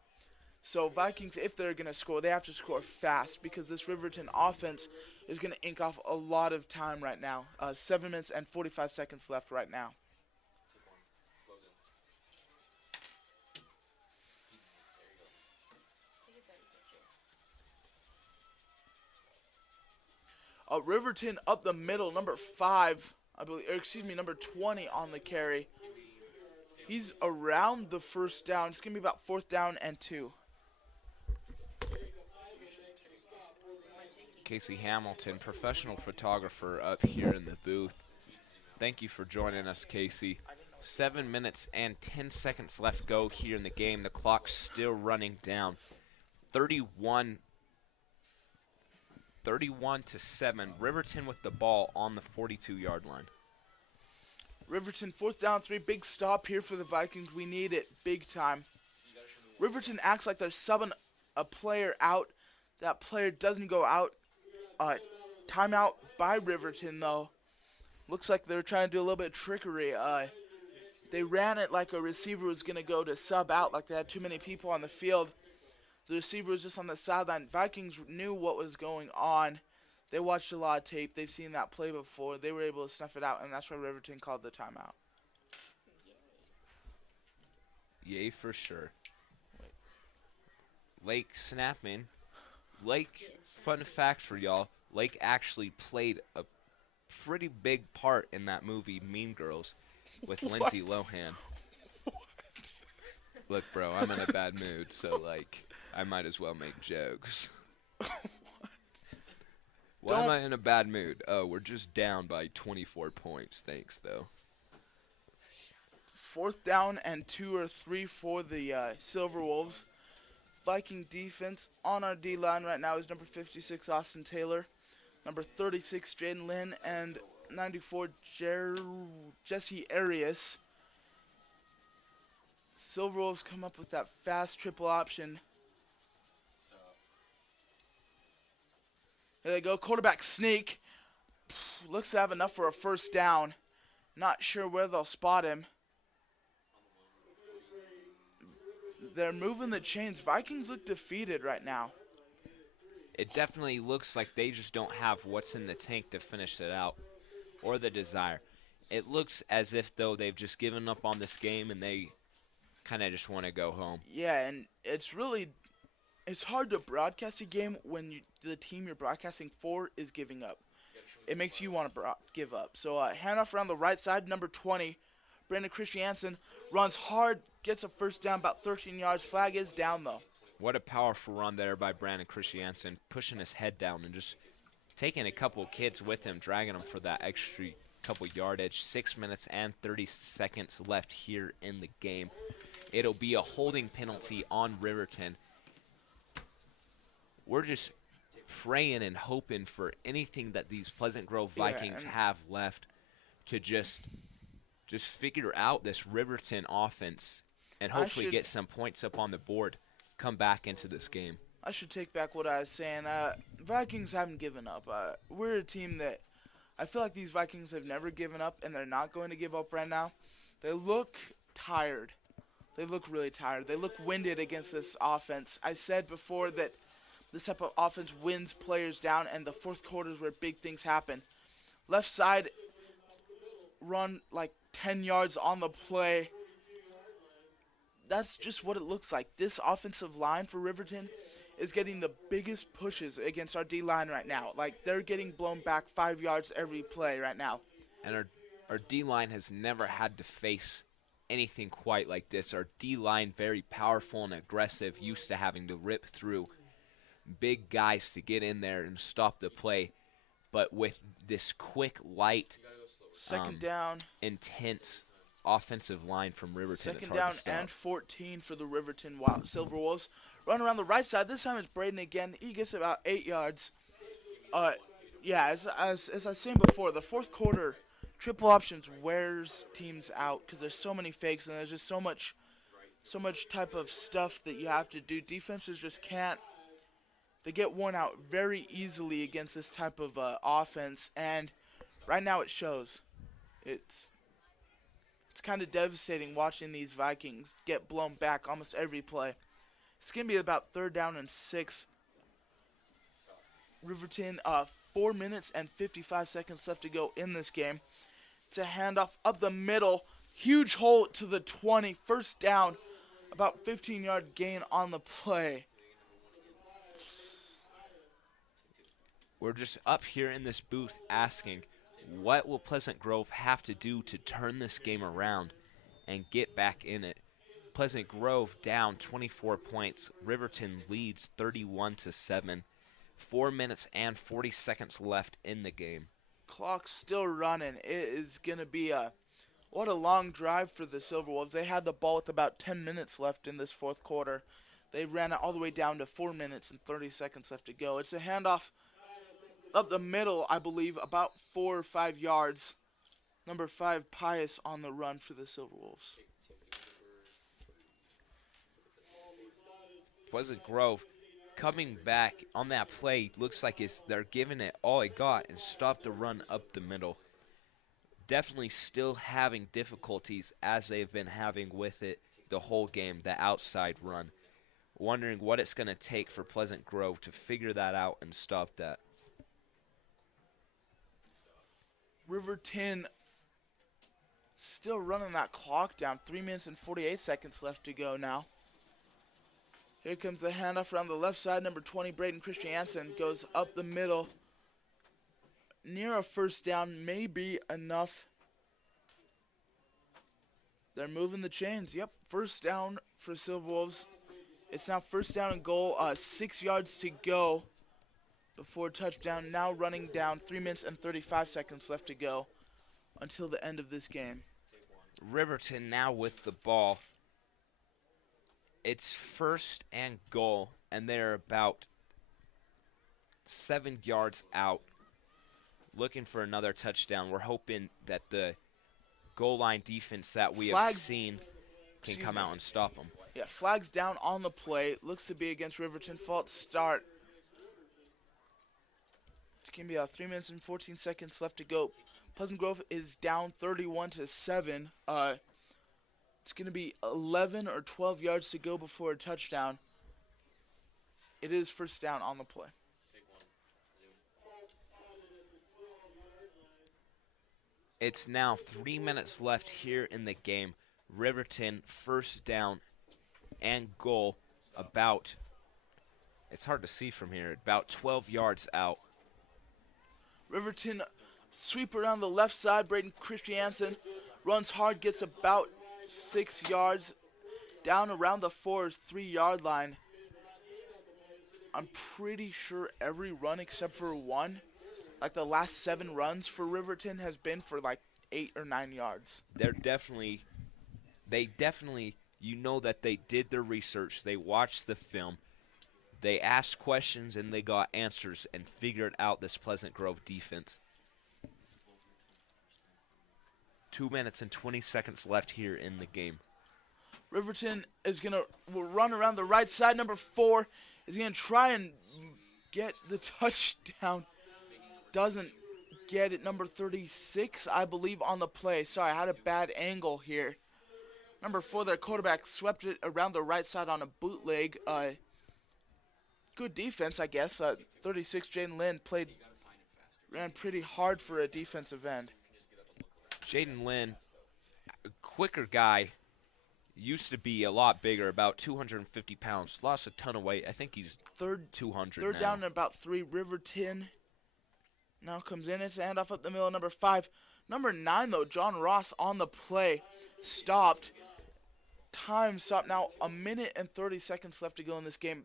So Vikings, if they're going to score, they have to score fast because this Riverton offense is going to ink off a lot of time right now. 7 minutes and 45 seconds left right now. Riverton up the middle, number 5, I believe, or excuse me, number 20 on the carry. He's around the first down. It's going to be about 4th down and 2. Casey Hamilton, professional photographer up here in the booth. Thank you for joining us, Casey. 7 minutes and 10 seconds left to go here in the game. The clock's still running down. 31 to 7. Riverton with the ball on the 42-yard line. Riverton 4th down 3. Big stop here for the Vikings. We need it big time. Riverton acts like they're subbing a player out. That player doesn't go out. Timeout by Riverton, though. Looks like they're trying to do a little bit of trickery. They ran it like a receiver was going to go to sub out, like they had too many people on the field. The receiver was just on the sideline. Vikings knew what was going on. They watched a lot of tape. They've seen that play before. They were able to snuff it out, and that's why Riverton called the timeout. Yay for sure. Lake snapping. Lake, fun fact for y'all, Lake actually played a pretty big part in that movie Mean Girls with Lindsay Lohan. Look, bro, I'm in a bad mood, so, like, I might as well make jokes. Why am I in a bad mood? Oh, we're just down by 24 points. Thanks, though. 4th down and 2 or 3 for the Silver Wolves. Viking defense on our D-line right now is number 56, Austin Taylor, number 36, Jaden Lynn, and 94, Jesse Arias. Silver Wolves come up with that fast triple option. There they go, quarterback sneak. Looks to have enough for a first down. Not sure where they'll spot him. They're moving the chains. Vikings look defeated right now. It definitely looks like they just don't have what's in the tank to finish it out, or the desire. It looks as if, though, they've just given up on this game and they kind of just want to go home. Yeah, and it's hard to broadcast a game when the team you're broadcasting for is giving up. It makes you want to give up. So handoff around the right side, number 20, Brandon Christiansen runs hard, gets a first down, about 13 yards. Flag is down, though. What a powerful run there by Brandon Christiansen, pushing his head down and just taking a couple kids with him, dragging them for that extra couple yardage. 6 minutes and 30 seconds left here in the game. It'll be a holding penalty on Riverton. We're just praying and hoping for anything that these Pleasant Grove Vikings have left to just figure out this Riverton offense and hopefully get some points up on the board, come back into this game. I should take back what I was saying. Vikings haven't given up. We're a team that I feel like these Vikings have never given up, and they're not going to give up right now. They look tired. They look really tired. They look winded against this offense. I said before that this type of offense wins players down, and the fourth quarter is where big things happen. Left side run like 10 yards on the play. That's just what it looks like. This offensive line for Riverton is getting the biggest pushes against our D-line right now. Like, they're getting blown back 5 yards every play right now. And our D-line has never had to face anything quite like this. Our D-line, very powerful and aggressive, used to having to rip through big guys to get in there and stop the play. But with this quick, light, second down, intense offensive line from Riverton, it's second hard down to stop. and 14 for the Riverton Silver Wolves. Run around the right side. This time it's Braden again. He gets about 8 yards. As I was saying before, the fourth quarter, triple options wears teams out because there's so many fakes and there's just so much so much type of stuff that you have to do. Defenses just can't. They get worn out very easily against this type of offense, and right now it shows. It's kind of devastating watching these Vikings get blown back almost every play. It's going to be about 3rd down and 6. Riverton, 4 minutes and 55 seconds left to go in this game. It's a handoff up the middle. Huge hole to the 20. 1st down. About 15-yard gain on the play. We're just up here in this booth asking, what will Pleasant Grove have to do to turn this game around and get back in it? Pleasant Grove down 24 points. Riverton leads 31-7. 4 minutes and 40 seconds left in the game. Clock's still running. It is going to be what a long drive for the Silverwolves. They had the ball with about 10 minutes left in this 4th quarter. They ran it all the way down to 4 minutes and 30 seconds left to go. It's a handoff up the middle, I believe, about 4 or 5 yards. Number 5, Pius on the run for the Silverwolves. Pleasant Grove coming back on that play. Looks like they're giving it all it got and stopped the run up the middle. Definitely still having difficulties as they've been having with it the whole game, the outside run. Wondering what it's going to take for Pleasant Grove to figure that out and stop that. Riverton still running that clock down. 3 minutes and 48 seconds left to go now. Here comes the handoff around the left side. Number 20, Braden Christiansen, goes up the middle. Near a 1st down, may be enough. They're moving the chains. Yep, 1st down for Silverwolves. It's now 1st down and goal. 6 yards to go before touchdown. Now running down. 3 minutes and 35 seconds left to go until the end of this game. Riverton now with the ball. It's 1st and goal, and they're about 7 yards out, looking for another touchdown. We're hoping that the goal line defense that we have seen can come out and stop them. Yeah, flags down on the play. Looks to be against Riverton. False start. It's going to be 3 minutes and 14 seconds left to go. Pleasant Grove is down 31-7. It's going to be 11 or 12 yards to go before a touchdown. It is 1st down on the play. It's now 3 minutes left here in the game. Riverton 1st down and goal about, it's hard to see from here, about 12 yards out. Riverton sweep around the left side. Braden Christiansen runs hard, gets about 6 yards down around the 4 or 3 yard line. I'm pretty sure every run except for one, like the last 7 runs for Riverton, has been for like 8 or 9 yards. They definitely, you know that they did their research. They watched the film. They asked questions and they got answers and figured out this Pleasant Grove defense. 2 minutes and 20 seconds left here in the game. Riverton is going to run around the right side. Number 4 is going to try and get the touchdown. Doesn't get it. Number 36, I believe, on the play. Sorry, I had a bad angle here. Number 4, their quarterback swept it around the right side on a bootleg. Good defense, I guess. 36, Jaden Lynn ran pretty hard for a defensive end. Jaden Lynn, a quicker guy, used to be a lot bigger, about 250 pounds. Lost a ton of weight. I think he's 200 Third now. down and about 3. Riverton now comes in. It's a handoff up the middle. Number 5. Number 9, though, John Ross on the play. Stopped. Time stopped now. 1 minute and 30 seconds left to go in this game.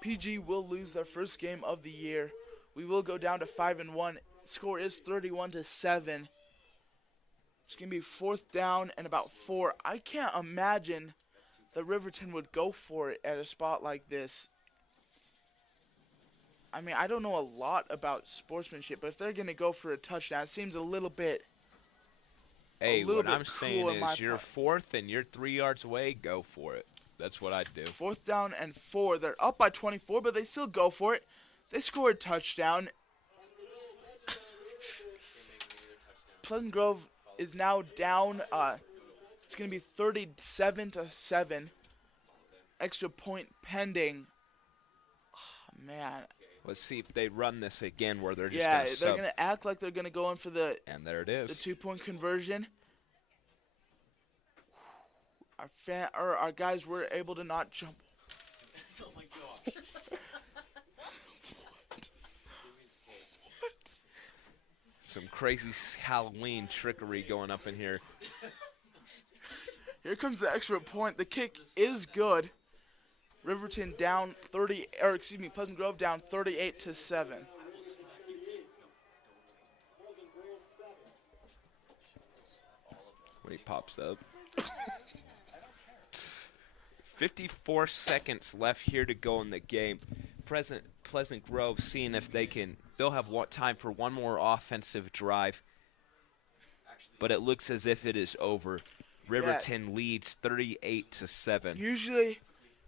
PG will lose their first game of the year. We will go down to 5-1. Score is 31-7. It's going to be 4th down and about 4. I can't imagine that Riverton would go for it at a spot like this. I mean, I don't know a lot about sportsmanship, but if they're going to go for a touchdown, it seems a little bit Hey, little what bit I'm saying cruel in my is you're part. fourth and you're 3 yards away, go for it. That's what I'd do. 4th down and 4. They're up by 24, but they still go for it. They scored a touchdown. Pleasant Grove is now down. It's going to be 37-7. Extra point pending. Oh, man. Let's see if they run this again where they're just Yeah, going to they're sub. going to act like they're going to go in for the And there it is. 2-point conversion. Our guys were able to not jump. Oh my god. Some crazy Halloween trickery going up in here. Here comes the extra point. The kick is good. Riverton down Pleasant Grove down 38-7. When he pops up. 54 seconds left here to go in the game. Pleasant Grove seeing if they'll have time for one more offensive drive. But it looks as if it is over. Riverton leads 38-7. Usually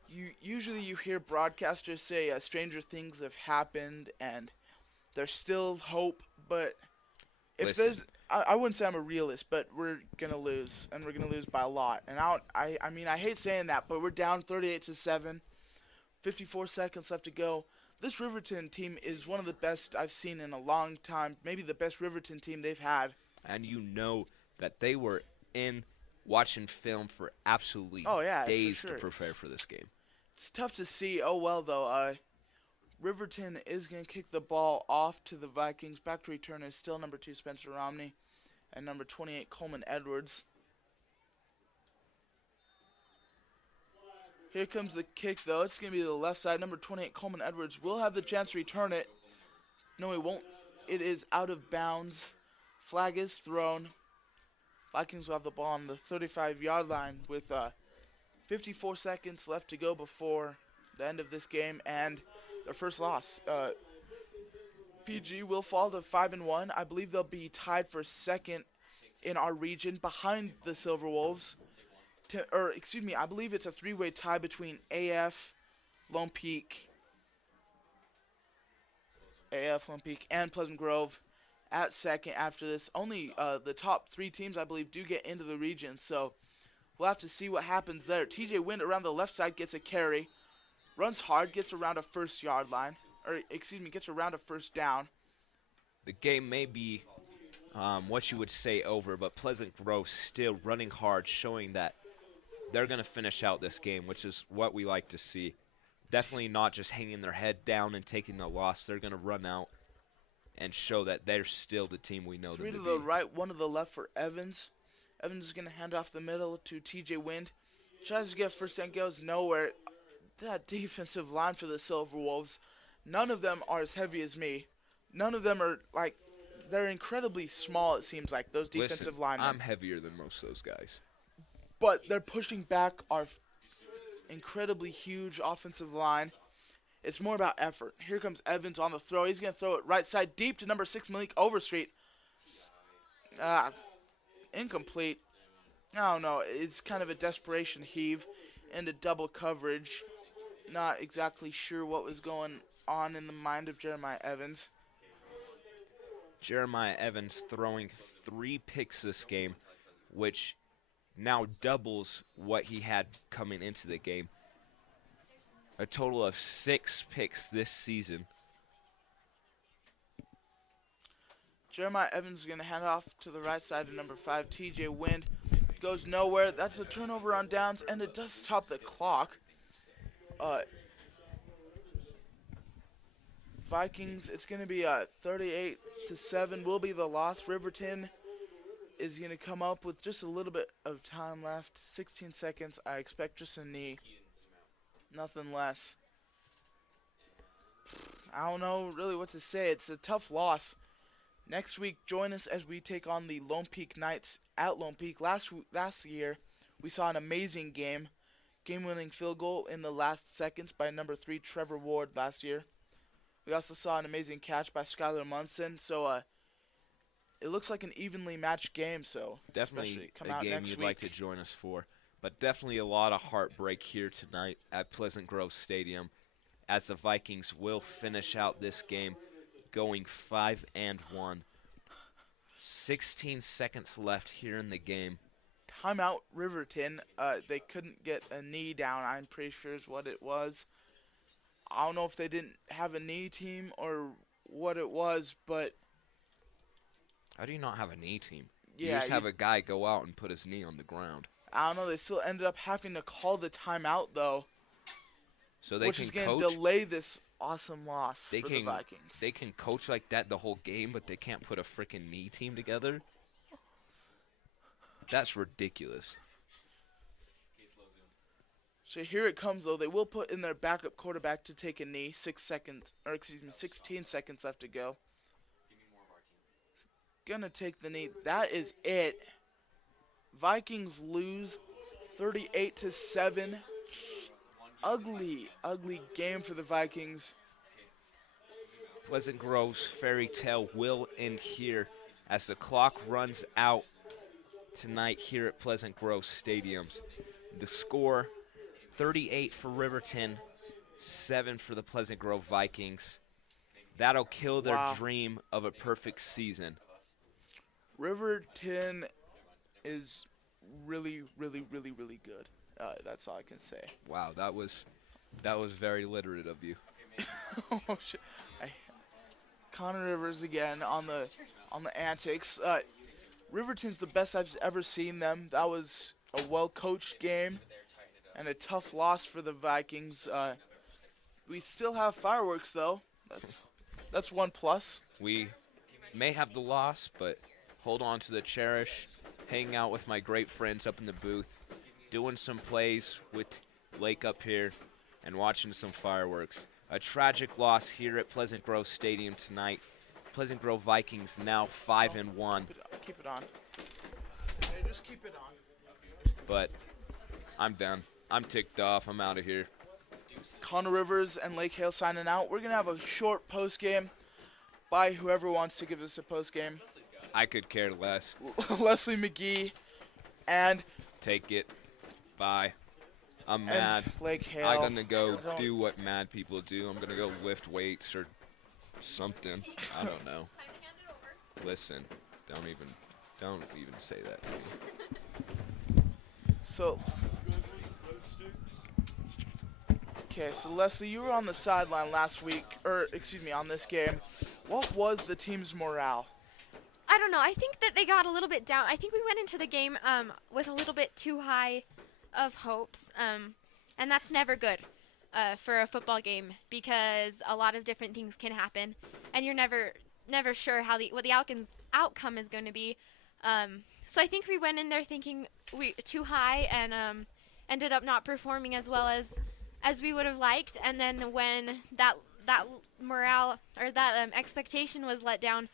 you hear broadcasters say stranger things have happened and there's still hope, but if I wouldn't say I'm a realist, but we're gonna lose, and we're gonna lose by a lot. And I mean I hate saying that, but we're down 38-7. 54 seconds left to go. This Riverton team is one of the best I've seen in a long time, maybe the best Riverton team they've had. And you know that they were in watching film for absolutely days for sure. to prepare for this game. It's tough to see. Oh well though. Riverton is going to kick the ball off to the Vikings. Back to return is still number 2 Spencer Romney and number 28 Coleman Edwards. Here comes the kick though. It's going to be to the left side. Number 28 Coleman Edwards will have the chance to return it. No, he won't. It is out of bounds. Flag is thrown. Vikings will have the ball on the 35-yard line with 54 seconds left to go before the end of this game and their first loss. PG will fall to 5-1. I believe they'll be tied for second in our region behind the Silver Wolves. I believe it's a 3-way tie between AF, Lone Peak, and Pleasant Grove at second after this. Only the top 3 teams, I believe, do get into the region, so we'll have to see what happens there. TJ Wind around the left side gets a carry. Runs hard, gets around a gets around a first down. The game may be what you would say over, but Pleasant Grove still running hard, showing that they're going to finish out this game, which is what we like to see. Definitely not just hanging their head down and taking the loss. They're going to run out and show that they're still the team we know them to be. 3 to the right, 1 to the left for Evans. Evans is going to hand off the middle to TJ Wind. Tries to get first down, goes nowhere. That defensive line for the Silver Wolves, none of them are as heavy as me. None of them are, they're incredibly small, it seems like, those defensive linemen. I'm heavier than most of those guys. But they're pushing back our incredibly huge offensive line. It's more about effort. Here comes Evans on the throw. He's going to throw it right side deep to number 6, Malik Overstreet. Incomplete. I don't know. It's kind of a desperation heave into double coverage. Not exactly sure what was going on in the mind of Jeremiah Evans. Jeremiah Evans throwing 3 picks this game, which now doubles what he had coming into the game. A total of 6 picks this season. Jeremiah Evans is going to hand off to the right side of number 5, TJ Wind. Goes nowhere. That's a turnover on downs, and it does stop the clock. Vikings, it's going to be 38-7 will be the loss. Riverton is going to come up with just a little bit of time left. 16 seconds. I expect just a knee. Nothing less. I don't know really what to say. It's a tough loss. Next week, join us as we take on the Lone Peak Knights at Lone Peak. Last year, we saw an amazing game. Game-winning field goal in the last seconds by number 3, Trevor Ward, last year. We also saw an amazing catch by Skylar Munson. So it looks like an evenly matched game. So Definitely especially come a out game next you'd week. like to join us for. But definitely a lot of heartbreak here tonight at Pleasant Grove Stadium as the Vikings will finish out this game going 5-1. 16 seconds left here in the game. Timeout Riverton. They couldn't get a knee down. I'm pretty sure is what it was. I don't know if they didn't have a knee team or what it was, but How do you not have a knee team? You yeah, just have a guy go out and put his knee on the ground. I don't know. They still ended up having to call the timeout though, So they which can is going coach. to delay this awesome loss They for can the Vikings. they can coach like that the whole game, but they can't put a freaking knee team together. That's ridiculous. So here it comes though. They will put in their backup quarterback to take a knee. 16 seconds left to go. Gonna take the knee. That is it. Vikings lose 38-7. Ugly game for the Vikings. Pleasant Grove's fairy tale will end here as the clock runs out tonight here at Pleasant Grove Stadiums. The score, 38 for Riverton, 7 for the Pleasant Grove Vikings. That'll kill their Wow. dream of a perfect season. Riverton is really good. That's all I can say. Wow, that was very literate of you. Oh shit! Connor Rivers again on the antics. Riverton's the best I've ever seen them. That was a well-coached game and a tough loss for the Vikings. We still have fireworks though. That's one plus. We may have the loss, but hold on to the cherish. Hanging out with my great friends up in the booth, doing some plays with Lake up here, and watching some fireworks. A tragic loss here at Pleasant Grove Stadium tonight. Pleasant Grove Vikings now 5-1, Keep it on. Hey, just keep it on. but I'm done. I'm ticked off. I'm out of here. Connor Rivers and Lake Hale signing out. We're gonna have a short post game by whoever wants to give us a post game. I could care less. Leslie McGee and Take it. Bye. I'm mad. Lake Hale. I'm gonna go do what mad people do. I'm gonna go lift weights or something. I don't know. Time to hand it over. Listen, don't even say that to me. So, okay, so Leslie, you were on the sideline last week, on this game. What was the team's morale? I don't know. I think that they got a little bit down. I think we went into the game with a little bit too high of hopes, and that's never good for a football game because a lot of different things can happen, and you're never sure what the outcome is going to be. So I think we went in there thinking we too high and ended up not performing as well as we would have liked. And then when that morale or that expectation was let down,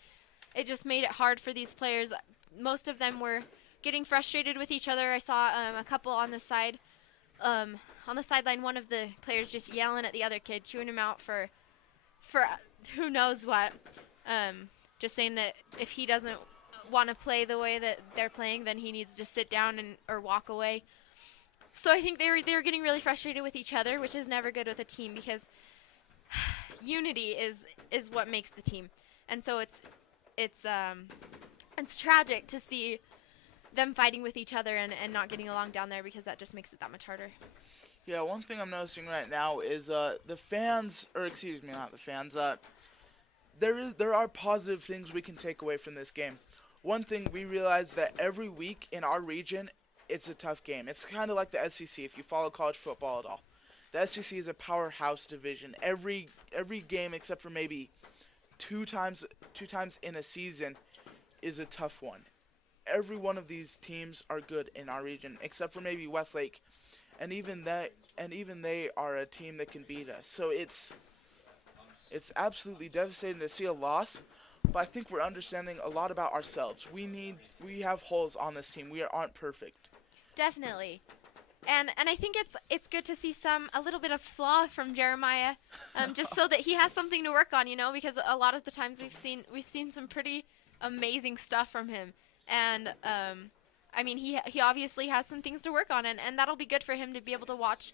it just made it hard for these players. Most of them were getting frustrated with each other. I saw a couple on the sideline. One of the players just yelling at the other kid, chewing him out for who knows what. Just saying that if he doesn't want to play the way that they're playing, then he needs to sit down or walk away. So I think they were getting really frustrated with each other, which is never good with a team because unity is what makes the team. And so it's tragic to see them fighting with each other and not getting along down there because that just makes it that much harder. Yeah, one thing I'm noticing right now is the fans, or excuse me, not the fans. There are positive things we can take away from this game. One thing we realize that every week in our region, it's a tough game. It's kind of like the SEC if you follow college football at all. The SEC is a powerhouse division. Every game except for maybe two times in a season is a tough one. Every one of these teams are good in our region except for maybe Westlake, and even they are a team that can beat us. So it's absolutely devastating to see a loss, but I think we're understanding a lot about ourselves. We have holes on this team. We aren't perfect. Definitely. And I think it's good to see a little bit of flaw from Jeremiah, just so that he has something to work on, because a lot of the times we've seen some pretty amazing stuff from him, and I mean he obviously has some things to work on, and that'll be good for him to be able to watch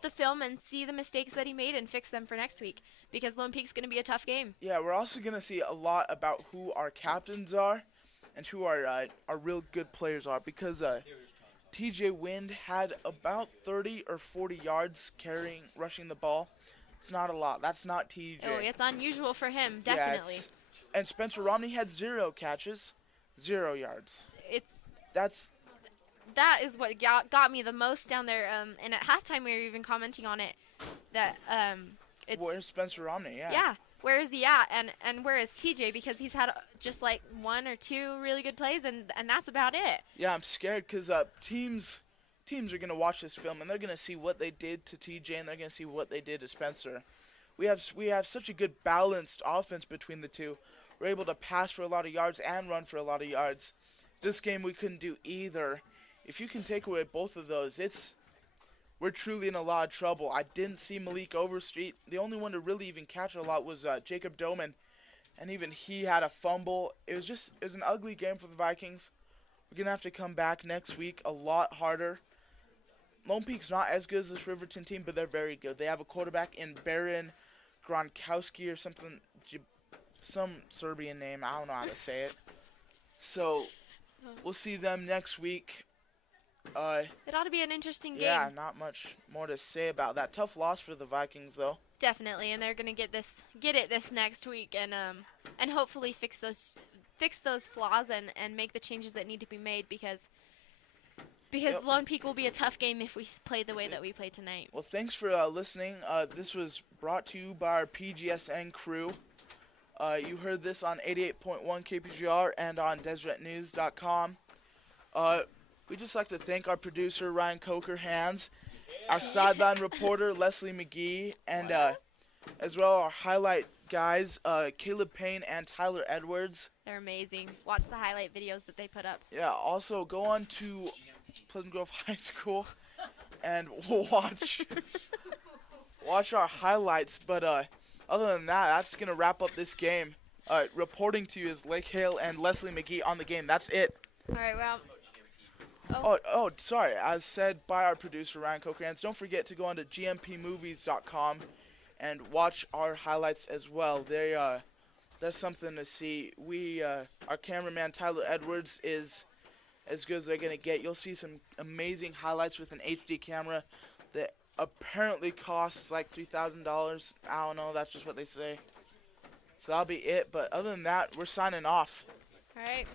the film and see the mistakes that he made and fix them for next week, because Lone Peak's going to be a tough game. Yeah, we're also going to see a lot about who our captains are and who our real good players are, because TJ Wind had about 30 or 40 yards rushing the ball. It's not a lot. That's not TJ. Oh, it's unusual for him, definitely. Yeah, and Spencer Romney had 0 catches, 0 yards. That is what got me the most down there. And at halftime we were even commenting on it, that Where's Spencer Romney? Yeah. Yeah. Where is he at? And where is TJ? Because he's had just like 1 or 2 really good plays, and that's about it. Yeah, I'm scared because teams are going to watch this film, and they're going to see what they did to TJ, and they're going to see what they did to Spencer. We have such a good balanced offense between the two. We're able to pass for a lot of yards and run for a lot of yards. This game we couldn't do either. If you can take away both of those, we're truly in a lot of trouble. I didn't see Malik Overstreet. The only one to really even catch a lot was Jacob Doman, and even he had a fumble. It was an ugly game for the Vikings. We're going to have to come back next week a lot harder. Lone Peak's not as good as this Riverton team, but they're very good. They have a quarterback in Baron Gronkowski or something, some Serbian name. I don't know how to say it. So we'll see them next week. It ought to be an interesting game. Yeah, not much more to say about that. Tough loss for the Vikings, though. Definitely, and they're gonna get it this next week, and hopefully fix those flaws and make the changes that need to be made, because Yep. Lone Peak will be a tough game if we play the way that we play tonight. Well, thanks for listening. This was brought to you by our PGSN crew. You heard this on 88.1 KPGR and on DeseretNews.com. We'd just like to thank our producer, Ryan Coker-Hands, our sideline reporter, Leslie McGee, and as well our highlight guys, Caleb Payne and Tyler Edwards. They're amazing. Watch the highlight videos that they put up. Yeah, also go on to Pleasant Grove High School and watch our highlights. But other than that, that's going to wrap up this game. Reporting to you is Lake Hale and Leslie McGee on the game. That's it. All right, well. Oh, sorry. As said by our producer, Ryan Coker-Hands, don't forget to go on to gmpmovies.com and watch our highlights as well. There's something to see. Our cameraman, Tyler Edwards, is as good as they're going to get. You'll see some amazing highlights with an HD camera that apparently costs like $3,000. I don't know. That's just what they say. So that'll be it. But other than that, we're signing off. All right.